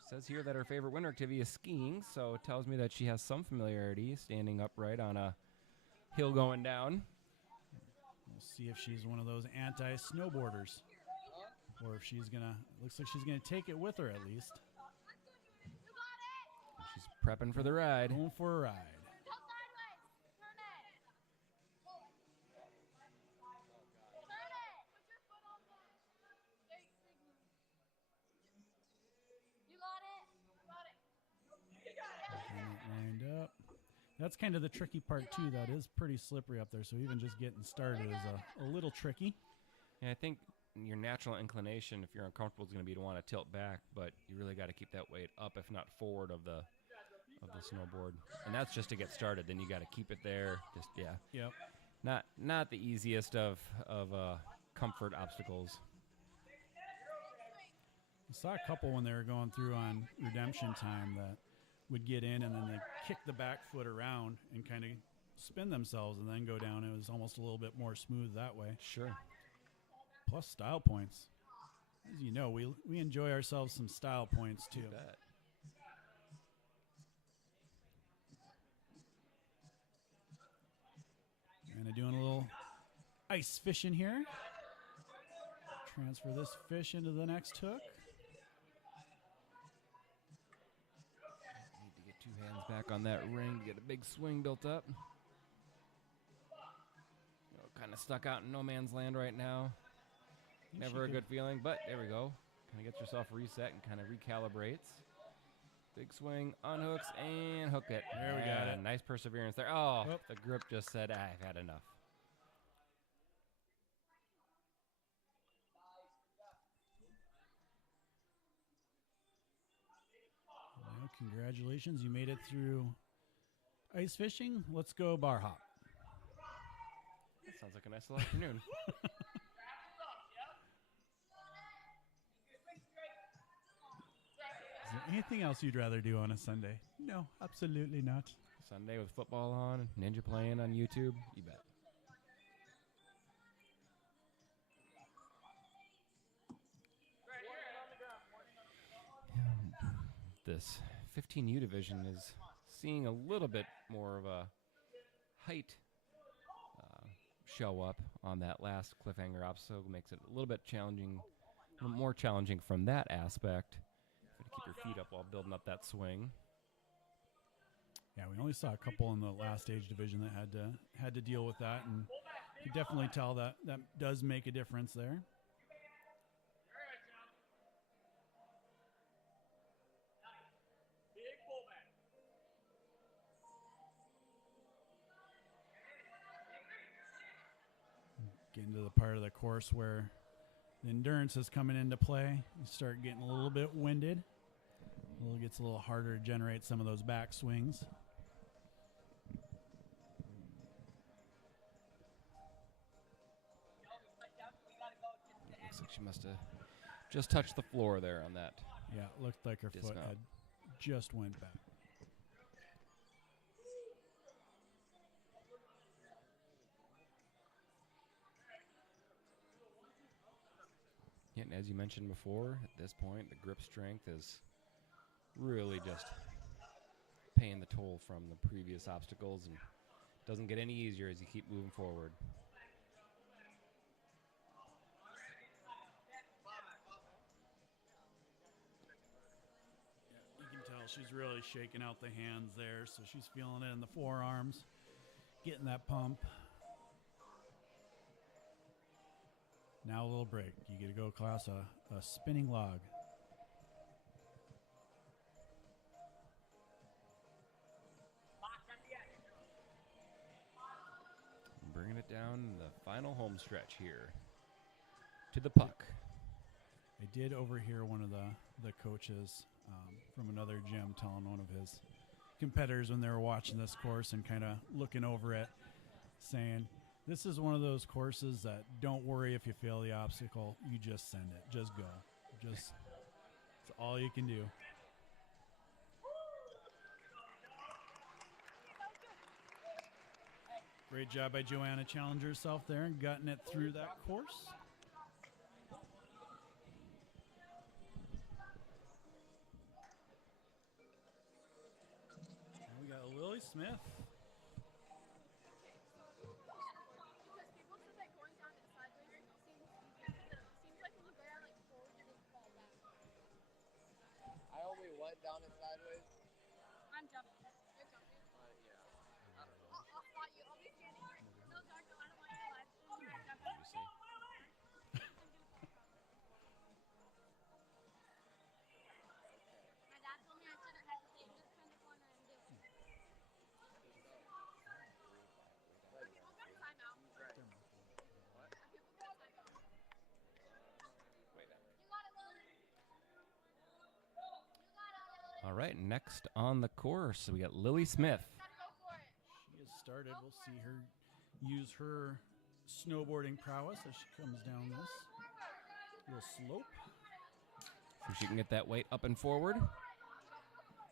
She says here that her favorite winter activity is skiing, so it tells me that she has some familiarity standing upright on a hill going down. We'll see if she's one of those anti-snowboarders, or if she's gonna. Looks like she's gonna take it with her at least. She's prepping for the ride. Going for a ride. Lined up. That's kind of the tricky part too. That is pretty slippery up there. So even just getting started is a little tricky. And I think your natural inclination, if you're uncomfortable, is going to be to want to tilt back, but you really got to keep that weight up, if not forward, of the snowboard. And that's just to get started. Then you got to keep it there. Just Yep. not the easiest of comfort obstacles. I saw a couple when they were going through on redemption time that would get in and then they kick the back foot around and kind of spin themselves and then go down. It was almost a little bit more smooth that way. Sure. Plus style points. As you know, we enjoy ourselves some style points too. Bet. And doing a little ice fishing here. Transfer this fish into the next hook. Need to get two hands back on that ring to get a big swing built up. Kind of stuck out in no man's land right now. Never a good feeling, but there we go. Kind of gets yourself reset and kind of recalibrates. Big swing, unhooks, and hook it. There we got it. Nice perseverance there. Oh, Oop. the grip just said, I've had enough. Well, congratulations. You made it through ice fishing. Let's go bar hop. That sounds like a nice little afternoon. Is there anything else you'd rather do on a Sunday? No, absolutely not. Sunday with football on, Ninja playing on YouTube. You bet. This 15U division is seeing a little bit more of a height show up on that last cliffhanger obstacle. Makes it a little bit challenging, a little more challenging from that aspect. Got to keep your feet up while building up that swing. Yeah, we only saw a couple in the last stage division that had to deal with that, and you definitely tell that does make a difference there. Getting to the part of the course where the endurance is coming into play. You start getting a little bit winded. Gets a little harder to generate some of those back swings. Looks like she must have just touched the floor there on that. Yeah, it looked like her foot Dismount. had just went back. as you mentioned before, at this point, the grip strength is really just paying the toll from the previous obstacles and doesn't get any easier as you keep moving forward. You can tell she's really shaking out the hands there, so she's feeling it in the forearms, getting that pump. Now a little break. You get to go across a spinning log. Bringing it down the final home stretch here to the puck. I did overhear one of the coaches from another gym telling one of his competitors when they were watching this course and kind of looking over it, saying, this is one of those courses that don't worry if you fail the obstacle. You just send it. Just go. It's all you can do. Great job by Joanna challenging herself there and gotten it through that course. And we got Lily Smith. I only went down it sideways. I'm jumping. You're jumping. Yeah. I don't know. I'll spot you. I'll be standing here. No, Darko, I don't want you to live stream. You're gonna jump out. You say? My dad told me I shouldn't hesitate. Just turn the corner and do it. People got timeout. Right. People got timeout. Wait, that You got it, Lily. You got it, Lily. All right, next on the course, we got Lily Smith. You gotta go for it. She has started. We'll see her use her snowboarding prowess as she comes down this little slope. See if she can get that weight up and forward.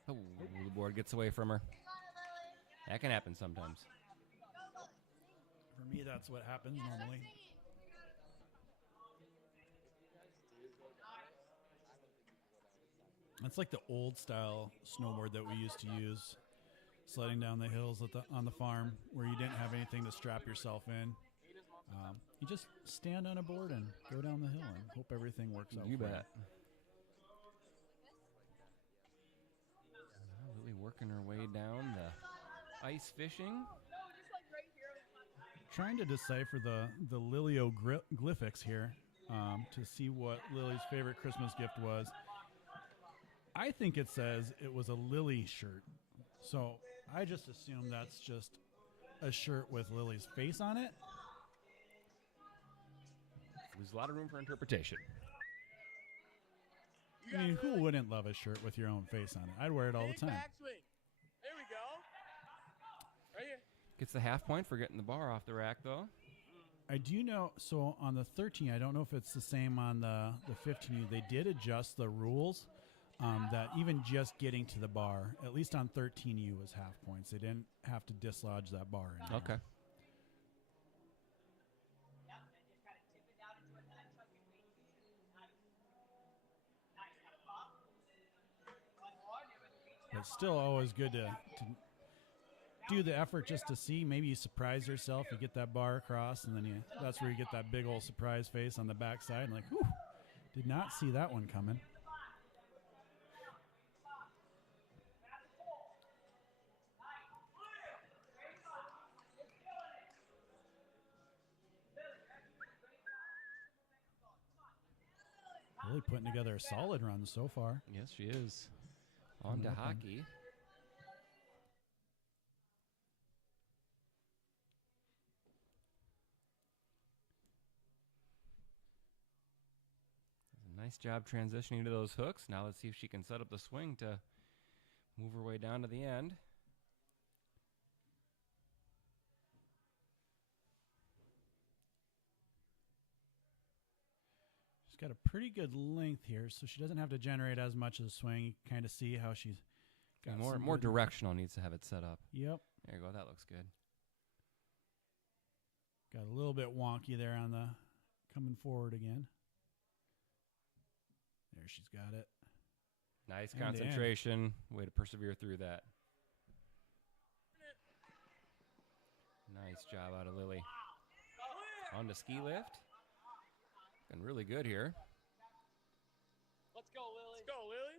Oh, the board gets away from her. That can happen sometimes. For me, that's what happens normally. It's like the old style snowboard that we used to use, sledding down the hills on the farm where you didn't have anything to strap yourself in. You just stand on a board and go down the hill and hope everything works out. You for bet. Lily working her way down the ice fishing. Trying to decipher the lilioglyphics here to see what Lily's favorite Christmas gift was. I think it says it was a Lily shirt. So I just assume that's just a shirt with Lily's face on it. There's a lot of room for interpretation. I mean, who wouldn't love a shirt with your own face on it? I'd wear it all the time. Backswing. There we go. Right here. Gets the half point for getting the bar off the rack, though. I do know, so on the 13, I don't know if it's the same on the 15, they did adjust the rules that even just getting to the bar, at least on 13U, was half points. They didn't have to dislodge that bar anymore. Okay. It's still always good to do the effort just to see. Maybe you surprise yourself, you get that bar across, and then that's where you get that big old surprise face on the backside. And like, whew, did not see that one coming. Really putting together a solid run so far. Yes, she is. On to hockey. Nice job transitioning to those hooks. Now let's see if she can set up the swing to move her way down to the end. She's got a pretty good length here, so she doesn't have to generate as much of the swing. You kind of see how she's got More some more good- directional needs to have it set up. Yep. There you go. That looks good. Got a little bit wonky there on the coming forward again. There, she's got it. Nice And in. concentration. Way to persevere through that. Nice job out of Lily. On the ski lift. Looking really good here. Let's go, Lily. Let's go, Lily.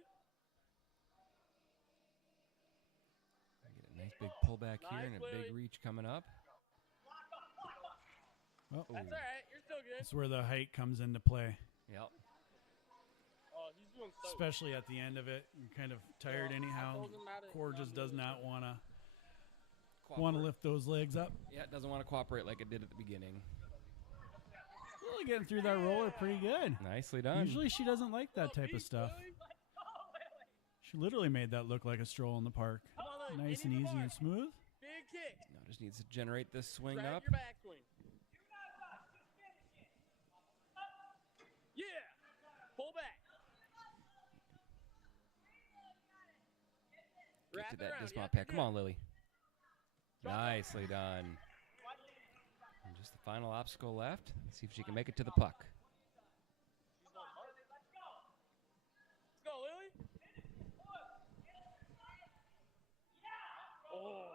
Get a nice big pullback here and a big reach coming up. Oh, That's all right. You're still good. that's where the height comes into play, Yep. Oh, he's doing so especially at the end of it. You're kind of tired anyhow. doesn't matter. Core just does not want to Cooperate. lift those legs up. Yeah, it doesn't want to cooperate like it did at the beginning. Really getting through that roller pretty good. Nicely done. Usually she doesn't like that type of stuff. She literally made that look like a stroll in the park. Come on, Lily. Nice Get and in the easy and mark. smooth. Big kick. Now just needs to generate this swing Grab up. your backswing. Yeah. Pull back. Get Wrap to it that around. dismount Yep, pad. you're Come on, Lily. Drop it. Nicely done. And just the final obstacle left. Let's see if she can make it to the puck. Let's go, Lily. Oh.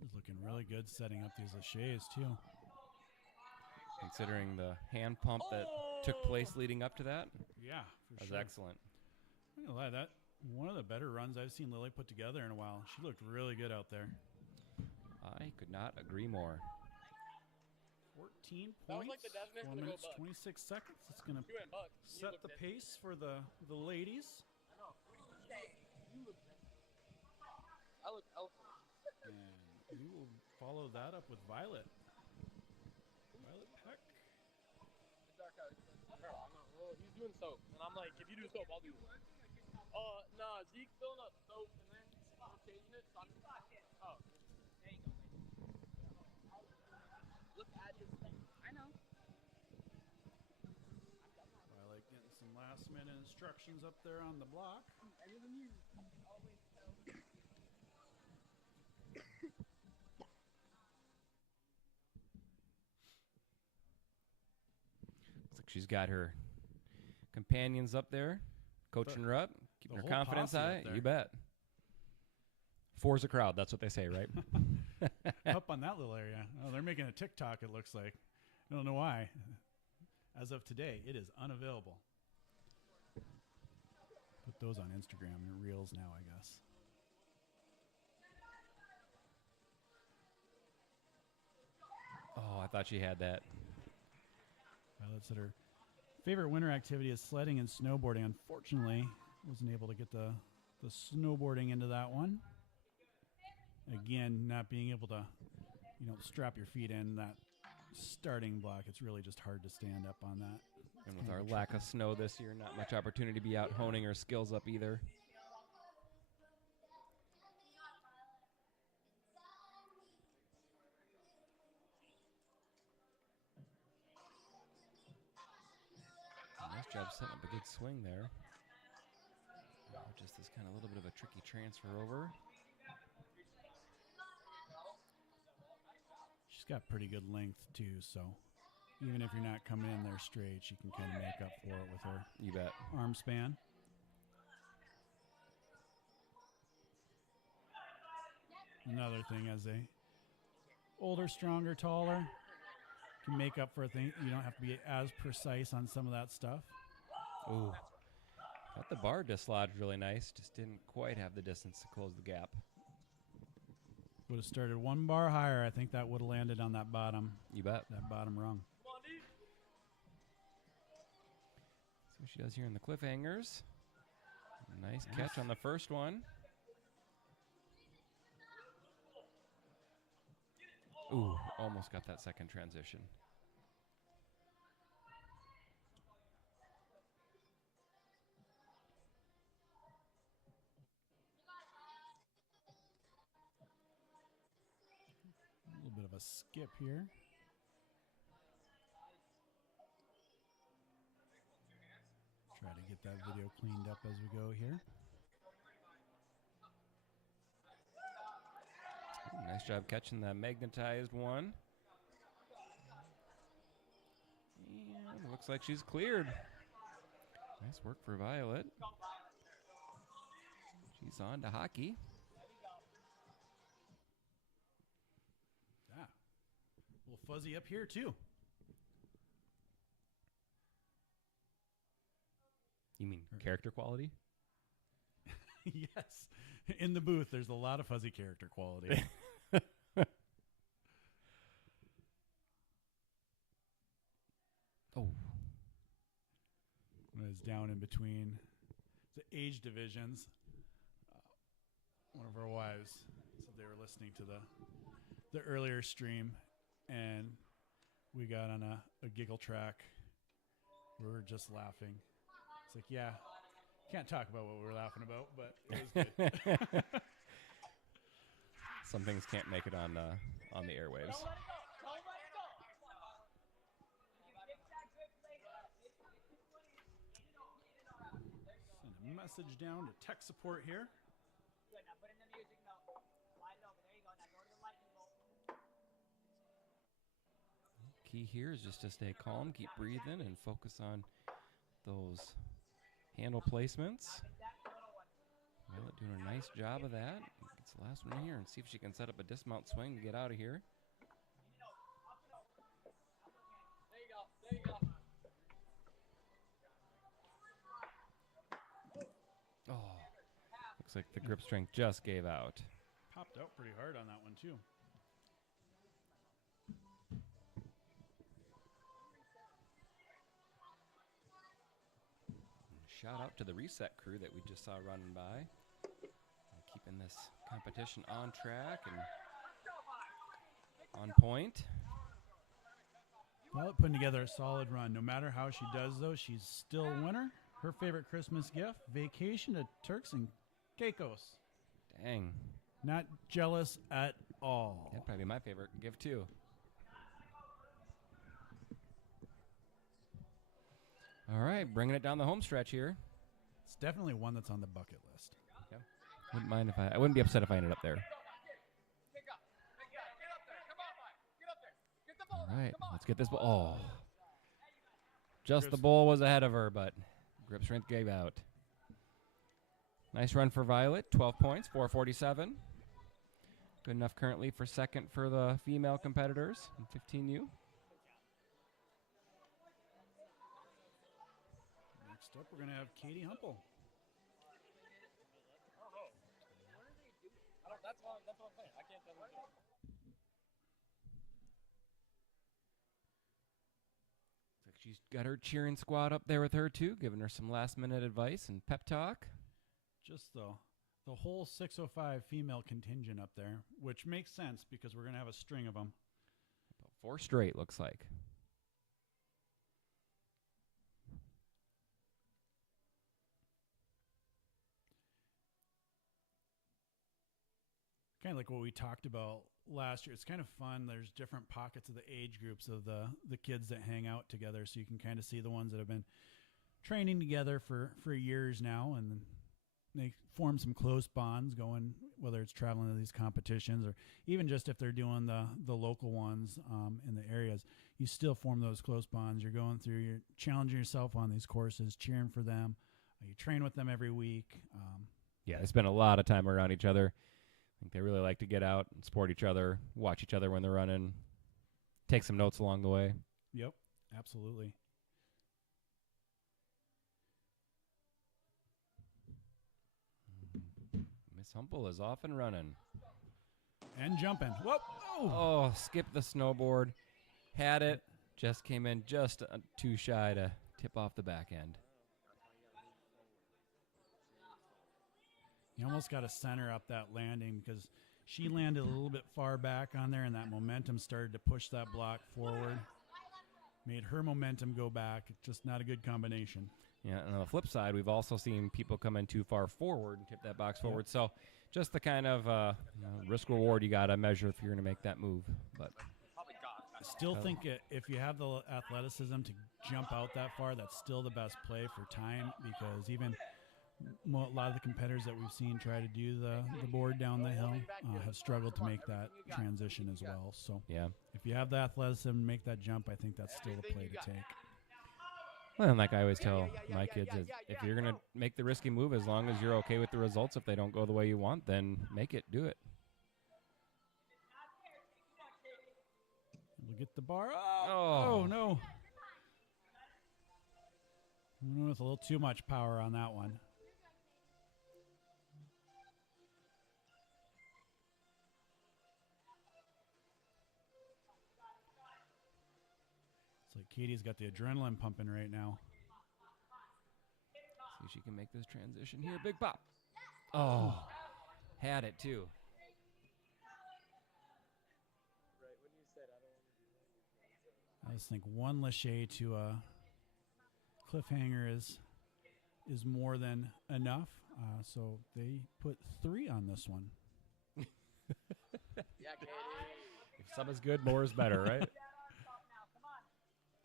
She's looking really good setting up these laches too. Considering the hand pump that took place leading up to that. Yeah, for That was sure. excellent. I'm gonna lie, that one of the better runs I've seen Lily put together in a while. She looked really good out there. I could not agree more. 14 That was points, like the definition 4 of a minutes, buck. 26 seconds. It's gonna You went buck. You set looked the dead. pace for the ladies. You looked dead. I look elephant. And we will follow that up with Violet. Violet Peck. The dark out. Bro, I'm not, well, he's doing soap. And I'm like, if you do soap, I'll do it. Nah, Zeke's filling up soap and then I'm changing it. So I'm oh. There you go. Look at this thing. I know. Violet getting some last minute instructions up there on the block. Better than you. Looks like she's got her companions up there, coaching her up, keeping her whole confidence posse up high. there. You bet. Four's a crowd. That's what they say, right? Up on that little area. Oh, they're making a TikTok, it looks like. I don't know why. As of today, it is unavailable. Put those on Instagram and Reels now, I guess. Oh, I thought she had that. Violet said her favorite winter activity is sledding and snowboarding. Unfortunately, wasn't able to get the snowboarding into that one. Again, not being able to, strap your feet in that starting block. It's really just hard to stand up on that. And with our lack of snow this year, not much opportunity to be out honing her skills up either. Nice job setting up a good swing there. Just this kind of little bit of a tricky transfer over. She's got pretty good length too, so even if you're not coming in there straight, she can kind of make up for it with her You bet. arm span. Another thing, as a older, stronger, taller, can make up for a thing. You don't have to be as precise on some of that stuff. Ooh. Got the bar dislodged really nice. Just didn't quite have the distance to close the gap. Would have started one bar higher. I think that would have landed on that bottom You bet. rung. Come on, dude. See what she does here in the cliffhangers. Nice catch on the first one. Ooh, almost got that second transition. A little bit of a skip here. Try to get that video cleaned up as we go here. Ooh, nice job catching that magnetized one. And looks like she's cleared. Nice work for Violet. She's on to hockey. Yeah. A little fuzzy up here, too. You mean character quality? Yes. In the booth, there's a lot of fuzzy character quality. Oh. It's down in between the age divisions. One of our wives said they were listening to the earlier stream, and we got on a giggle track. We were just laughing. It's like, yeah, can't talk about what we were laughing about, but it was good. Some things can't make it on the airwaves. Send a message down to tech support here. Key here is just to stay calm, keep breathing, and focus on those handle placements. Violet doing a nice job of that. Gets the last one in here and see if she can set up a dismount swing to get out of here. There you go. There you go. Oh, looks like the grip strength just gave out. Popped out pretty hard on that one, too. Shout out to the reset crew that we just saw running by. Keeping this competition on track and on point. Violet putting together a solid run. No matter how she does, though, she's still a winner. Her favorite Christmas gift, vacation to Turks and Caicos. Dang. Not jealous at all. That'd probably be my favorite gift, too. All right, bringing it down the home stretch here. It's definitely one that's on the bucket list. Yep. Wouldn't mind if I wouldn't be upset if I ended up there. All right, let's get this ball. Oh. Just the ball was ahead of her, but grip strength gave out. Nice run for Violet, 12 points, 447. Good enough currently for second for the female competitors in 15U. Next up, we're going to have Katy Humple. That's what I'm saying. I can't tell you. Looks like she's got her cheering squad up there with her, too, giving her some last-minute advice and pep talk. Just the whole 605 female contingent up there, which makes sense because we're going to have a string of them. About 4 straight, looks like. Kind of like what we talked about last year. It's kind of fun. There's different pockets of the age groups of the kids that hang out together, so you can kind of see the ones that have been training together for years now, and they form some close bonds going, whether it's traveling to these competitions or even just if they're doing the local ones in the areas. You still form those close bonds. You're going through, you're challenging yourself on these courses, cheering for them. You train with them every week. Yeah, they spend a lot of time around each other. I think they really like to get out and support each other, watch each other when they're running, take some notes along the way. Yep, absolutely. Miss Humple is off and running. And jumping. Whoa! Oh, skipped the snowboard. Had it. Just came in just too shy to tip off the back end. You almost got to center up that landing because she landed a little bit far back on there, and that momentum started to push that block forward. Made her momentum go back. Just not a good combination. Yeah, and on the flip side, we've also seen people come in too far forward and tip that box forward. So just the kind of risk-reward you got to measure if you're going to make that move. But I still think if you have the athleticism to jump out that far, that's still the best play for time, because even a lot of the competitors that we've seen try to do the board down the hill have struggled to make that transition as well. So yeah, if you have the athleticism to make that jump, I think that's still the play to take. Well, and like I always tell my kids, is if you're going to make the risky move, as long as you're okay with the results, if they don't go the way you want, then make it, do it. We'll get the bar. Oh, no. We went with a little too much power on that one. It's like Katy's got the adrenaline pumping right now. See if she can make this transition here. Big pop. Oh, had it too. Right when you said I don't want to do that, I just think one lachey to a cliffhanger is more than enough. So they put 3 on this one. yeah, Katy. If some is good, more is better, right?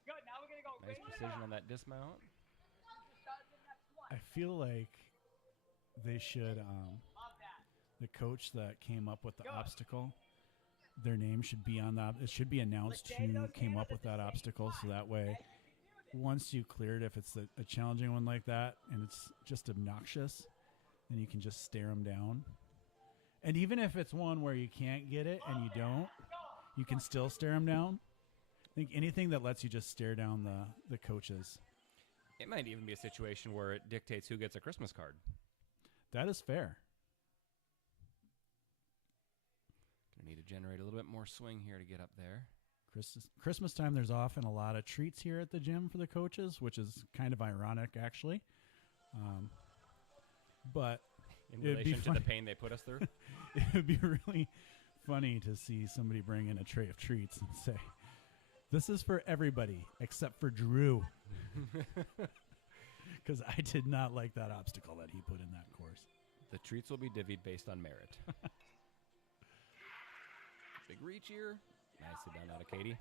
Good, now we're gonna go. Nice precision on that dismount. I feel like they should, the coach that came up with the obstacle, their name should be on that. It should be announced who came up with that obstacle, so that way, once you clear it, if it's a challenging one like that and it's just obnoxious, then you can just stare them down. And even if it's one where you can't get it and you don't, you can still stare them down. I think anything that lets you just stare down the coaches. It might even be a situation where it dictates who gets a Christmas card. That is fair. Gonna need to generate a little bit more swing here to get up there. Christmas time, there's often a lot of treats here at the gym for the coaches, which is kind of ironic, actually. But in relation to the pain they put us through, it would be really funny to see somebody bring in a tray of treats and say, "This is for everybody except for Drew," because I did not like that obstacle that he put in that course. The treats will be divvied based on merit. Big reach here. Nicely done out of Katy. Nice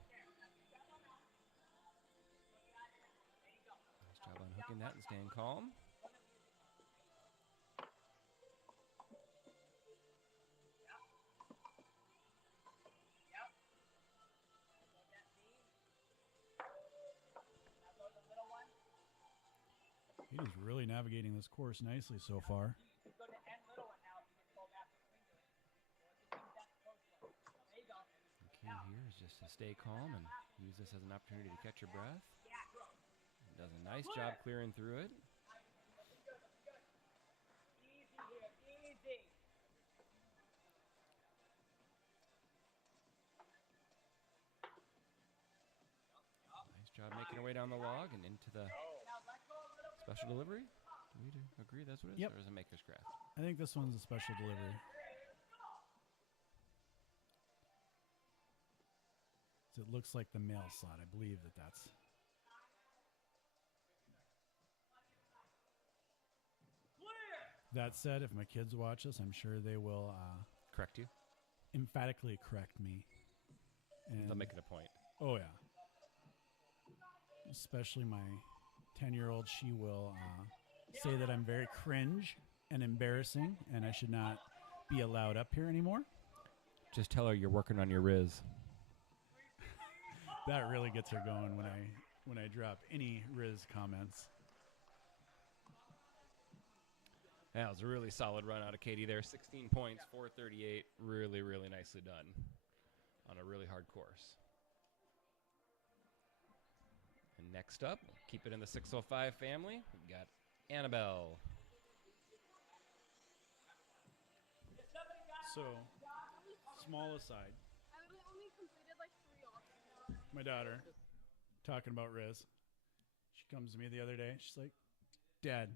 job on hooking that and staying calm. Katy's really navigating this course nicely so far. The key here is just to stay calm and use this as an opportunity to catch your breath. Does a nice job clearing through it. Nice job making her way down the log and into the special delivery. Do we agree that's what it is? Yep. Or is it Maker's Craft? I think this one's a special delivery. So it looks like the mail slot. I believe that's. That said, if my kids watch this, I'm sure they will Correct you? emphatically correct me. And They'll make it a point. Oh, yeah. Especially my 10-year-old, she will say that I'm very cringe and embarrassing, and I should not be allowed up here anymore. Just tell her you're working on your Riz. That really gets her going when I drop any Riz comments. That was a really solid run out of Katy there. 16 points, 438. Really, really nicely done on a really hard course. And next up, keep it in the 605 family. We've got Annabelle. So, small aside, I only completed like 3 options. my daughter, talking about Riz, she comes to me the other day. She's like, "Dad,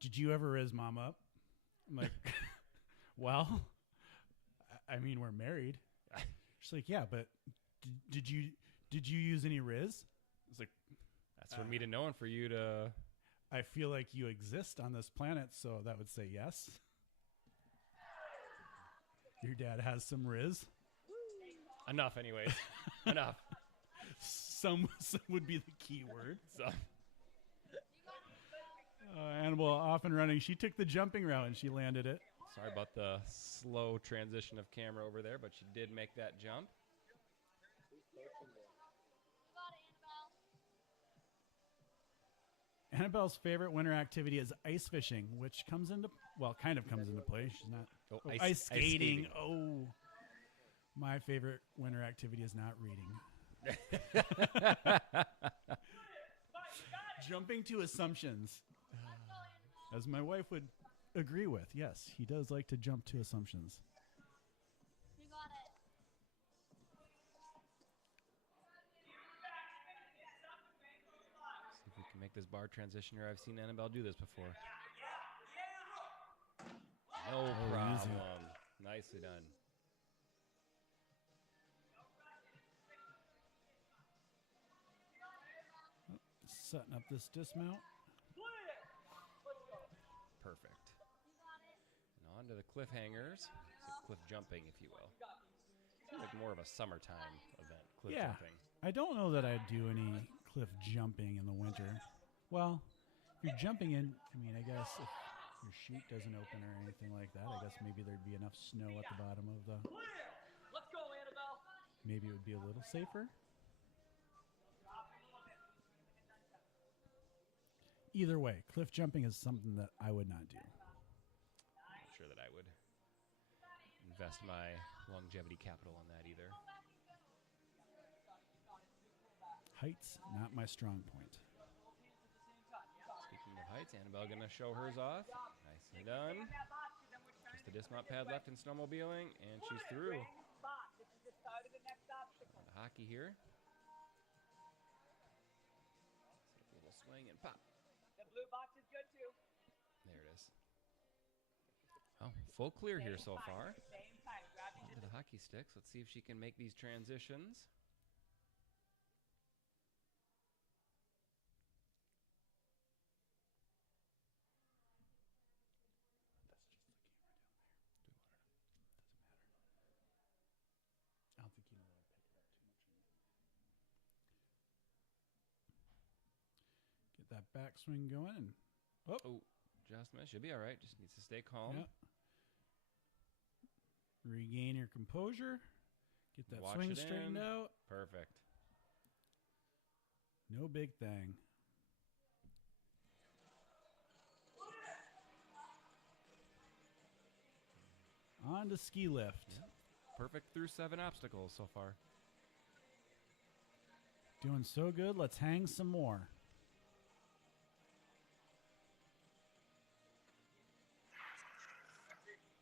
did you ever Riz Mom up?" I'm like, "Well, I mean, we're married." She's like, "Yeah, but did you use any Riz?" I was like, That's for me to know and for you to... "I feel like you exist on this planet, so that would say yes." Your dad has some Riz? Enough, anyways. Enough. Some would be the key word. So, Annabelle off and running. She took the jumping route and she landed it. sorry about the slow transition of camera over there, but she did make that jump. You got it, Annabelle. Annabelle's favorite winter activity is ice fishing, which kind of comes into play. She's not ice skating. Oh, my favorite winter activity is not reading. Jumping to assumptions, as my wife would agree with. Yes, he does like to jump to assumptions. You got it. See if we can make this bar transition here. I've seen Annabelle do this before. No problem. Easy. Nicely done. Setting up this dismount. Perfect. And on to the cliffhangers. So cliff jumping, if you will. Seems like more of a summertime event, cliff jumping. I don't know that I'd do any cliff jumping in the winter. Well, if you're jumping in, I guess if your chute doesn't open or anything like that, I guess maybe there'd be enough snow at the bottom of the... Let's go, Annabelle. Maybe it would be a little safer. Either way, cliff jumping is something that I would not do. I'm not sure that I would invest my longevity capital on that either. Heights, not my strong point. Speaking of heights, Annabelle going to show hers off. Nicely done. Just the dismount pad left in snowmobiling, and she's through. The hockey here. A little swing and pop. Blue box is good too. There it is. Oh, full clear here so far. Same time. Grab Onto the hockey sticks. Let's see if she can make these transitions. I don't think you know where to pick it up too much. Get that backswing going. And Oh, just missed. She'll be all right. Just needs to stay calm. Yep. Regain your composure. Get that Watch swing it straightened in. out. Perfect. No big thing. On to ski lift. Yep. Perfect through 7 obstacles so far. Doing so good. Let's hang some more.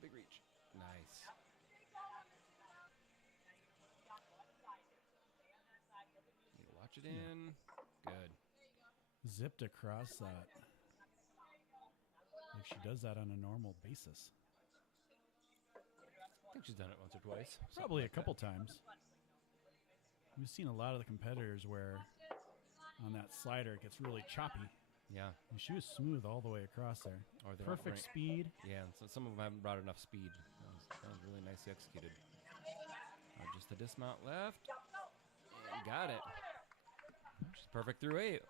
Big reach. Nice. Need to watch it in. Good. Zipped across that. Like she does that on a normal basis. I think she's done it once or twice. Probably a couple times. We've seen a lot of the competitors where on that slider it gets really choppy. Yeah. And she was smooth all the way across there. Or they Perfect speed. Yeah, and so some of them haven't brought enough speed. That was really nicely executed. Just the dismount left. And got it. She's perfect through 8.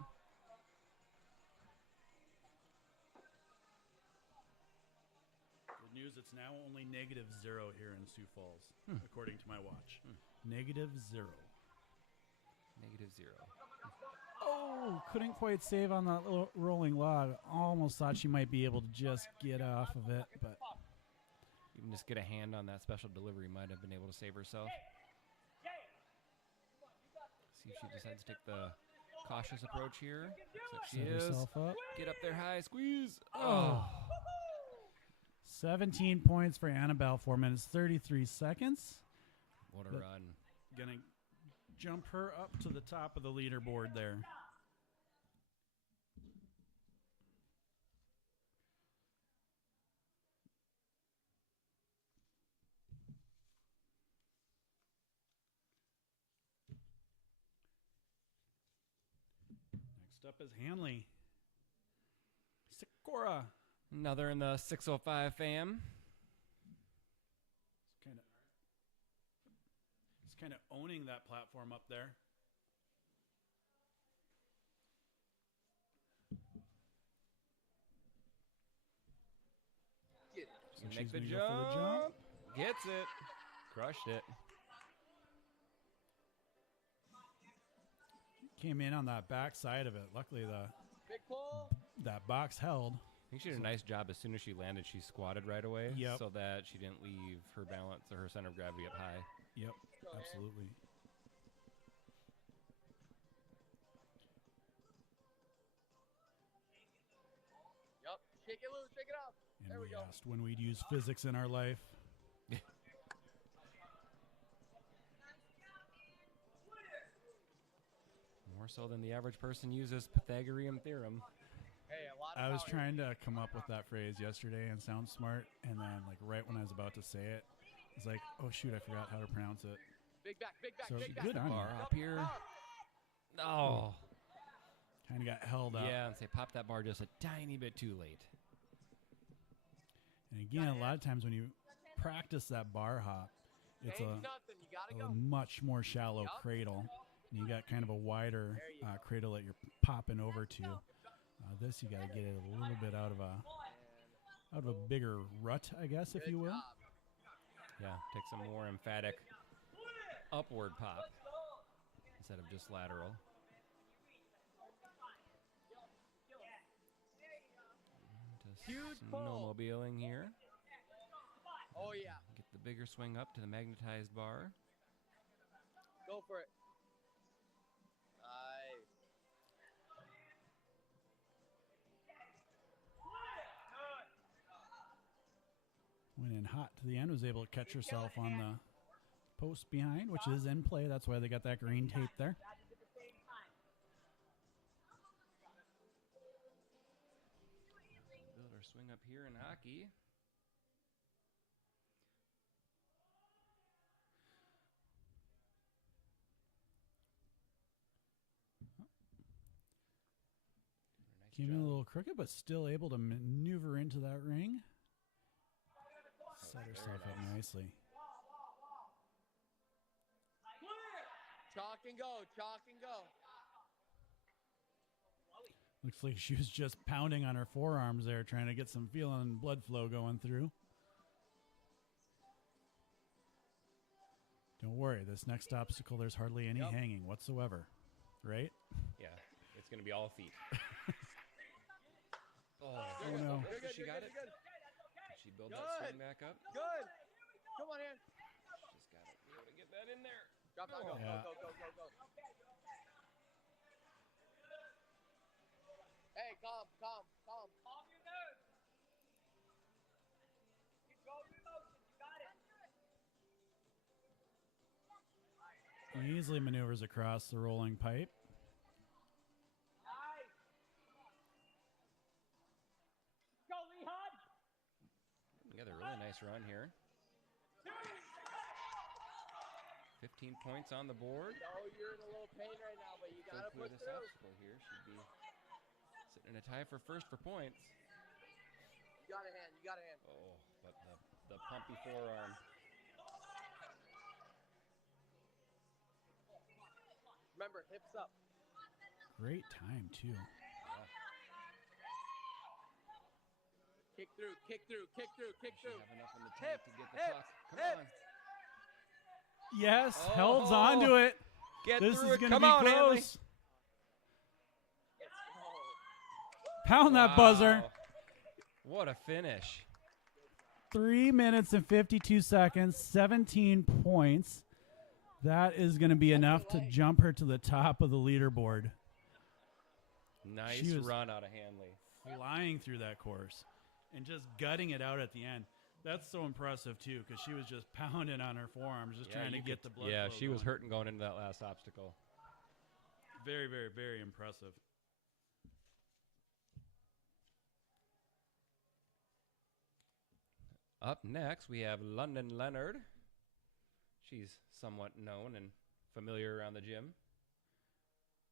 Good news, it's now only -0 here in Sioux Falls, according to my watch. -0. -0. Oh, couldn't quite save on that little rolling log. Almost thought she might be able to just get off of it, but Even just get a hand on that special delivery might have been able to save herself. See if she decides to take the cautious approach here. Looks like she set is. herself up. Get up there high, squeeze. Oh. 17 points for Annabelle, 4 minutes, 33 seconds. What a But- run. Gonna jump her up to the top of the leaderboard there. Next up is Handley. Sikora. Another in the 605 fam. He's kind of owning that platform up there. So Make she's the gonna go for the jump. Gets it. Crushed it. Came in on that back side of it. Luckily, the pull. That box held. I think she did a nice job. As soon as she landed, she squatted right away, Yep. so that she didn't leave her balance or her center of gravity up high. Yep, Go ahead. absolutely. Yup. Shake it loose. Shake it off. And There we we go. asked when we'd use physics in our life. More so than the average person uses Pythagorean theorem. Hey, a lot of I was power. trying to come up with that phrase yesterday and sound smart, and then like right when I was about to say it, it's like, oh shoot, I forgot how to pronounce it. Big back. Big back. So Big back. good on Bar you. up here. Oh. Kind of got held up. Yeah, and say pop that bar just a tiny bit too late. And again, a lot of times when you practice that bar hop, it's Change a nothing. You gotta go. much more shallow Yup. cradle. And you got kind of a wider There you go. cradle that you're popping over to. This you got to get it a little bit out of a bigger rut, I guess, if Good you will. job. Yeah, take some more emphatic upward pop instead of just lateral. Just Huge pull. snowmobiling here. Oh yeah. Get the bigger swing up to the magnetized bar. Go for it. Nice. Went in hot to the end, was able to catch herself on the post behind, which is in play. That's why they got that green tape there. Build our swing up here in hockey. Came in a little crooked, but still able to maneuver into that ring. Set herself up nicely. Chalk and go. Chalk and go. Looks like she was just pounding on her forearms there, trying to get some feeling blood flow going through. Don't worry, this next obstacle, there's hardly any Yep. hanging whatsoever. Right? Yeah, it's going to be all feet. Oh, no. You're good. She You're got good. it. You're good. Did she build that Good. swing back up? Good. Come on in. She's got to be able to get that in there. Drop down. Go. Yeah. Go. Go. Go. Go. Go. Hey, calm. Calm. Calm. Calm your nerves. Control your emotions. You got it. He easily maneuvers across the rolling pipe. Nice. Go, Lehigh. Together, really nice run here. 15 points on the board. No, you're in a little pain right now, but you gotta Hopefully push this through. obstacle here should be sitting in a tie for first for points. You got a hand. You got a hand. Oh, but the pumpy forearm. Remember, hips up. Great time, too. Kick through. Kick through. Kick through. Kick Does she through. have enough in the tank Hips, to get the hips, puck? Come hips. on. Yes, Oh. Held's onto it. Get This through is it. going to Come be on, Handley. close. Pound that buzzer. Wow. What a finish. 3 minutes and 52 seconds, 17 points. That is going to be enough to jump her to the top of the leaderboard. Nice She was- run out of Handley. Flying through that course and just gutting it out at the end. That's so impressive, too, because she was just pounding on her forearms, just trying to you get could- the blood Yeah, flow she was going. hurting going into that last obstacle. Very, very, very impressive. Up next, we have London Leonard. She's somewhat known and familiar around the gym.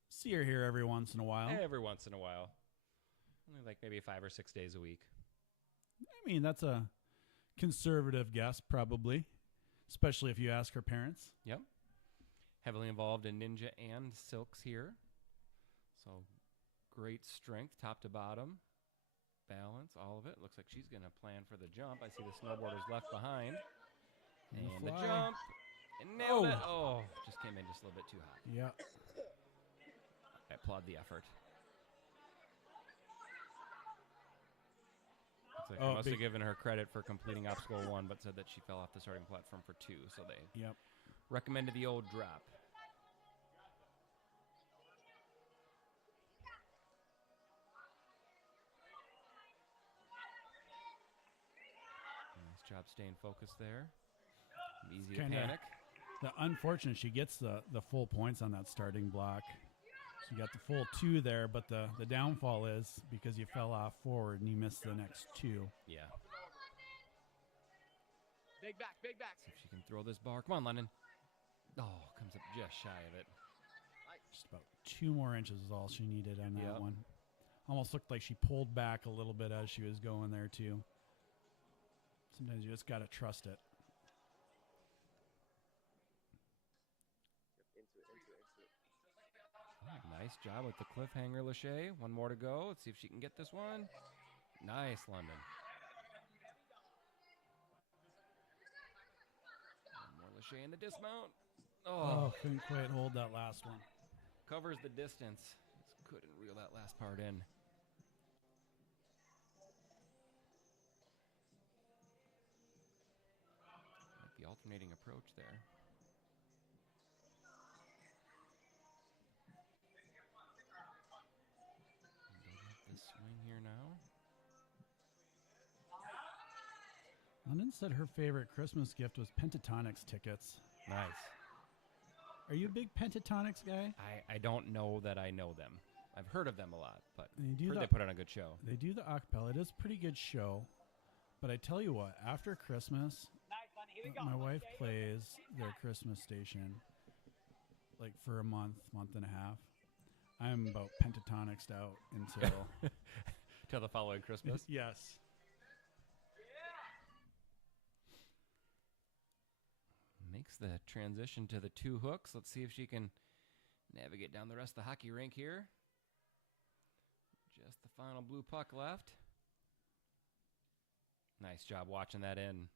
See her here every once in a while. Every once in a while. Only like maybe 5 or 6 days a week. I mean, that's a conservative guess, probably, especially if you ask her parents. Yep. Heavily involved in ninja and silks here. So great strength, top to bottom. Balance, all of it. Looks like she's going to plan for the jump. I see the snowboarders left behind. And the fly. jump. And nailed it. Oh, just came in just a little bit too high. Yeah. I applaud the effort. So Oh, they must big- have given her credit for completing obstacle 1, but said that she fell off the starting platform for 2. So they Yep. recommended the old drop. Nice job staying focused there. Easy to kinda- panic. The unfortunate, she gets the full points on that starting block. So you got the full 2 there, but the downfall is because you fell off forward and you missed the next 2. Yeah. Big back, big back. See if she can throw this bar. Come on, London. Oh, comes up just shy of it. Just about 2 more inches is all she needed on that Yep. one. Almost looked like she pulled back a little bit as she was going there, too. Sometimes you just got to trust it. Into it. Oh, nice job with the cliffhanger, Lachey. 1 more to go. Let's see if she can get this one. Nice, London. 1 more Lachey in the dismount. Oh, couldn't quite hold that last one. Covers the distance. Just couldn't reel that last part in. Like the alternating approach there. And they'll have this swing here now. London said her favorite Christmas gift was Pentatonics tickets. Nice. Are you a big Pentatonics guy? I don't know that I know them. I've heard of them a lot, but They do heard the they put on a good show. They do the acapella. It is a pretty good show. But I tell you what, after Christmas, my wife plays their Christmas station like for a month and a half. I'm about Pentatonics out until Till the following Christmas. yes. Makes the transition to the 2 hooks. Let's see if she can navigate down the rest of the hockey rink here. Just the final blue puck left. Nice job watching that in.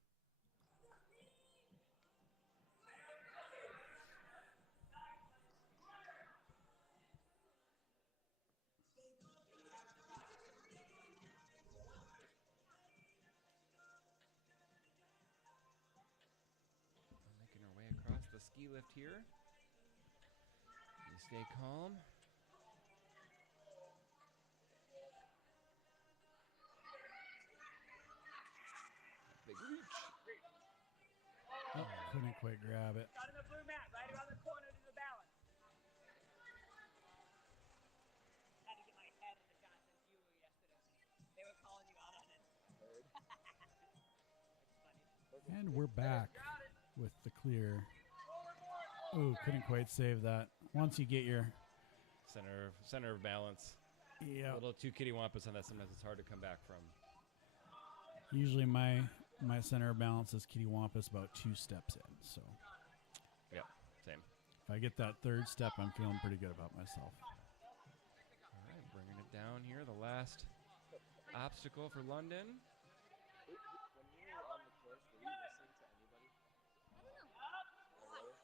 Making her way across the ski lift here. You stay calm. Big reach. Oh, couldn't quite grab it. Got in the blue mat, right around the corner to the balance. Had to get my head in the Johnson Fuel yesterday. They were calling you out on it. It's funny. And we're back with the clear. Oh, couldn't quite save that. Once you get your Center of balance. yeah. A little too kittywampus on that. Sometimes it's hard to come back from. Usually my center of balance is kitty wampus about 2 steps in. So Yep, same. if I get that 3rd step, I'm feeling pretty good about myself. All right, bringing it down here. The last obstacle for London. When you were on the course, were you listening to anybody? Oh, really?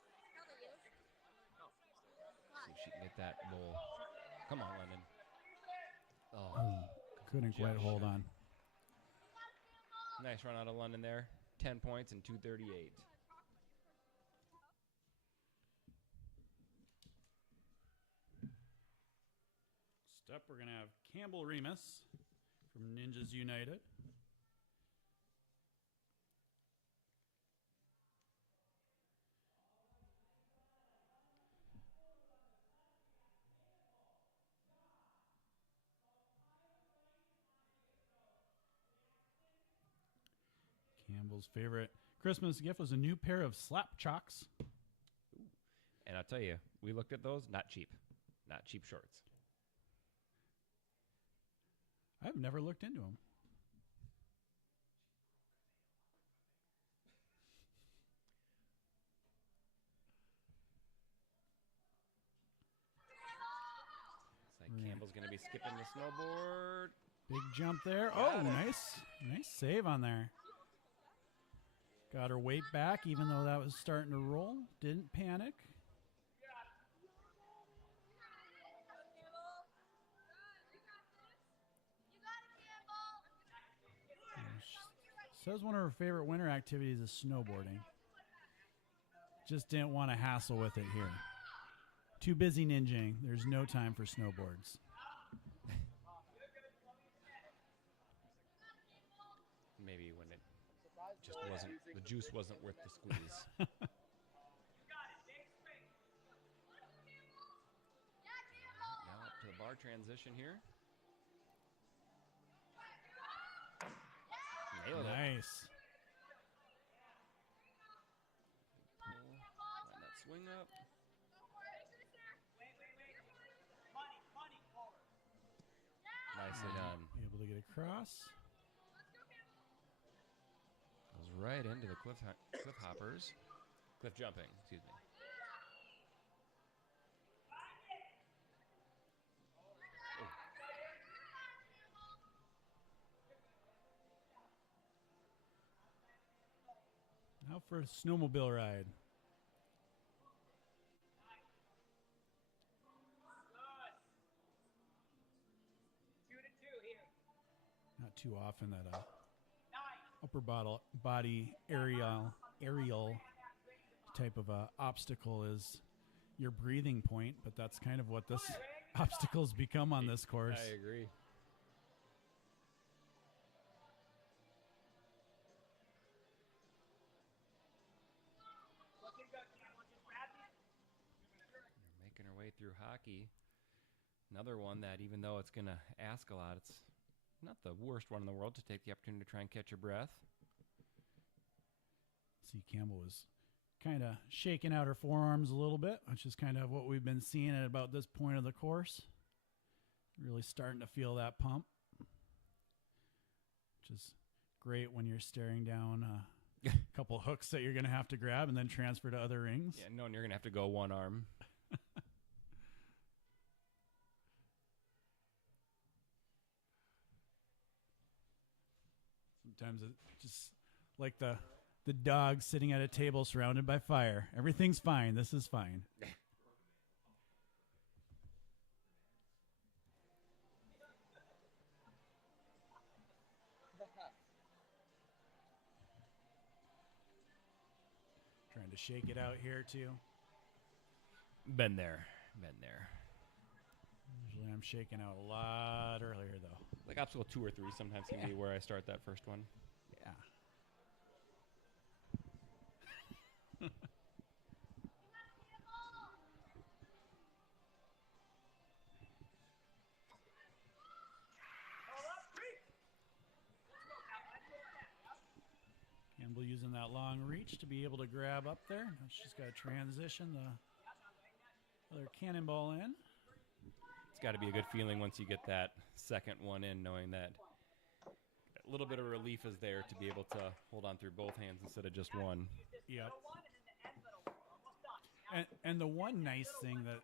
See if she can get that bowl. Come on, London. Oh, Oh, couldn't quite Just hold shy. on. nice run out of London there. 10 points and 238. Step, we're going to have Campbell Remus from Ninjas United. Campbell's favorite Christmas gift was a new pair of slap chocks. And I'll tell you, we looked at those. Not cheap. Not cheap shorts. I've never looked into them. It's like Campbell's going to be skipping the snowboard. Big jump there. Got Oh, it. nice save on there. Got her weight back, even though that was starting to roll. Didn't panic. Says one of her favorite winter activities is snowboarding. Just didn't want to hassle with it here. Too busy ninjing. There's no time for snowboards. Maybe when it just wasn't, the juice wasn't worth the squeeze. Now up to the bar transition here. Nailed it. Nice. Line that swing up. Nicely done. Able to get across. Goes right into the cliff hoppers. Cliff jumping, excuse me. Now for a snowmobile ride. Not too often that upper body aerial type of obstacle is your breathing point, but that's kind of what this obstacle's become on this course. I agree. Making her way through hockey. Another one that, even though it's going to ask a lot, it's not the worst one in the world to take the opportunity to try and catch your breath. See, Campbell was kind of shaking out her forearms a little bit, which is kind of what we've been seeing at about this point of the course. Really starting to feel that pump, which is great when you're staring down a couple hooks that you're going to have to grab and then transfer to other rings. Yeah, knowing you're going to have to go one arm. Sometimes it's just like the dog sitting at a table surrounded by fire. Everything's fine. This is fine. Trying to shake it out here too. Been there. Been there. Usually I'm shaking out a lot earlier though. Like obstacle 2 or 3 sometimes can be where I start that first one. Yeah. Campbell using that long reach to be able to grab up there. Now she's got to transition the other cannonball in. It's got to be a good feeling once you get that second one in, knowing that a little bit of relief is there to be able to hold on through both hands instead of just one. Yep. And the one nice thing that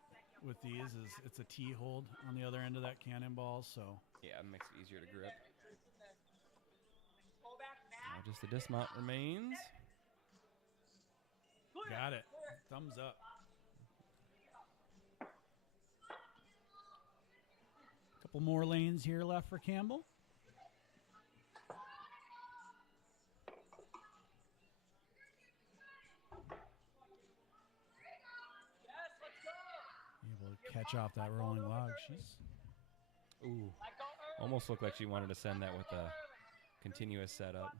with these is it's a T-hold on the other end of that cannonball, so yeah, it makes it easier to grip. Now just the dismount remains. Got it. Thumbs up. Couple more lanes here left for Campbell. Able to catch off that rolling log. Ooh, almost looked like she wanted to send that with a continuous setup.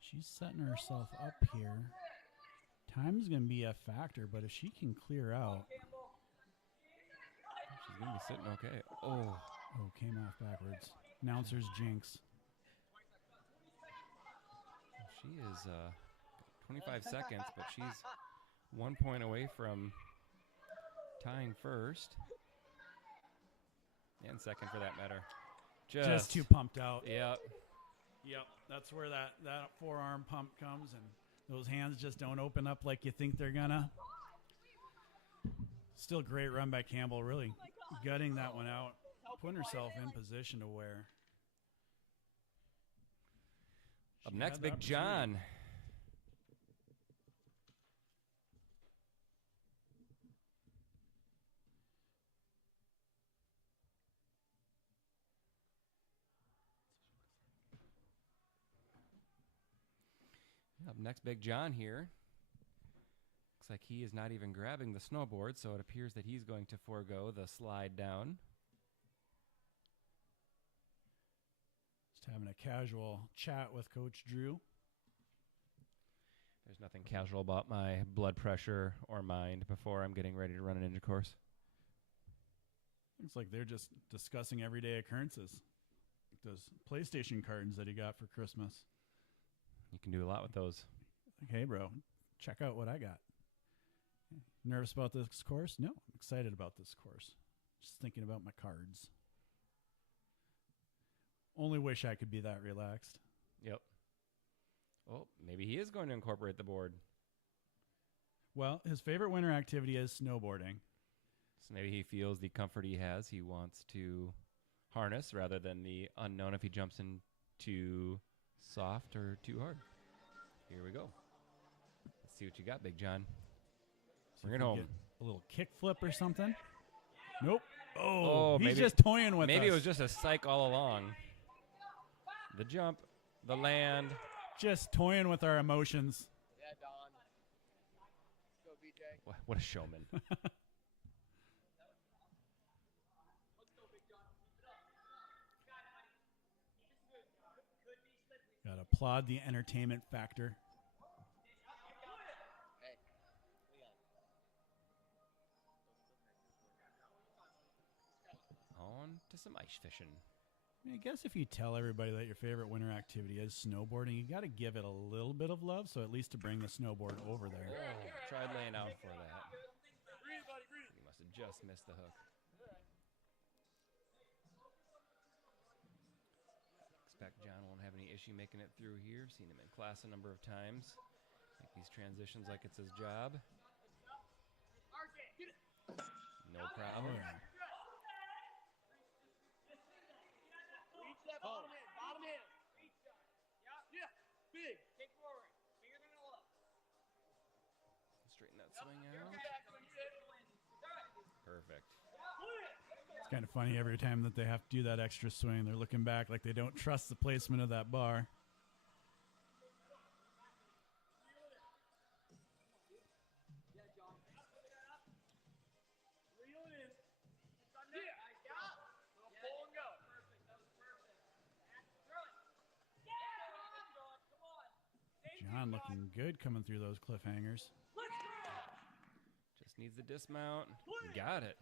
She's setting herself up here. Time's going to be a factor, but if she can clear out. She's going to be sitting okay. Oh, came off backwards. Announcer's jinx. She is 25 seconds, but she's 1 point away from tying first. And second for that matter. Just too pumped out. Yep. Yep, that's where that forearm pump comes, and those hands just don't open up like you think they're gonna. Still great run by Campbell, really gutting that one out, putting herself in position to wear. Up next, Big John. Up next, Big John here. Looks like he is not even grabbing the snowboard, so it appears that he's going to forego the slide down. Just having a casual chat with Coach Drew. There's nothing casual about my blood pressure or mind before I'm getting ready to run a ninja course. Looks like they're just discussing everyday occurrences. Like those PlayStation cards that he got for Christmas. You can do a lot with those. Like, hey, bro, check out what I got. Nervous about this course? No, I'm excited about this course. Just thinking about my cards. Only wish I could be that relaxed. Yep. Oh, maybe he is going to incorporate the board. Well, his favorite winter activity is snowboarding. So maybe he feels the comfort he has. He wants to harness rather than the unknown if he jumps in too soft or too hard. Here we go. Let's see what you got, Big John. Bring it home. A little kick flip or something? Nope. Oh, he's maybe, just toying with us. Maybe it was just a psych all along. The jump, the land. Just toying with our emotions. Yeah, Don. Let's go, BJ. What a showman. Got to applaud the entertainment factor. On to some ice fishing. I guess if you tell everybody that your favorite winter activity is snowboarding, you got to give it a little bit of love, so at least to bring the snowboard over there. Oh, tried laying out for that. He must have just missed the hook. Expect John won't have any issue making it through here. Seen him in class a number of times. Make these transitions like it's his job. No problem. Oh, yeah. Bottom hand. Yeah. Big. Kick forward. Bigger than the left. Straighten that swing out. Perfect. It's kind of funny every time that they have to do that extra swing. They're looking back like they don't trust the placement of that bar. John looking good coming through those cliffhangers. Just needs the dismount. Got it.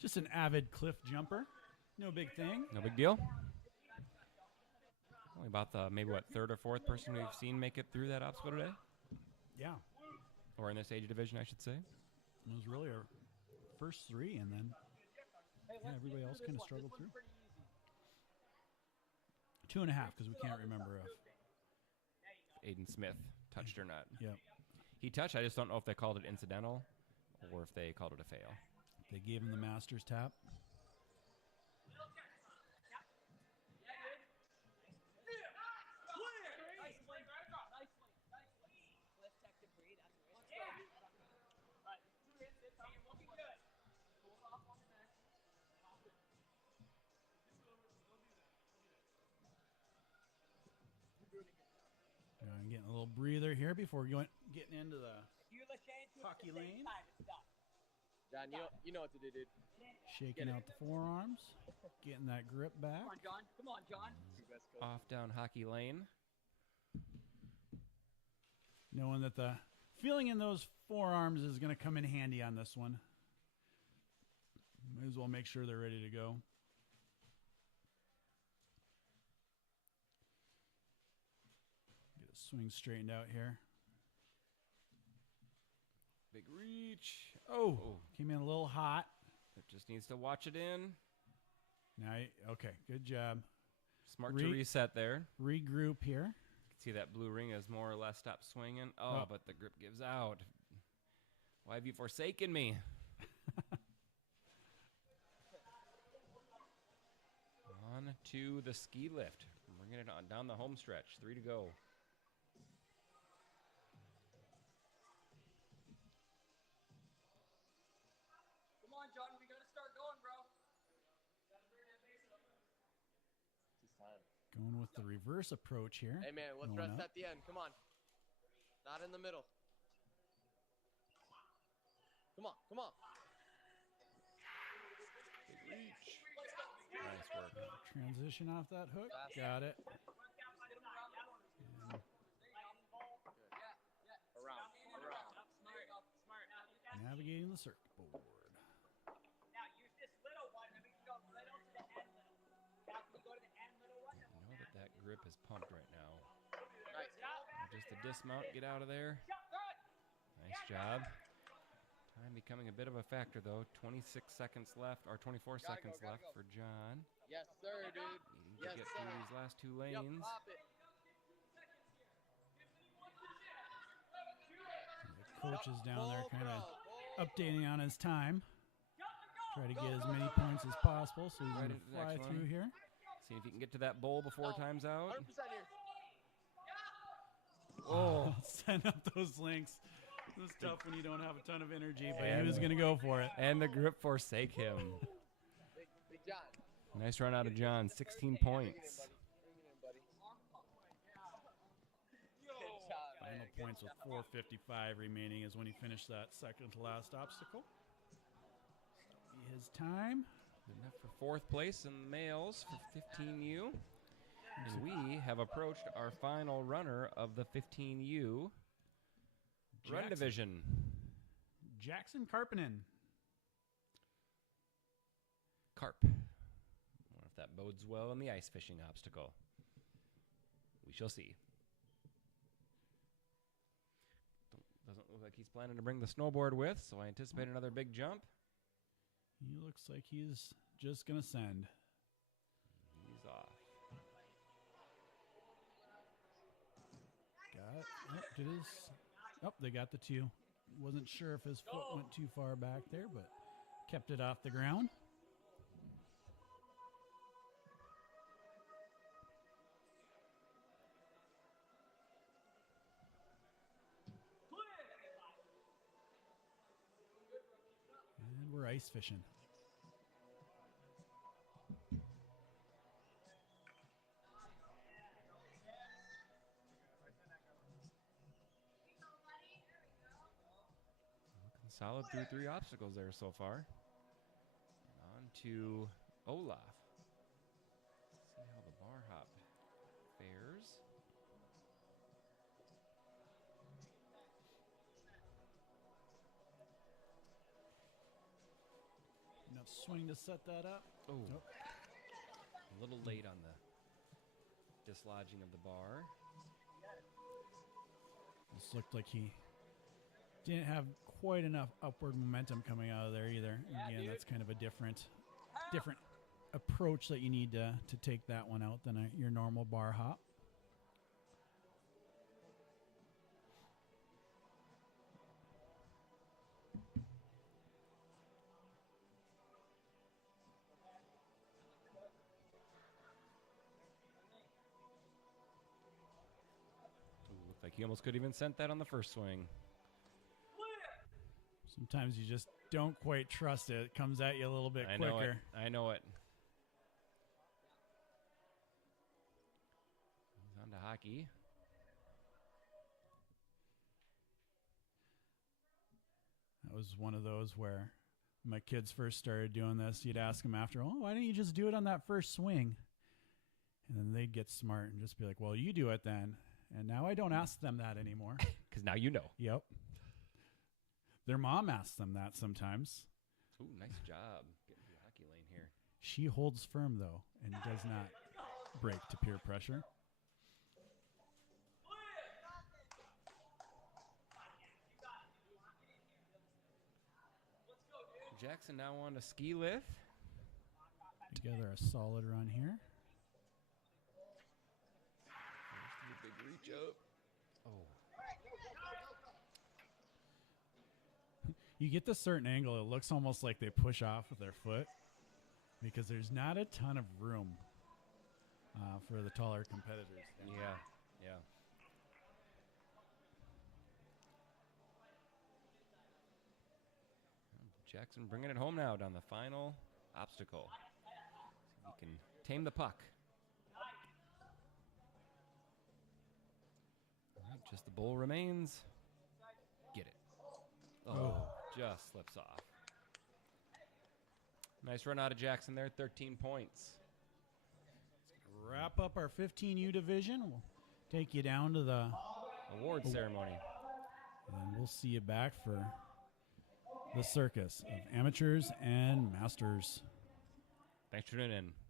Just an avid cliff jumper. No big thing. No big deal. Only about the maybe third or fourth person we've seen make it through that obstacle today, Yeah. or in this age division, I should say. It was really our first three, and then everybody else kind of struggled through. 2.5 because we can't remember if. Aiden Smith touched or not. Yep. He touched. I just don't know if they called it incidental or if they called it a fail. They gave him the master's tap. Getting a little breather here before getting into the hockey lane. John, you know what to do, dude. Shaking out the forearms, getting that grip back. Come on, John. Come on, John. Off down hockey lane. Knowing that the feeling in those forearms is going to come in handy on this one. Might as well make sure they're ready to go. Get a swing straightened out here. Big reach. Oh, came in a little hot. It just needs to watch it in. Okay, good job. Smart to reset there. Regroup here. See that blue ring has more or less stopped swinging. Oh, but the grip gives out. Why have you forsaken me? On to the ski lift. Bringing it on down the home stretch. 3 to go. Come on, John. We got to start going, bro. Going with the reverse approach here. Hey, man, let's Going rest up. at the end. Come on. Not in the middle. Come on, come on. Big reach. Nice work. Transition off that hook. Fast. Got it. Around. And navigating the circuit board. Now use this little one, and we can go little to the end little. Now can we go to the end little one? I know that grip is pumped right now. Right. Now just a dismount, get out of there. Nice job. Time becoming a bit of a factor though. 26 seconds left, or 24 seconds left for John. Yes, sir, dude. Needing to Yes, get sir. through these last two Yep, lanes. pop it. The coach is down there Ball kind of throw, ball updating on his time. Try to get as many points as possible so he's Right going to into the fly next through one. here. See if you can get to that bowl before No. time's out. 100% here. Oh, Send up those links. It's tough when you don't have a ton of energy, but And- he was going to go for it. and the grip forsake him. Big John. Nice run out of John, 16 Bring it in, points. buddy. Bring it in, buddy. Good job, Final man. Good points with job. 4:55 remaining is when he finished that second to last obstacle. See his time. Good enough for fourth place in the males for 15U. And we have approached our final runner of the 15U run Jackson. division. Jackson Karpinen. Carp. I wonder if that bodes well in the ice fishing obstacle. We shall see. Doesn't look like he's planning to bring the snowboard with, so I anticipate another big jump. He looks like he's just going to send. He's off. Got it. Oh, did his... Oh, they got the two. Wasn't sure if his foot went too far back there, but kept it off the ground. And we're ice fishing. Looking solid through three obstacles there so far. On to Olaf. See how the bar hop fares. Enough swing to set that up. Oh, Nope. a little late on the dislodging of the bar. This looked like he didn't have quite enough upward momentum coming out of there either. Again, that's kind of a different approach that you need to take that one out than your normal bar hop. Ooh, looked like he almost could even sent that on the first swing. Sometimes you just don't quite trust it. It comes at you a little bit I quicker. know it. I know it. He's on to hockey. That was one of those where my kids first started doing this. You'd ask them after, oh, why didn't you just do it on that first swing? And then they'd get smart and just be like, well, you do it then. And now I don't ask them that anymore. Because now you know. Yep. Their mom asks them that sometimes. Ooh, nice job. Getting to the hockey lane here. She holds firm, though, and does not break to peer pressure. Jackson now on to ski lift. Together a solid run here. First, a big reach up. Oh, You get this certain angle, it looks almost like they push off with their foot because there's not a ton of room for the taller competitors. yeah, yeah. Jackson bringing it home now down the final obstacle. See if he can tame the puck. All right, Just the bull remains. Get it. Oh, just slips off. Nice run out of Jackson there, 13 points. Wrap up our 15U division. We'll take you down to the Award ceremony. and we'll see you back for the circus of amateurs and masters. Thanks for tuning in.